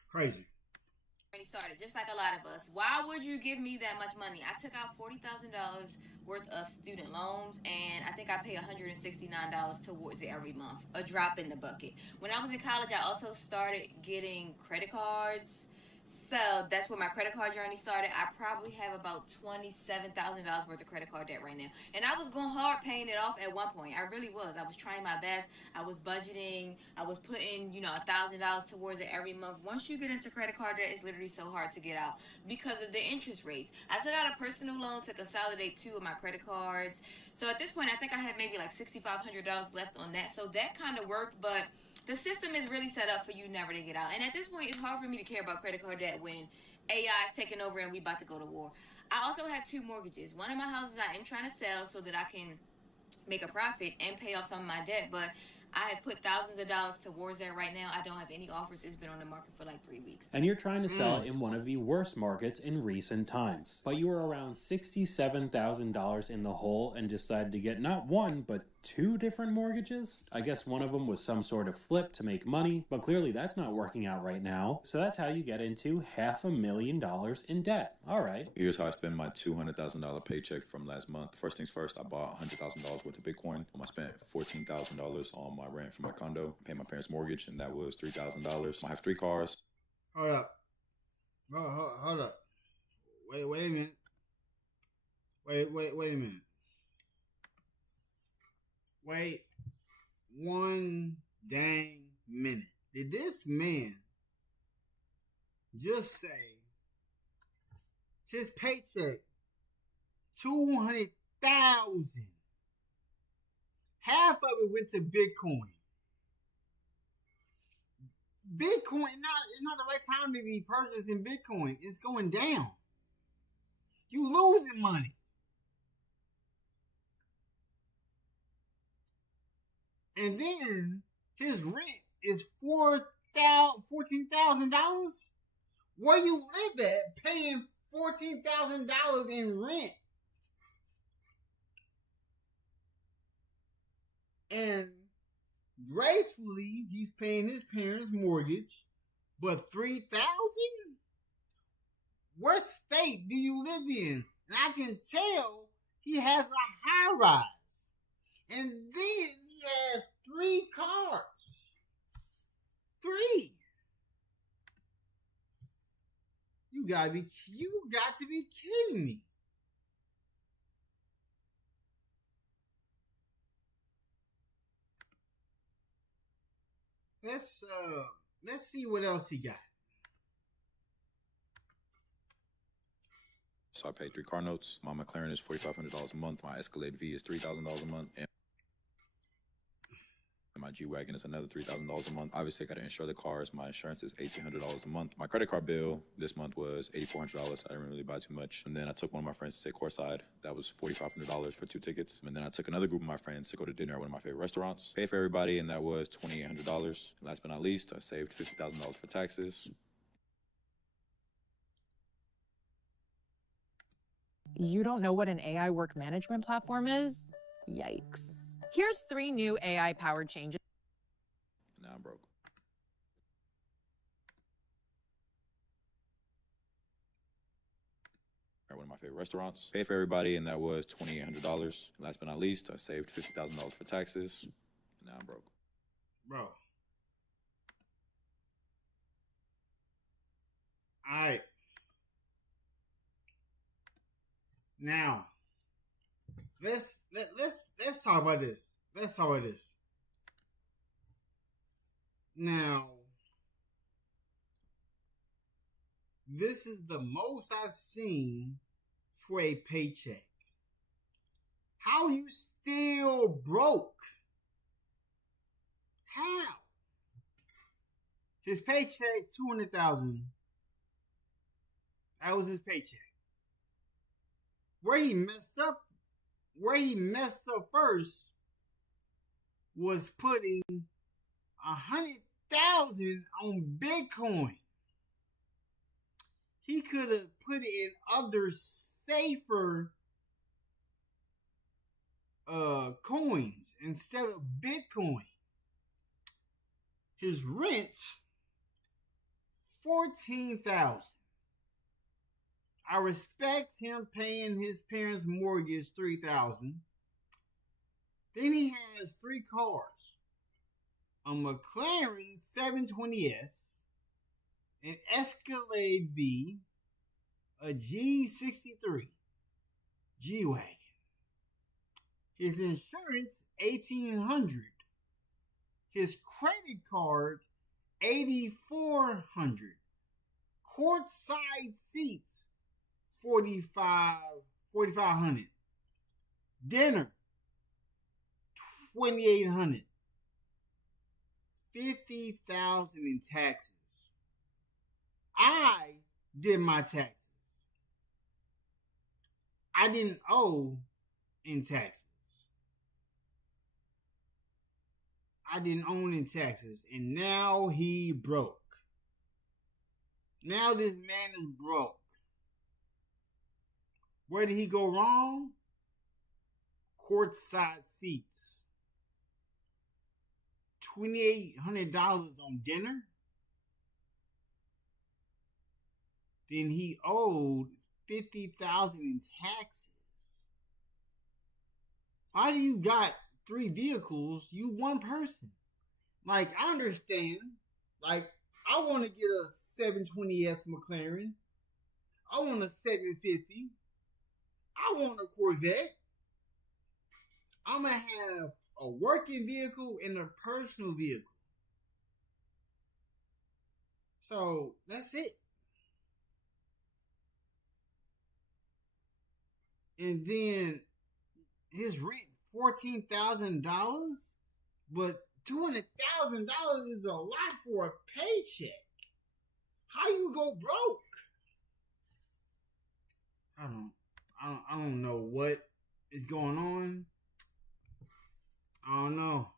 Crazy. Started just like a lot of us. Why would you give me that much money? I took out $40,000 worth of student loans, and I think I pay $169 towards it every month. A drop in the bucket. When I was in college, I also started getting credit cards So that's where my credit card journey started. I probably have about $27,000 worth of credit card debt right now. And I was going hard paying it off at one point. I really was. I was trying my best. I was budgeting. I was putting, $1,000 towards it every month. Once you get into credit card debt, it's literally so hard to get out because of the interest rates. I took out a personal loan to consolidate 2 of my credit cards. So at this point, I think I have maybe like $6,500 left on that. So that kind of worked, but the system is really set up for you never to get out. And at this point, it's hard for me to care about credit card debt when AI is taking over and we about to go to war. I also have 2 mortgages. One of my houses I am trying to sell so that I can make a profit and pay off some of my debt. But I have put thousands of dollars towards that right now. I don't have any offers. It's been on the market for like 3 weeks. And you're trying to sell it in one of the worst markets in recent times. But you were around $67,000 in the hole and decided to get not 1, but 2 different mortgages? I guess one of them was some sort of flip to make money, but clearly that's not working out right now. So that's how you get into $500,000 in debt. All right. Here's how I spent my $200,000 paycheck from last month. First things first, I bought $100,000 worth of Bitcoin. I spent $14,000 on my rent for my condo, paid my parents' mortgage, and that was $3,000. I have 3 cars. Hold up. Hold up. Wait a minute. Wait a minute. Wait 1 dang minute. Did this man just say his paycheck $200,000? Half of it went to Bitcoin. Bitcoin, it's not the right time to be purchasing Bitcoin. It's going down. You losing money. And then his rent is $14,000. Where you live at paying $14,000 in rent. And gracefully, he's paying his parents' mortgage, but $3,000? What state do you live in? And I can tell he has a high rise. And then he has 3 cars. 3. You got to be kidding me. Let's see what else he got. So I paid 3 car notes. My McLaren is $4,500 a month. My Escalade V is $3,000 a month. And my G-Wagon is another $3,000 a month. Obviously, I got to insure the cars. My insurance is $1,800 a month. My credit card bill this month was $8,400. I didn't really buy too much. And then I took one of my friends to stay courtside. That was $4,500 for 2 tickets. And then I took another group of my friends to go to dinner at one of my favorite restaurants. Paid for everybody, and that was $2,800. Last but not least, I saved $50,000 for taxes. You don't know what an AI work management platform is? Yikes. Here's 3 new AI-powered changes. Now I'm broke. At one of my favorite restaurants. Paid for everybody, and that was $2,800. Last but not least, I saved $50,000 for taxes. Now I'm broke. Bro. All right. Now, let's talk about this. Let's talk about this. Now, this is the most I've seen for a paycheck. How you still broke? How? His paycheck, $200,000. That was his paycheck. Where he messed up first was putting $100,000 on Bitcoin. He could have put it in other safer coins instead of Bitcoin. His rent, $14,000. I respect him paying his parents' mortgage $3,000. Then he has 3 cars: a McLaren 720S, an Escalade V, a G63 G-Wagon. His insurance, $1,800. His credit card, $8,400. Courtside seats, $4,500. Dinner, $2,800. $50,000 in taxes. I did my taxes. I didn't owe in taxes. I didn't own in taxes, and now he broke. Now this man is broke. Where did he go wrong? Courtside seats. $2,800 on dinner. Then he owed $50,000 in taxes. Why do you got 3 vehicles? You one person. Like, I understand. Like, I want to get a 720S McLaren. I want a 750. I want a Corvette. I'm going to have a working vehicle and a personal vehicle. So, that's it. And then his rent, $14,000, but $200,000 is a lot for a paycheck. How you go broke? I don't know what is going on. I don't know.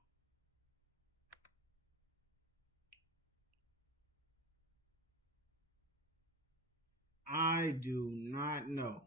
I do not know.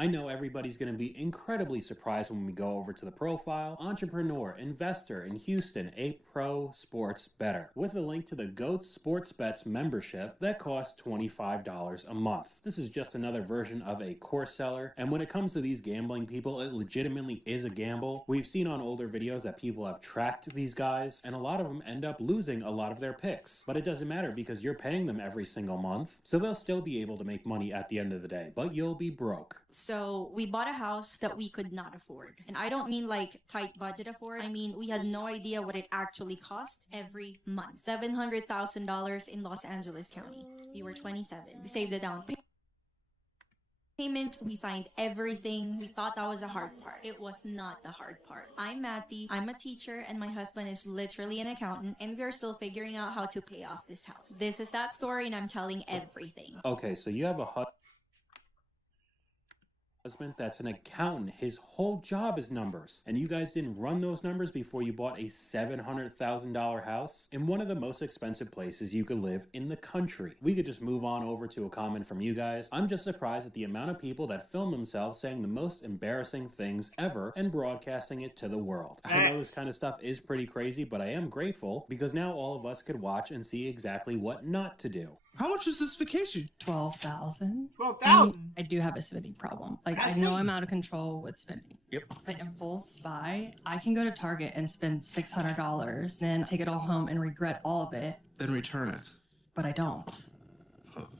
I know everybody's going to be incredibly surprised when we go over to the profile, entrepreneur, investor in Houston, a pro sports bettor, with a link to the GOAT Sports Bets membership that costs $25 a month. This is just another version of a course seller, and when it comes to these gambling people, it legitimately is a gamble. We've seen on older videos that people have tracked these guys, and a lot of them end up losing a lot of their picks. But it doesn't matter because you're paying them every single month, so they'll still be able to make money at the end of the day, but you'll be broke. So we bought a house that we could not afford. And I don't mean like tight budget afford. I mean, we had no idea what it actually cost every month. $700,000 in Los Angeles County. We were 27. We saved a down payment. We signed everything. We thought that was the hard part. It was not the hard part. I'm Matty. I'm a teacher and my husband is literally an accountant, and we're still figuring out how to pay off this house. This is that story and I'm telling everything. Okay, so you have a husband that's an accountant. His whole job is numbers, and you guys didn't run those numbers before you bought a $700,000 house in one of the most expensive places you could live in the country. We could just move on over to a comment from you guys. I'm just surprised at the amount of people that film themselves saying the most embarrassing things ever and broadcasting it to the world. I know this kind of stuff is pretty crazy, but I am grateful because now all of us could watch and see exactly what not to do. How much was this vacation? $12,000. $12,000? I do have a spending problem. Like, I know I'm out of control with spending. Yep. But impulse buy, I can go to Target and spend $600, then take it all home and regret all of it. Then return it. But I don't.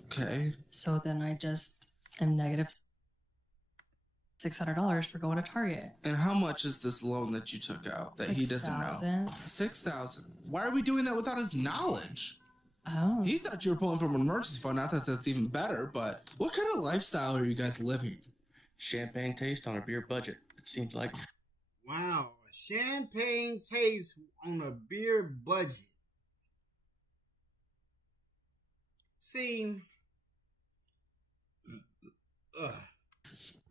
Okay. So then I just am negative $600 for going to Target. And how much is this loan that you took out that he doesn't know? $6,000. Why are we doing that without his knowledge? Oh. He thought you were pulling from an emergency fund. Not that that's even better, but what kind of lifestyle are you guys living? Champagne taste on a beer budget, it seems like. Wow. Champagne taste on a beer budget. See,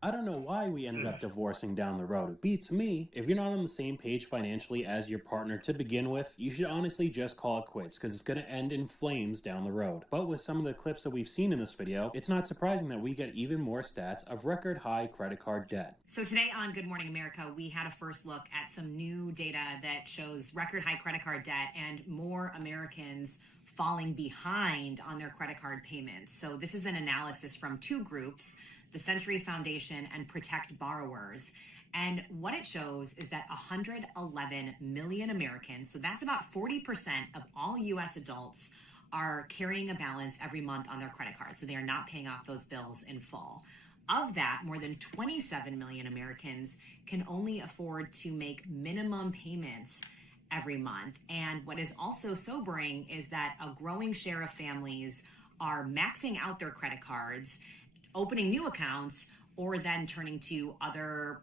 I don't know why we ended up divorcing down the road. It beats me. If you're not on the same page financially as your partner to begin with, you should honestly just call it quits because it's going to end in flames down the road. But with some of the clips that we've seen in this video, it's not surprising that we get even more stats of record high credit card debt. So today on Good Morning America, we had a first look at some new data that shows record high credit card debt and more Americans falling behind on their credit card payments. So this is an analysis from 2 groups, the Century Foundation and Protect Borrowers. And what it shows is that 111 million Americans, so that's about 40% of all U.S. adults, are carrying a balance every month on their credit card. So they are not paying off those bills in full. Of that, more than 27 million Americans can only afford to make minimum payments every month. And what is also sobering is that a growing share of families are maxing out their credit cards, opening new accounts, or then turning to other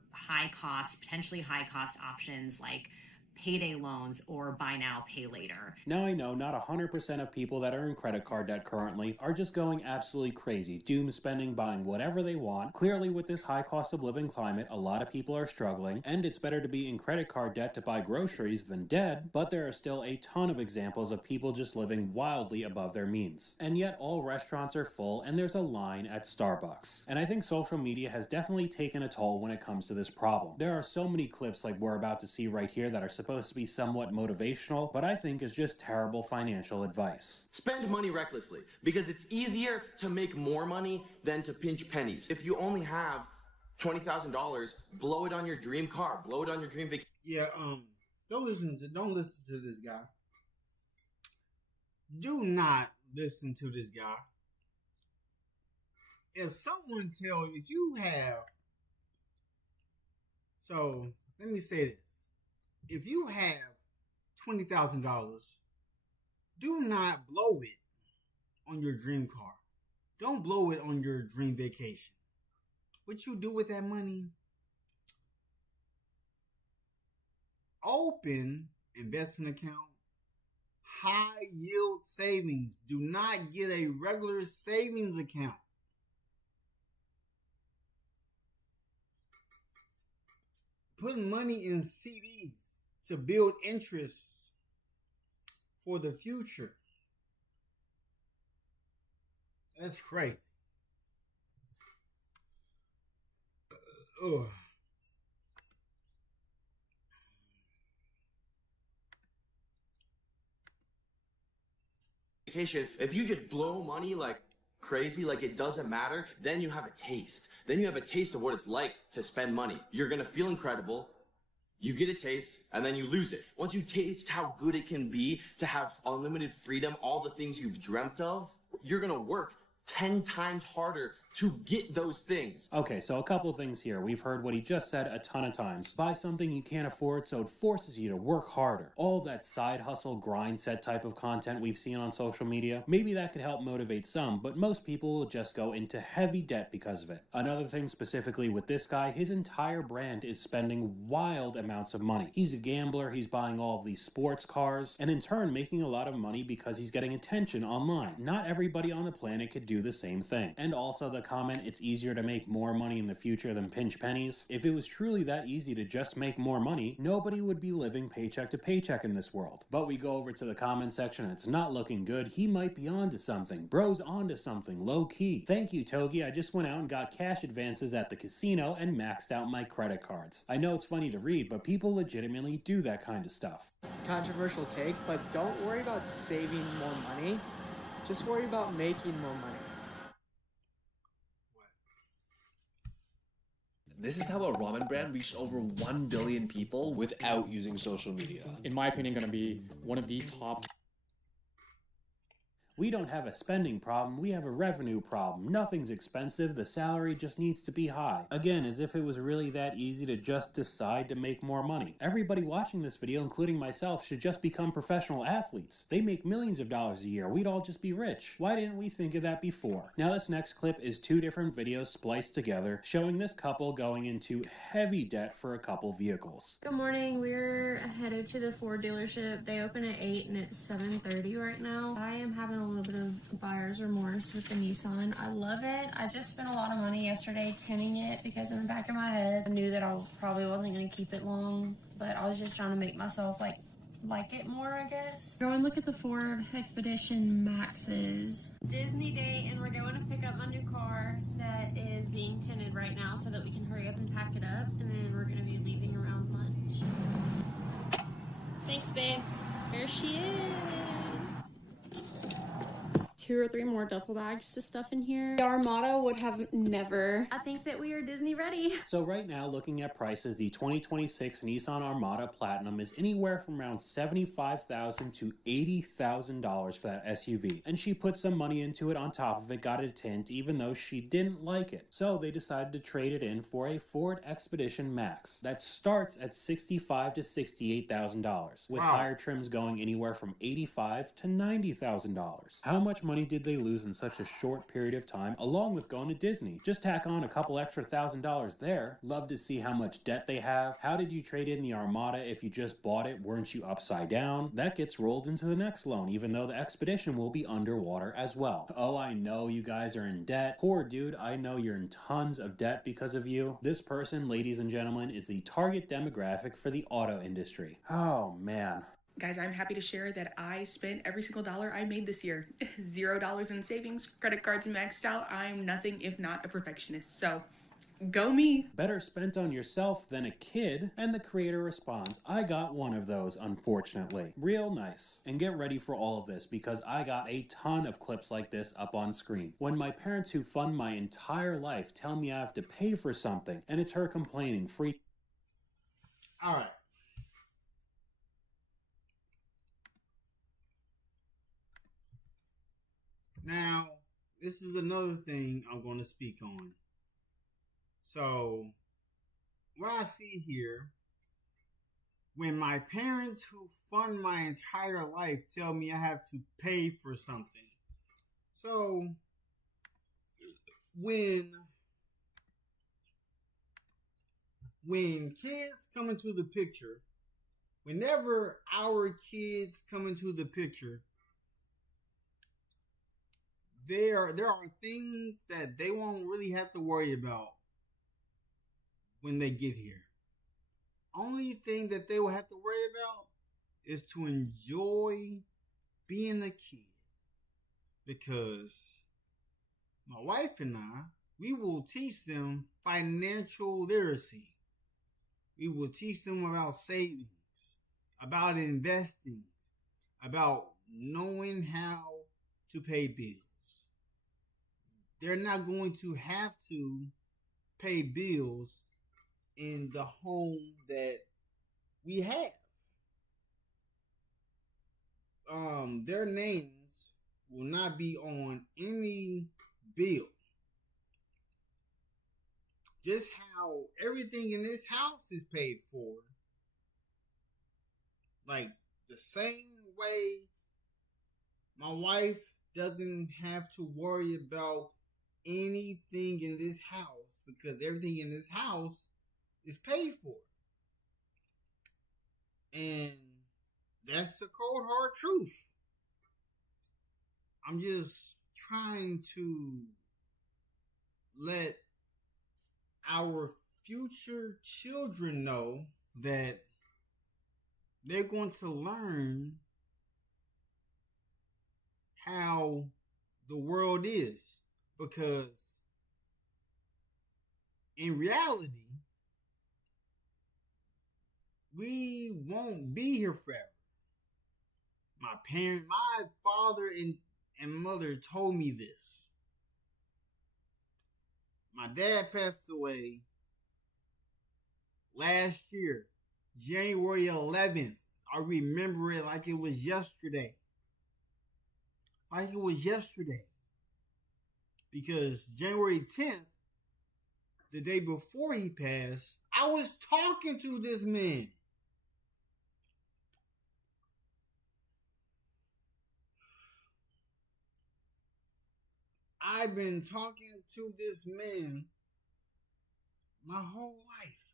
potentially high cost options like payday loans or buy now, pay later. Now I know not 100% of people that are in credit card debt currently are just going absolutely crazy, doom spending, buying whatever they want. Clearly with this high cost of living climate, a lot of people are struggling, and it's better to be in credit card debt to buy groceries than dead, but there are still a ton of examples of people just living wildly above their means. And yet all restaurants are full and there's a line at Starbucks. And I think social media has definitely taken a toll when it comes to this problem. There are so many clips like we're about to see right here that are supposed to be somewhat motivational, but I think is just terrible financial advice. Spend money recklessly, because it's easier to make more money than to pinch pennies. If you only have $20,000, blow it on your dream car, blow it on your dream vacation. Yeah, don't listen to this guy. Do not listen to this guy. If someone tells you, if you have, so let me say this. If you have $20,000, do not blow it on your dream car. Don't blow it on your dream vacation. What you do with that money? Open investment account, high yield savings. Do not get a regular savings account. Put money in CDs to build interest for the future. That's crazy. Ugh. Vacation, if you just blow money like crazy, like it doesn't matter, then you have a taste. Then you have a taste of what it's like to spend money. You're gonna feel incredible. You get a taste, and then you lose it. Once you taste how good it can be to have unlimited freedom, all the things you've dreamt of, you're gonna work 10 times harder to get those things. Okay, so a couple things here. We've heard what he just said a ton of times. Buy something you can't afford so it forces you to work harder. All that side hustle, grind set type of content we've seen on social media, maybe that could help motivate some, but most people will just go into heavy debt because of it. Another thing specifically with this guy, his entire brand is spending wild amounts of money. He's a gambler, he's buying all of these sports cars, and in turn making a lot of money because he's getting attention online. Not everybody on the planet could do the same thing. And also the comment, it's easier to make more money in the future than pinch pennies. If it was truly that easy to just make more money, nobody would be living paycheck to paycheck in this world. But we go over to the comment section and it's not looking good. He might be onto something. Bro's onto something, low key. Thank you, Togi. I just went out and got cash advances at the casino and maxed out my credit cards. I know it's funny to read, but people legitimately do that kind of stuff. Controversial take, but don't worry about saving more money. Just worry about making more money. This is how a ramen brand reached over 1 billion people without using social media. In my opinion, going to be one of the top. We don't have a spending problem, we have a revenue problem. Nothing's expensive, the salary just needs to be high. Again, as if it was really that easy to just decide to make more money. Everybody watching this video, including myself, should just become professional athletes. They make millions of dollars a year, we'd all just be rich. Why didn't we think of that before? Now this next clip is 2 different videos spliced together, showing this couple going into heavy debt for a couple vehicles. Good morning, we're headed to the Ford dealership. They open at 8 and it's 7:30 right now. I am having a little bit of buyer's remorse with the Nissan. I love it. I just spent a lot of money yesterday tinting it because in the back of my head I knew that I probably wasn't going to keep it long, but I was just trying to make myself like it more, I guess. Go and look at the Ford Expedition Maxes. Disney Day, and we're going to pick up my new car that is being tinted right now so that we can hurry up and pack it up, and then we're going to be leaving around lunch. Thanks, babe. Here she is. 2 or 3 more duffel bags to stuff in here. The Armada would have never. I think that we are Disney ready. So right now, looking at prices, the 2026 Nissan Armada Platinum is anywhere from around $75,000 to $80,000 for that SUV. And she put some money into it on top of it, got a tint, even though she didn't like it. So they decided to trade it in for a Ford Expedition Max that starts at $65,000 to $68,000, with higher trims going anywhere from $85,000 to $90,000. How much money did they lose in such a short period of time, along with going to Disney? Just tack on a couple extra $1,000 there. Love to see how much debt they have. How did you trade in the Armada if you just bought it? Weren't you upside down? That gets rolled into the next loan, even though the Expedition will be underwater as well. Oh, I know you guys are in debt. Poor dude, I know you're in tons of debt because of you. This person, ladies and gentlemen, is the target demographic for the auto industry. Oh, man. Guys, I'm happy to share that I spent every single dollar I made this year. $0 in savings, credit cards maxed out. I'm nothing if not a perfectionist. So, go me. Better spent on yourself than a kid. And the creator responds, I got one of those, unfortunately. Real nice. And get ready for all of this, because I got a ton of clips like this up on screen. When my parents, who fund my entire life, tell me I have to pay for something, and it's her complaining free. All right. Now, this is another thing I'm going to speak on. So, what I see here, when my parents who fund my entire life tell me I have to pay for something. So, when kids come into the picture, whenever our kids come into the picture, there are things that they won't really have to worry about when they get here. Only thing that they will have to worry about is to enjoy being a kid. Because my wife and I, we will teach them financial literacy. We will teach them about savings, about investing, about knowing how to pay bills. They're not going to have to pay bills in the home that we have. Their names will not be on any bill. Just how everything in this house is paid for. Like the same way my wife doesn't have to worry about anything in this house, because everything in this house is paid for. And that's the cold hard truth. I'm just trying to let our future children know that they're going to learn how the world is. Because in reality, we won't be here forever. My father and mother told me this. My dad passed away last year, January 11th. I remember it like it was yesterday. Like it was yesterday. Because January 10th, the day before he passed, I was talking to this man. I've been talking to this man my whole life.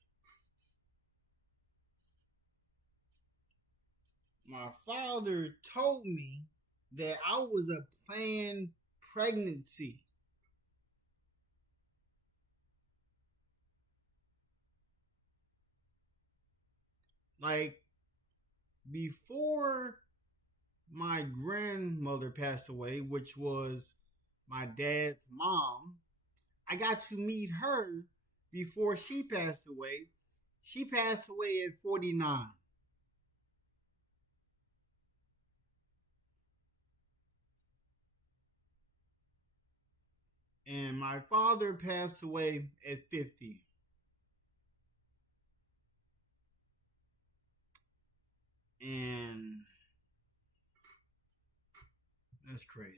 My father told me that I was a planned pregnancy. Like, before my grandmother passed away, which was my dad's mom, I got to meet her before she passed away. She passed away at 49. And my father passed away at 50. And that's crazy.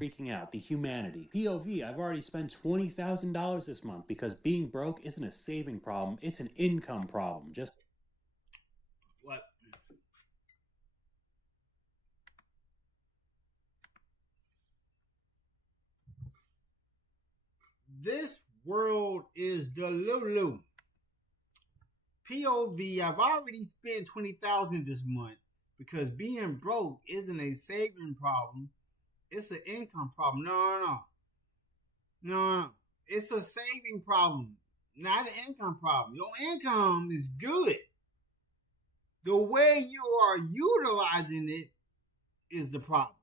Freaking out, the humanity. POV, I've already spent $20,000 this month because being broke isn't a saving problem, it's an income problem. Just what? This world is Delulu. POV, I've already spent $20,000 this month because being broke isn't a saving problem. It's an income problem. No. It's a saving problem, not an income problem. Your income is good. The way you are utilizing it is the problem.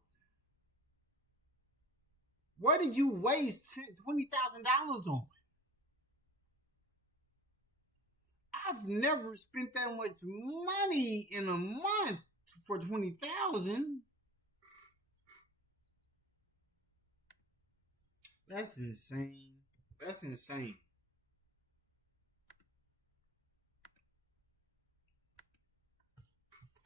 What did you waste $20,000 on? I've never spent that much money in a month for $20,000. That's insane. That's insane.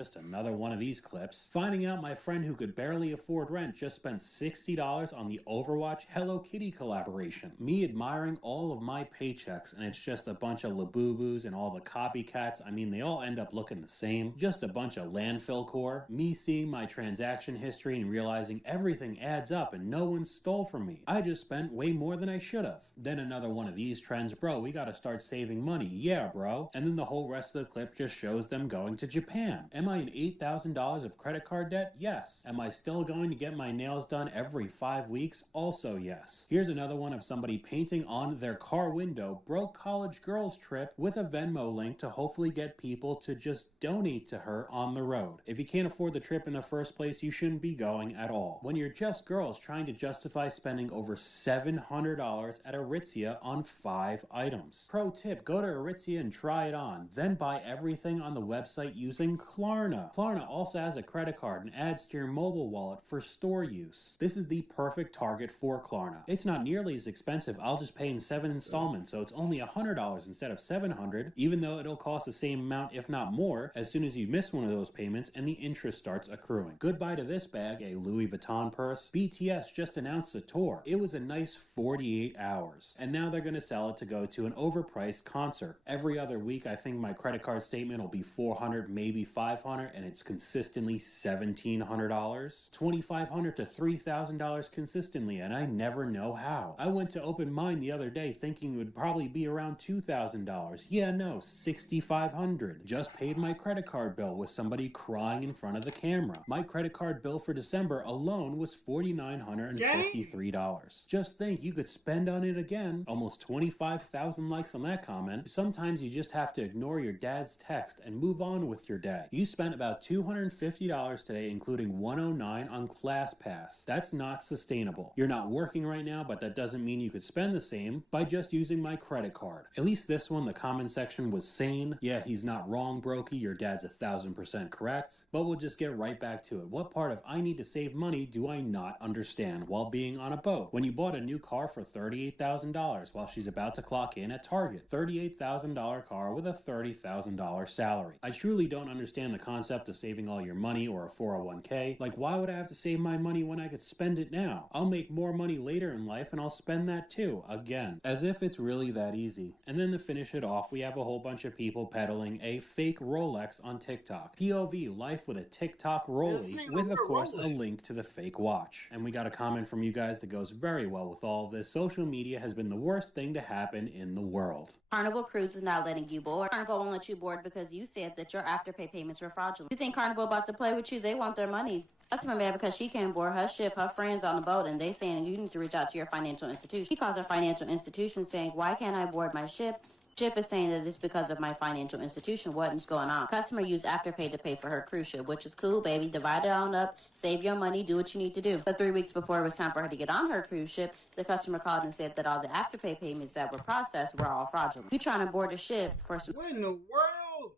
Just another one of these clips. Finding out my friend who could barely afford rent just spent $60 on the Overwatch Hello Kitty collaboration. Me admiring all of my paychecks, and it's just a bunch of Labubu's and all the copycats. I mean, they all end up looking the same. Just a bunch of landfill core. Me seeing my transaction history and realizing everything adds up and no one stole from me. I just spent way more than I should have. Then another one of these trends, bro, we gotta start saving money. Yeah, bro. And then the whole rest of the clip just shows them going to Japan. Am I in $8,000 of credit card debt? Yes. Am I still going to get my nails done every 5 weeks? Also yes. Here's another one of somebody painting on their car window, broke college girls trip with a Venmo link to hopefully get people to just donate to her on the road. If you can't afford the trip in the first place, you shouldn't be going at all. When you're just girls trying to justify spending over $700 at Aritzia on 5 items. Pro tip, go to Aritzia and try it on, then buy everything on the website using Klarna. Klarna also has a credit card and adds to your mobile wallet for store use. This is the perfect target for Klarna. It's not nearly as expensive. I'll just pay in 7 installments, so it's only $100 instead of $700, even though it'll cost the same amount, if not more, as soon as you miss one of those payments and the interest starts accruing. Goodbye to this bag, a Louis Vuitton purse. BTS just announced a tour. It was a nice 48 hours, and now they're going to sell it to go to an overpriced concert. Every other week, I think my credit card statement will be $400, maybe $500, and it's consistently $1,700, $2,500 to $3,000 consistently, and I never know how. I went to open mine the other day thinking it would probably be around $2,000. Yeah, no, $6,500. Just paid my credit card bill with somebody crying in front of the camera. My credit card bill for December alone was $4,953. Just think, you could spend on it again. Almost 25,000 likes on that comment. Sometimes you just have to ignore your dad's text and move on with your day. You spent about $250 today, including $109 on ClassPass. That's not sustainable. You're not working right now, but that doesn't mean you could spend the same by just using my credit card. At least this one, the comment section was sane. Yeah, he's not wrong, Brokey. Your dad's 1,000% correct. But we'll just get right back to it. What part of I need to save money do I not understand while being on a boat? When you bought a new car for $38,000 while she's about to clock in at Target. $38,000 car with a $30,000 salary. I truly don't understand the concept of saving all your money or a 401k. Like, why would I have to save my money when I could spend it now? I'll make more money later in life and I'll spend that too, again. As if it's really that easy. And then to finish it off, we have a whole bunch of people peddling a fake Rolex on TikTok. POV, life with a TikTok rollie, with of course a link to the fake watch. And we got a comment from you guys that goes very well with all of this. Social media has been the worst thing to happen in the world. Carnival Cruise is not letting you board. Carnival won't let you board because you said that your afterpay payments were fraudulent. You think Carnival about to play with you? They want their money. Customer mad because she can't board her ship, her friends on the boat, and they saying you need to reach out to your financial institution. She calls her financial institution saying, why can't I board my ship? Ship is saying that it's because of my financial institution. What's going on? Customer used Afterpay to pay for her cruise ship, which is cool, baby. Divide it on up, save your money, do what you need to do. But 3 weeks before it was time for her to get on her cruise ship, the customer called and said that all the Afterpay payments that were processed were all fraudulent. You trying to board a ship for some... What in the world?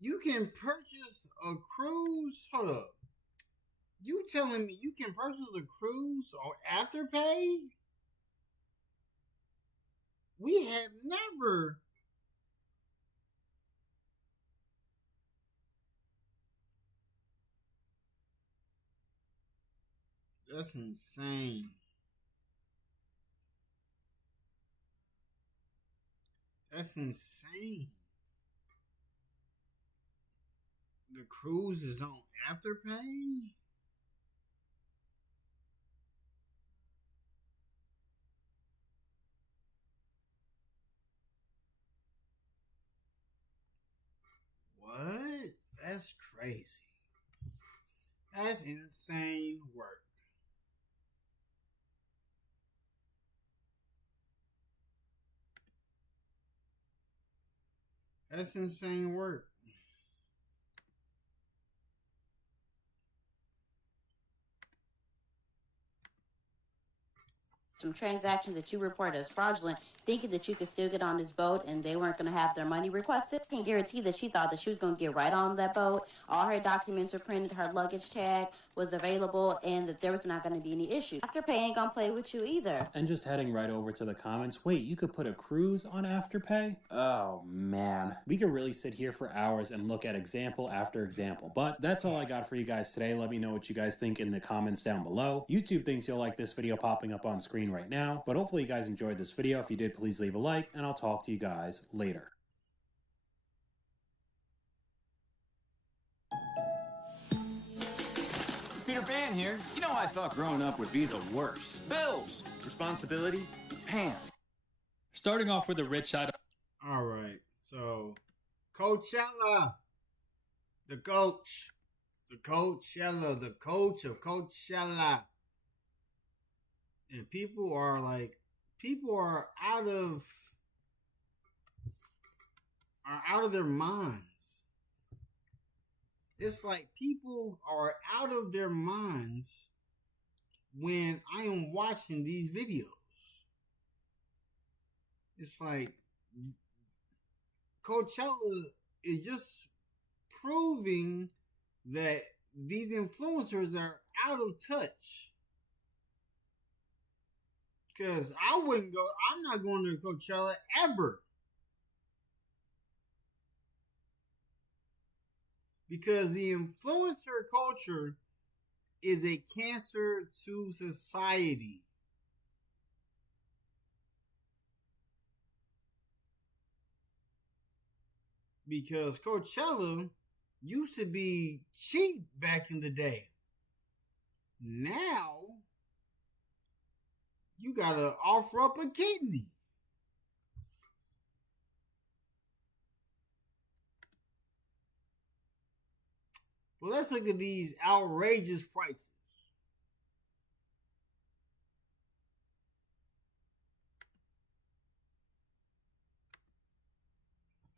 You can purchase a cruise? Hold up. You telling me you can purchase a cruise on Afterpay? We have never. That's insane. That's insane. The cruise is on Afterpay? What? That's crazy. That's insane work. That's insane work. Some transactions that you report as fraudulent, thinking that you could still get on this boat and they weren't going to have their money requested. I can guarantee that she thought that she was going to get right on that boat. All her documents were printed, her luggage tag was available, and that there was not going to be any issue. Afterpay ain't going to play with you either. And just heading right over to the comments, wait, you could put a cruise on Afterpay? Oh man, we could really sit here for hours and look at example after example, but that's all I got for you guys today. Let me know what you guys think in the comments down below. YouTube thinks you'll like this video popping up on screen right now, but hopefully you guys enjoyed this video. If you did, please leave a like, and I'll talk to you guys later. Peter Pan here. You know, I thought growing up would be the worst. Bills, responsibility, pants. Starting off with the rich side. All right. So, Coachella. The coach. The Coachella. The coach of Coachella. And people are out of their minds. It's like people are out of their minds when I am watching these videos. It's like Coachella is just proving that these influencers are out of touch. Because I'm not going to Coachella ever. Because the influencer culture is a cancer to society. Because Coachella used to be cheap back in the day. Now, you gotta offer up a kidney. Well, let's look at these outrageous prices.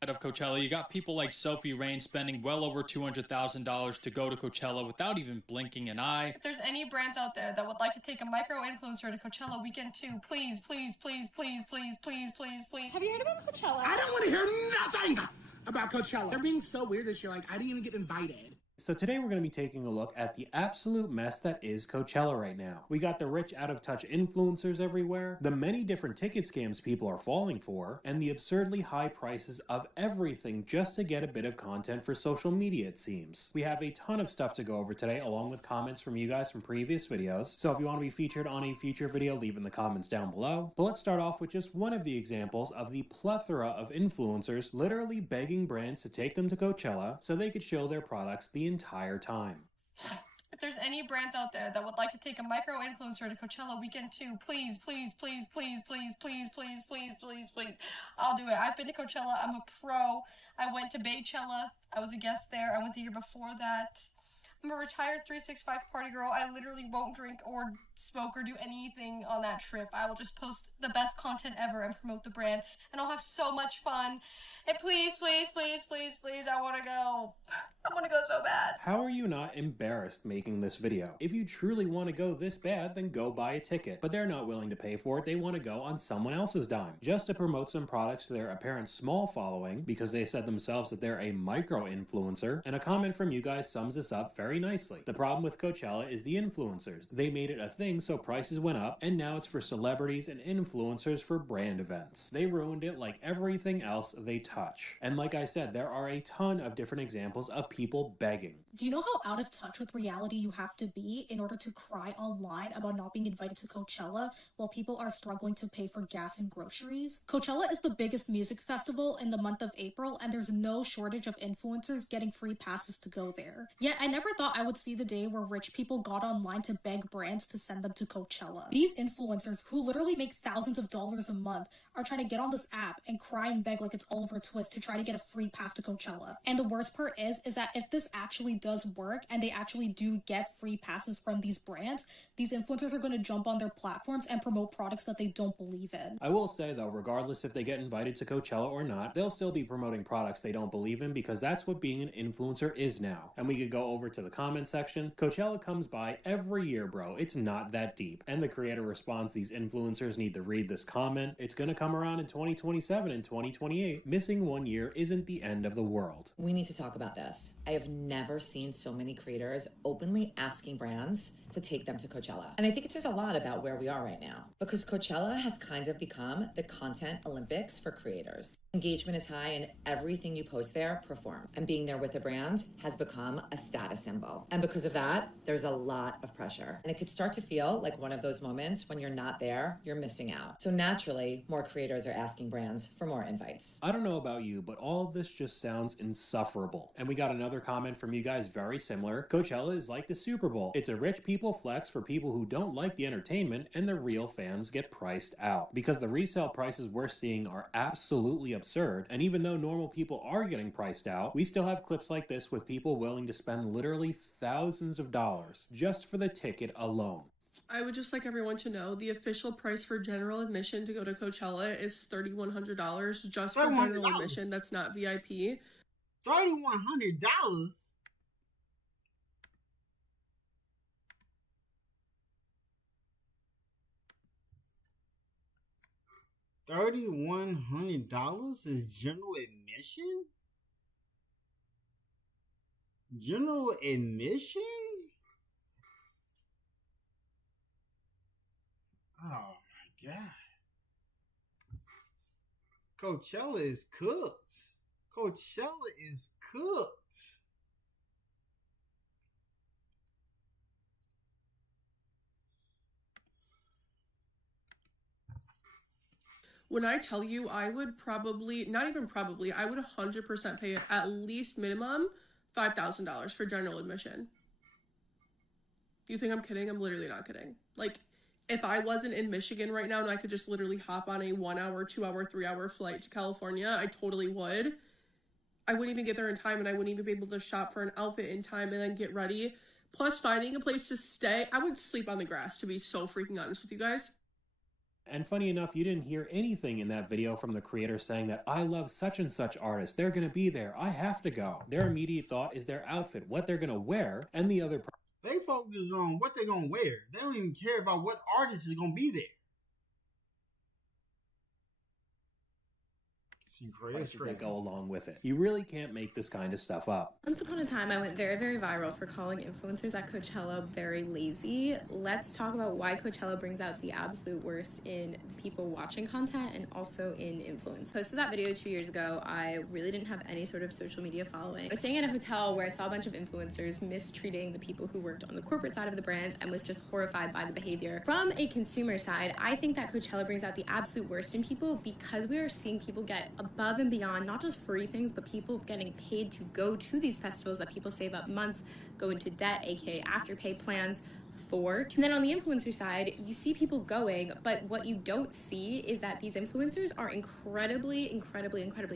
Of Coachella, you got people like Sophie Rain spending well over $200,000 to go to Coachella without even blinking an eye. If there's any brands out there that would like to take a micro-influencer to Coachella weekend too, please, please, please, please, please, please, please, please. Have you heard about Coachella? I don't want to hear nothing about Coachella. They're being so weird this year. Like, I didn't even get invited. So today we're going to be taking a look at the absolute mess that is Coachella right now. We got the rich out-of-touch influencers everywhere, the many different ticket scams people are falling for, and the absurdly high prices of everything just to get a bit of content for social media, it seems. We have a ton of stuff to go over today, along with comments from you guys from previous videos. So if you want to be featured on a future video, leave in the comments down below. But let's start off with just one of the examples of the plethora of influencers literally begging brands to take them to Coachella so they could show their products the entire time. If there's any brands out there that would like to take a micro-influencer to Coachella weekend too, please, please, please, please, please, please, please, please, please, please, I'll do it. I've been to Coachella. I'm a pro. I went to Baychella. I was a guest there. I went the year before that. I'm a retired 365 party girl. I literally won't drink or smoke or do anything on that trip. I will just post the best content ever and promote the brand, and I'll have so much fun. And please, please, please, please, please, I want to go. I want to go so bad. How are you not embarrassed making this video? If you truly want to go this bad, then go buy a ticket. But they're not willing to pay for it. They want to go on someone else's dime, just to promote some products to their apparent small following, because they said themselves that they're a micro-influencer. And a comment from you guys sums this up very nicely. The problem with Coachella is the influencers. They made it a thing so prices went up, and now it's for celebrities and influencers for brand events. They ruined it like everything else they touch. And like I said, there are a ton of different examples of people begging. Do you know how out of touch with reality you have to be in order to cry online about not being invited to Coachella while people are struggling to pay for gas and groceries? Coachella is the biggest music festival in the month of April, and there's no shortage of influencers getting free passes to go there. Yet I never thought I would see the day where rich people got online to beg brands to send them to Coachella. These influencers, who literally make thousands of dollars a month, are trying to get on this app and cry and beg like it's Oliver Twist to try to get a free pass to Coachella. And the worst part is that if this actually does work and they actually do get free passes from these brands, these influencers are going to jump on their platforms and promote products that they don't believe in. I will say though, regardless if they get invited to Coachella or not, they'll still be promoting products they don't believe in, because that's what being an influencer is now. And we could go over to the comment section. Coachella comes by every year, bro. It's not that deep. And the creator responds, these influencers need to read this comment. It's going to come around in 2027 and 2028. Missing 1 year isn't the end of the world. We need to talk about this. I have never seen so many creators openly asking brands to take them to Coachella. And I think it says a lot about where we are right now, because Coachella has kind of become the content Olympics for creators. Engagement is high and everything you post there perform. And being there with the brand has become a status symbol. And because of that, there's a lot of pressure. And it could start to feel like one of those moments when you're not there, you're missing out. So naturally, more creators are asking brands for more invites. I don't know about you, but all of this just sounds insufferable. And we got another comment from you guys very similar. Coachella is like the Super Bowl. It's a rich people flex for people who don't like the entertainment, and the real fans get priced out. Because the resale prices we're seeing are absolutely absurd, and even though normal people are getting priced out, we still have clips like this with people willing to spend literally thousands of dollars just for the ticket alone. I would just like everyone to know the official price for general admission to go to Coachella is $3,100 just for general admission. That's not VIP. $3,100? $3,100 is general admission? General admission? Oh my God. Coachella is cooked. Coachella is cooked. When I tell you, I would probably, not even probably, I would 100% pay at least minimum $5,000 for general admission. You think I'm kidding? I'm literally not kidding. Like, if I wasn't in Michigan right now and I could just literally hop on a 1 hour, 2 hour, 3 hour flight to California, I totally would. I wouldn't even get there in time, and I wouldn't even be able to shop for an outfit in time and then get ready. Plus, finding a place to stay, I would sleep on the grass, to be so freaking honest with you guys. And funny enough, you didn't hear anything in that video from the creator saying that I love such and such artist, they're gonna be there, I have to go. Their immediate thought is their outfit, what they're gonna wear, and the other They focus on what they're gonna wear. They don't even care about what artist is gonna be there. prices that go along with it. You really can't make this kind of stuff up. Once upon a time, I went very, very viral for calling influencers at Coachella very lazy. Let's talk about why Coachella brings out the absolute worst in people watching content and also in influence. I posted that video 2 years ago. I really didn't have any sort of social media following. I was staying at a hotel where I saw a bunch of influencers mistreating the people who worked on the corporate side of the brands and was just horrified by the behavior. From a consumer side, I think that Coachella brings out the absolute worst in people because we are seeing people get above and beyond, not just free things, but people getting paid to go to these festivals that people save up months, go into debt, aka afterpay plans, afford. And then on the influencer side, you see people going, but what you don't see is that these influencers are incredibly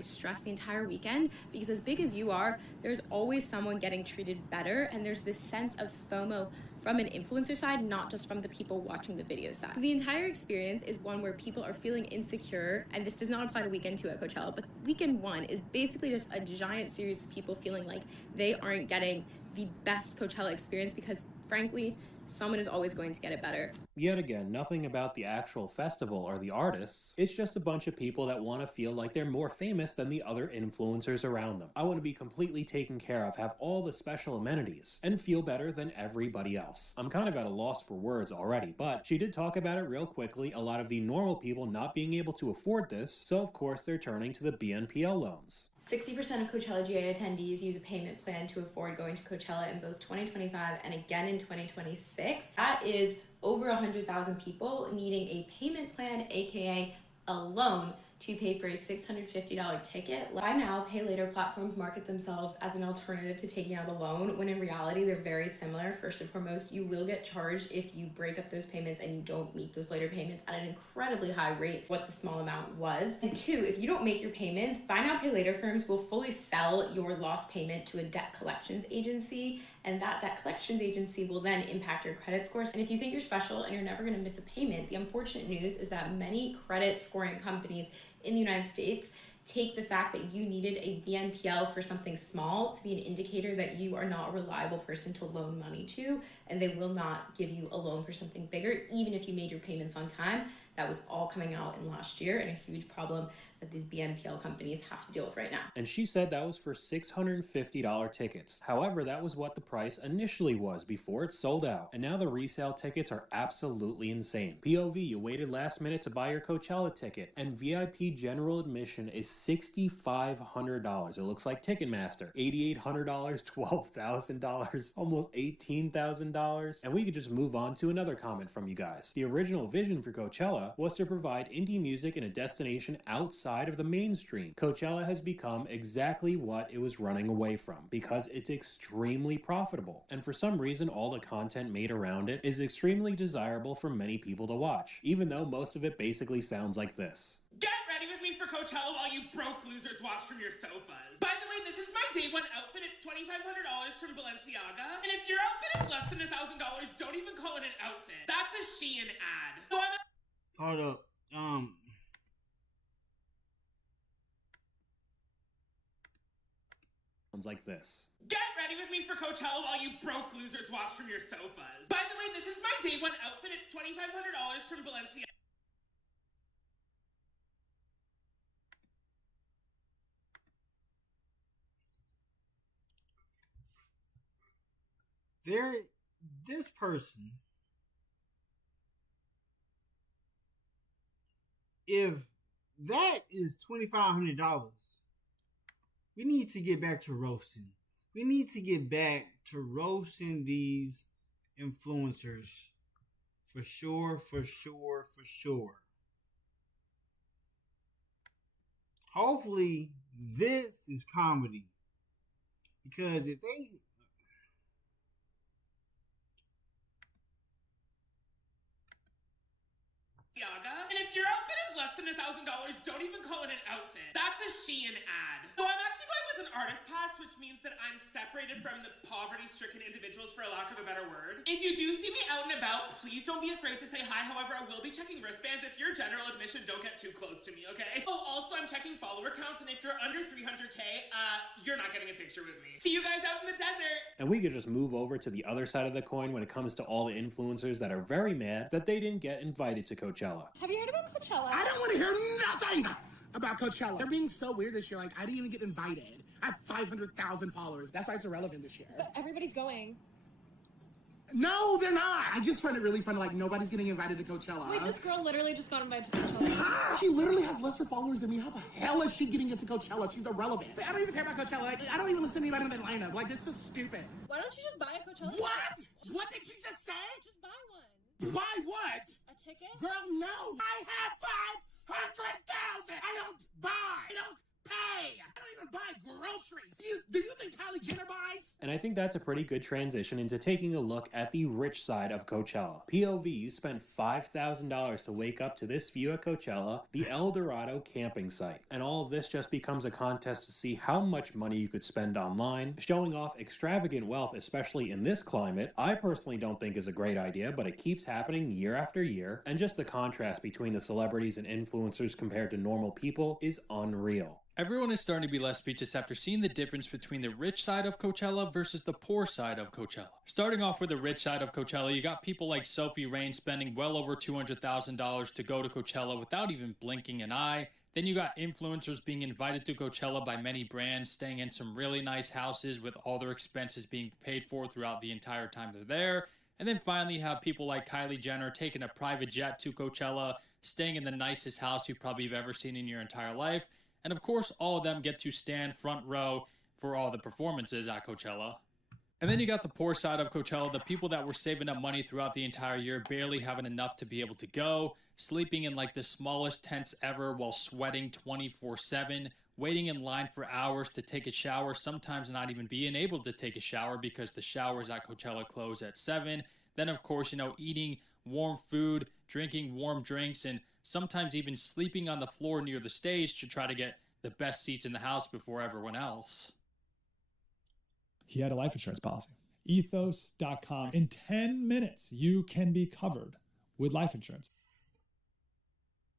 stressed the entire weekend, because as big as you are, there's always someone getting treated better, and there's this sense of FOMO from an influencer side, not just from the people watching the video side. So the entire experience is one where people are feeling insecure, and this does not apply to weekend 2 at Coachella, but weekend 1 is basically just a giant series of people feeling like they aren't getting the best Coachella experience because, frankly, someone is always going to get it better. Yet again, nothing about the actual festival or the artists. It's just a bunch of people that want to feel like they're more famous than the other influencers around them. I want to be completely taken care of, have all the special amenities, and feel better than everybody else. I'm kind of at a loss for words already, but she did talk about it real quickly, a lot of the normal people not being able to afford this, so of course they're turning to the BNPL loans. 60% of Coachella GA attendees use a payment plan to afford going to Coachella in both 2025 and again in 2026. That is over 100,000 people needing a payment plan, aka a loan, to pay for a $650 ticket. By now, pay later platforms market themselves as an alternative to taking out a loan, when in reality, they're very similar. First and foremost, you will get charged if you break up those payments and you don't meet those later payments at an incredibly high rate, what the small amount was. And 2, if you don't make your payments, buy now, pay later firms will fully sell your lost payment to a debt collections agency, and that debt collections agency will then impact your credit scores. And if you think you're special and you're never gonna miss a payment, the unfortunate news is that many credit scoring companies in the United States take the fact that you needed a BNPL for something small to be an indicator that you are not a reliable person to loan money to, and they will not give you a loan for something bigger, even if you made your payments on time. That was all coming out in last year, and a huge problem that these BNPL companies have to deal with right now. And she said that was for $650 tickets. However, that was what the price initially was before it sold out. And now the resale tickets are absolutely insane. POV, you waited last minute to buy your Coachella ticket, and VIP general admission is $6,500. It looks like Ticketmaster. $8,800, $12,000, almost $18,000. And we could just move on to another comment from you guys. The original vision for Coachella was to provide indie music in a destination outside of the mainstream. Coachella has become exactly what it was running away from, because it's extremely profitable, and for some reason all the content made around it is extremely desirable for many people to watch, even though most of it basically sounds like this. Get ready with me for Coachella while you broke losers watch from your sofas. By the way, this is my day 1 outfit. It's $2,500 from Balenciaga, and if your outfit is less than $1,000, don't even call it an outfit. That's a Shein ad. So Hold up. Like this. Get ready with me for Coachella while you broke losers watch from your sofas. By the way, this is my day 1 outfit. It's $2,500 from Balenciaga. This person, if that is $2,500, we need to get back to roasting. We need to get back to roasting these influencers. For sure. Hopefully, this is comedy. Because if they... And if your outfit is less than $1,000, don't even call it an outfit. That's a Shein ad. So I'm actually going with an artist pass, which means that I'm separated from the poverty-stricken individuals, for a lack of a better word. If you do see me out and about, please don't be afraid to say hi. However, I will be checking wristbands. If you're general admission, don't get too close to me, okay? Oh, also, I'm checking follower counts, and if you're under 300K, you're not getting a picture with me. See you guys out in the desert. And we could just move over to the other side of the coin when it comes to all the influencers that are very mad that they didn't get invited to Coachella. Have you heard about Coachella? I don't want to hear nothing about Coachella. They're being so weird this year. Like, I didn't even get invited. I have 500,000 followers. That's why it's irrelevant this year. But everybody's going. No, they're not. I just find it really funny. Like, nobody's getting invited to Coachella. Wait, this girl literally just got invited to Coachella. She literally has lesser followers than me. How the hell is she getting into Coachella? She's irrelevant. I don't even care about Coachella. Like, I don't even listen to anybody in that lineup. Like, this is stupid. Why don't you just buy a Coachella ticket? What? What did she just say? Just buy one. Buy what? A ticket? Girl, no. I have 500,000. I don't buy. I don't pay. I don't even buy groceries. Do you think Kylie Jenner buys? And I think that's a pretty good transition into taking a look at the rich side of Coachella. POV, you spent $5,000 to wake up to this view at Coachella, the El Dorado camping site. And all of this just becomes a contest to see how much money you could spend online, showing off extravagant wealth, especially in this climate. I personally don't think is a great idea, but it keeps happening year after year. And just the contrast between the celebrities and influencers compared to normal people is unreal. Everyone is starting to be less speechless after seeing the difference between the rich side of Coachella versus the poor side of Coachella. Starting off with the rich side of Coachella, you got people like Sophie Rain spending well over $200,000 to go to Coachella without even blinking an eye. Then you got influencers being invited to Coachella by many brands, staying in some really nice houses with all their expenses being paid for throughout the entire time they're there. And then finally you have people like Kylie Jenner taking a private jet to Coachella, staying in the nicest house you probably have ever seen in your entire life. And of course, all of them get to stand front row for all the performances at Coachella. And then you got the poor side of Coachella, the people that were saving up money throughout the entire year, barely having enough to be able to go, sleeping in like the smallest tents ever while sweating 24/7, waiting in line for hours to take a shower, sometimes not even being able to take a shower because the showers at Coachella close at 7. Then of course, eating warm food, drinking warm drinks, and sometimes even sleeping on the floor near the stage to try to get the best seats in the house before everyone else. He had a life insurance policy. Ethos.com. In 10 minutes, you can be covered with life insurance.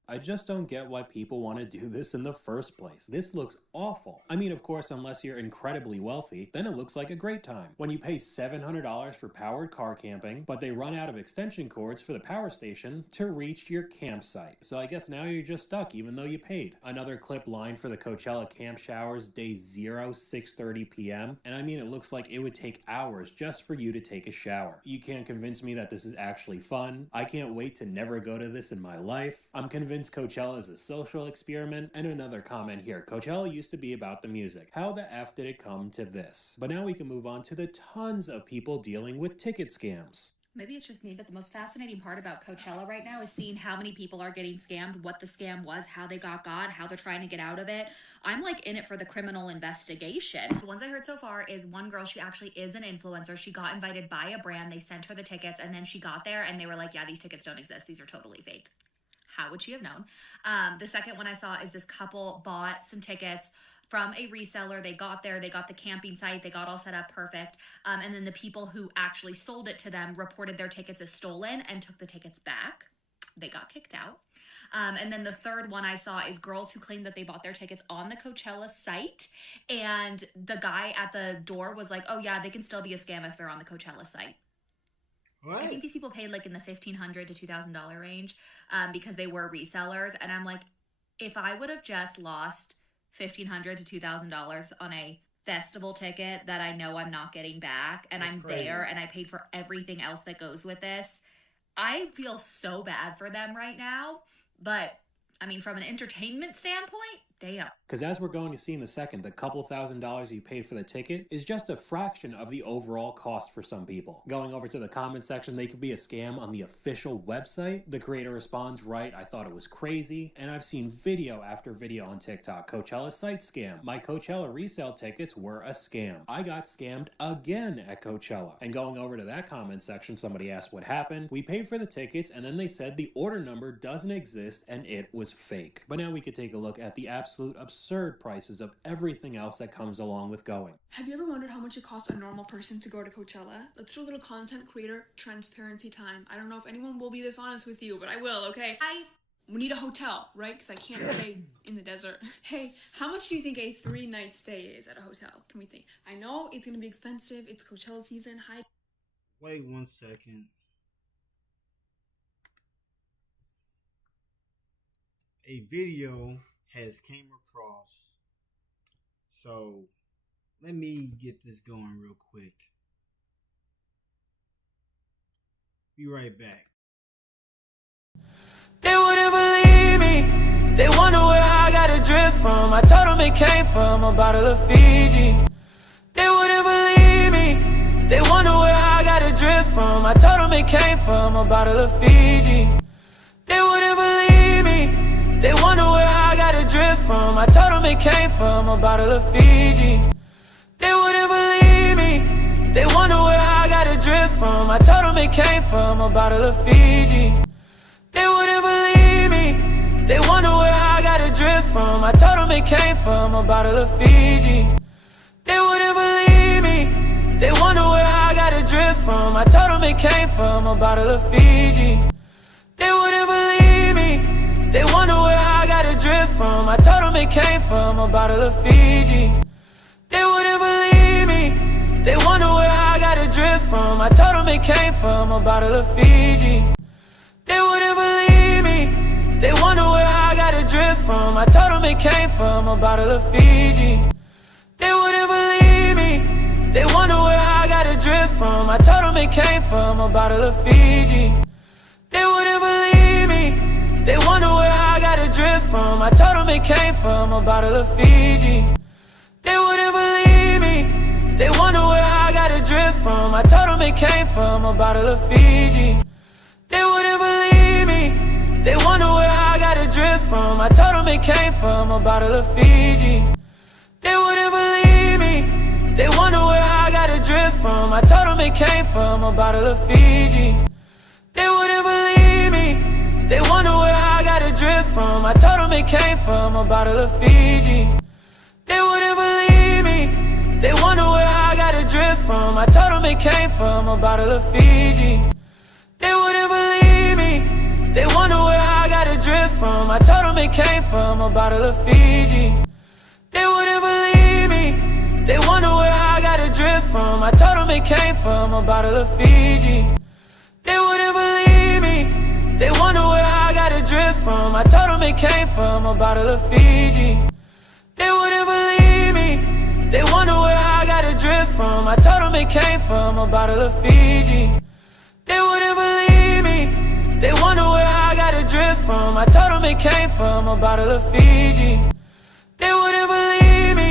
I just don't get why people want to do this in the first place. This looks awful. I mean, of course, unless you're incredibly wealthy, then it looks like a great time. When you pay $700 for powered car camping, but they run out of extension cords for the power station to reach your campsite. So I guess now you're just stuck, even though you paid. Another clip line for the Coachella camp showers, day 0, 6:30 p.m. And I mean, it looks like it would take hours just for you to take a shower. You can't convince me that this is actually fun. I can't wait to never go to this in my life. I'm convinced Coachella is a social experiment. And another comment here, Coachella used to be about the music. How the F did it come to this? But now we can move on to the tons of people dealing with ticket scams. Maybe it's just me, but the most fascinating part about Coachella right now is seeing how many people are getting scammed, what the scam was, how they got, how they're trying to get out of it. I'm like in it for the criminal investigation. The ones I heard so far is one girl, she actually is an influencer. She got invited by a brand. They sent her the tickets and then she got there and they were like, yeah, these tickets don't exist. These are totally fake. How would she have known? The second one I saw is this couple bought some tickets from a reseller. They got there, they got the camping site, they got all set up perfect. And then the people who actually sold it to them reported their tickets as stolen and took the tickets back. They got kicked out. And then the third one I saw is girls who claimed that they bought their tickets on the Coachella site. And the guy at the door was like, oh yeah, they can still be a scam if they're on the Coachella site. What? I think these people paid like in the $1,500 to $2,000 range because they were resellers. And I'm like, if I would have just lost $1,500 to $2,000 on a festival ticket that I know I'm not getting back and I'm there and I paid for everything else that goes with this, I feel so bad for them right now. But I mean, from an entertainment standpoint, damn. Because as we're going to see in a second, the couple $1,000s you paid for the ticket is just a fraction of the overall cost for some people. Going over to the comment section, they could be a scam on the official website. The creator responds, right, I thought it was crazy. And I've seen video after video on TikTok. Coachella site scam. My Coachella resale tickets were a scam. I got scammed again at Coachella. And going over to that comment section, somebody asked what happened. We paid for the tickets and then they said the order number doesn't exist and it was fake. But now we could take a look at the absolute absurd prices of everything else that comes along with going. Have you ever wondered how much it costs a normal person to go to Coachella? Let's do a little content creator transparency time. I don't know if anyone will be this honest with you, but I will, okay? We need a hotel, right? Because I can't stay in the desert. Hey, how much do you think a 3-night stay is at a hotel? Can we think? I know it's going to be expensive. It's Coachella season. Hi. Wait 1 second. A video has came across, so let me get this going real quick. Be right back. They wouldn't believe me. They wonder where I got a drip from. I told them it came from a bottle of Fiji. They wouldn't believe me. They wonder where I got a drip from. I told them it came from a bottle of Fiji. They wouldn't believe me. They wonder where I got a drift from. I told them it came from a bottle of Fiji. They wouldn't believe me. They wonder where I got a drift from. I told them it came from a bottle of Fiji. They wouldn't believe me. They wonder where I got a drift from. I told them it came from a bottle of Fiji. They wouldn't believe me. They wonder where I got a drift from. I told them it came from a bottle of Fiji. They wouldn't believe me. They wonder where I got a drift from. I told them it came from a bottle of Fiji. They wouldn't believe me. They wonder where I got a drift from. I told them it came from a bottle of Fiji. They wouldn't believe me. They wonder where I got a drift from. I told them it came from a bottle of Fiji. They wouldn't believe me. They wonder where I got a drift from. I told them it came from a bottle of Fiji. They wouldn't believe me. They wonder where I got a drift from. I told them it came from a bottle of Fiji. They wouldn't believe me. They wonder where I got a drift from. I told them it came from a bottle of Fiji. They wouldn't believe me. They wonder where I got a drift from. I told them it came from a bottle of Fiji. They wouldn't believe me. They wonder where I got a drift from. I told them it came from a bottle of Fiji. They wouldn't believe me. They wonder where I got a drift from. I told them it came from a bottle of Fiji. They wouldn't believe me. They wonder where I got a drift from. I told them it came from a bottle of Fiji. They wouldn't believe me. They wonder where I got a drift from. I told them it came from a bottle of Fiji. They wouldn't believe me. They wonder where I got a drift from. I told them it came from a bottle of Fiji. They wouldn't believe me. They wonder where I got a drift from. I told them it came from a bottle of Fiji. They wouldn't believe me. They wonder where I got a drift from. I told them it came from a bottle of Fiji. They wouldn't believe me. They wonder where I got a drift from. I told them it came from a bottle of Fiji. They wouldn't believe me.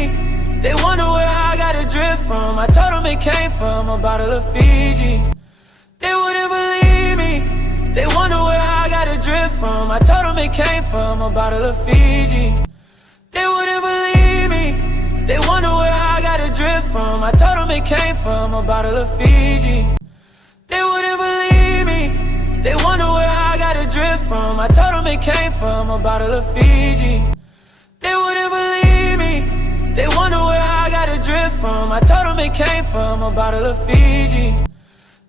They wonder where I got a drift from. I told them it came from a bottle of Fiji. They wouldn't believe me. They wonder where I got a drift from. I told them it came from a bottle of Fiji. They wouldn't believe me. They wonder where I got a drift from. I told them it came from a bottle of Fiji. They wouldn't believe me. They wonder where I got a drift from. I told them it came from a bottle of Fiji. They wouldn't believe me. They wonder where I got a drift from. I told them it came from a bottle of Fiji. They wouldn't believe me. They wonder where I got a drift from. I told them it came from a bottle of Fiji.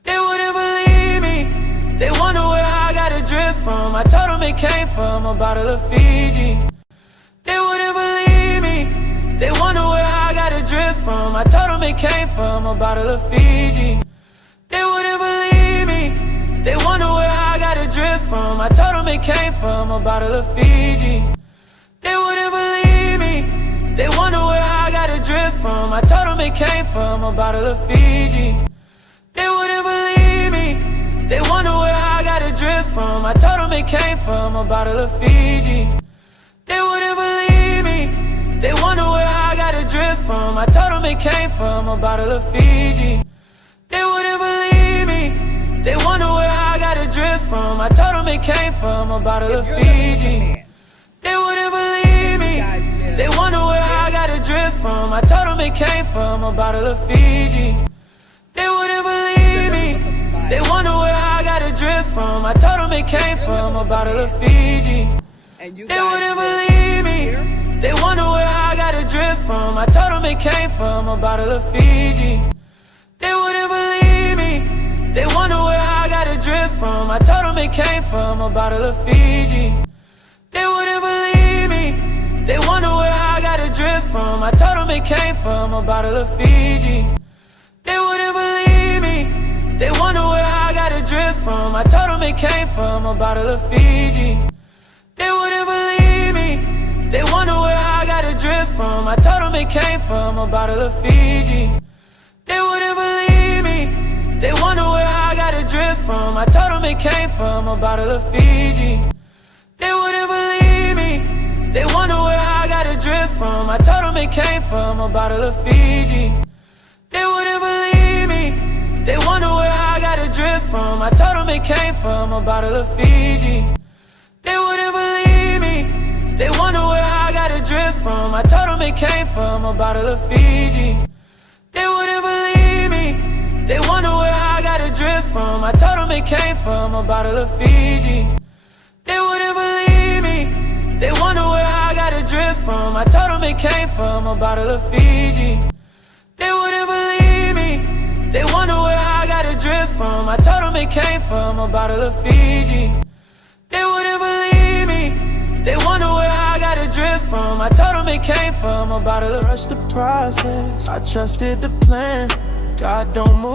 They wouldn't believe me. They wonder where I got a drift from. I told them it came from a bottle of Fiji. They wouldn't believe me. They wonder where I got a drift from. I told them it came from a bottle of Fiji. They wouldn't believe me. They wonder where I got a drift from. I told them it came from a bottle of Fiji. They wouldn't believe me. They wonder where I got a drift from. I told them it came from a bottle of Fiji. They wouldn't believe me. They wonder where I got a drift from. I told them it came from a bottle of Fiji. They wouldn't believe me. They wonder where I got a drift from. I told them it came from a bottle of Fiji. They wouldn't believe me. They wonder where I got a drift from. I told them it came from a bottle of Fiji. They wouldn't believe me. They wonder where I got a drift from. I told them it came from a bottle of Fiji. They wouldn't believe me. They wonder where I got a drift from. I told them it came from a bottle of Fiji. They wouldn't believe me. They wonder where I got a drift from. I told them it came from a bottle of Fiji. They wouldn't believe me. They wonder where I got a drift from. I told them it came from a bottle of Fiji. They wouldn't believe me. They wonder where I got a drift from. I told them it came from a bottle of Fiji. They wouldn't believe me. They wonder where I got a drift from. I told them it came from a bottle of Fiji. They wouldn't believe me. They wonder where I got a drift from. I told them it came from a bottle of Fiji. They wouldn't believe me. They wonder where I got a drift from. I told them it came from a bottle of Fiji. They wouldn't believe me. They wonder where I got a drift from. I told them it came from a bottle of Fiji. They wouldn't believe me. They wonder where I got drip from. I told them it came from a bottle of Fiji. They wouldn't believe me. They wonder where I got a drip from. I told them it came from a bottle of Fiji. They wouldn't believe me. They wonder where I got a drip from. I told them it came from a bottle of Fiji. They wouldn't believe me. They wonder where I got a drip from. I told them it came from a bottle of Fiji. They wouldn't believe me. They wonder where I got a drip from. I told them it came from a bottle of. Rush the process. I trusted the plan. God don't move.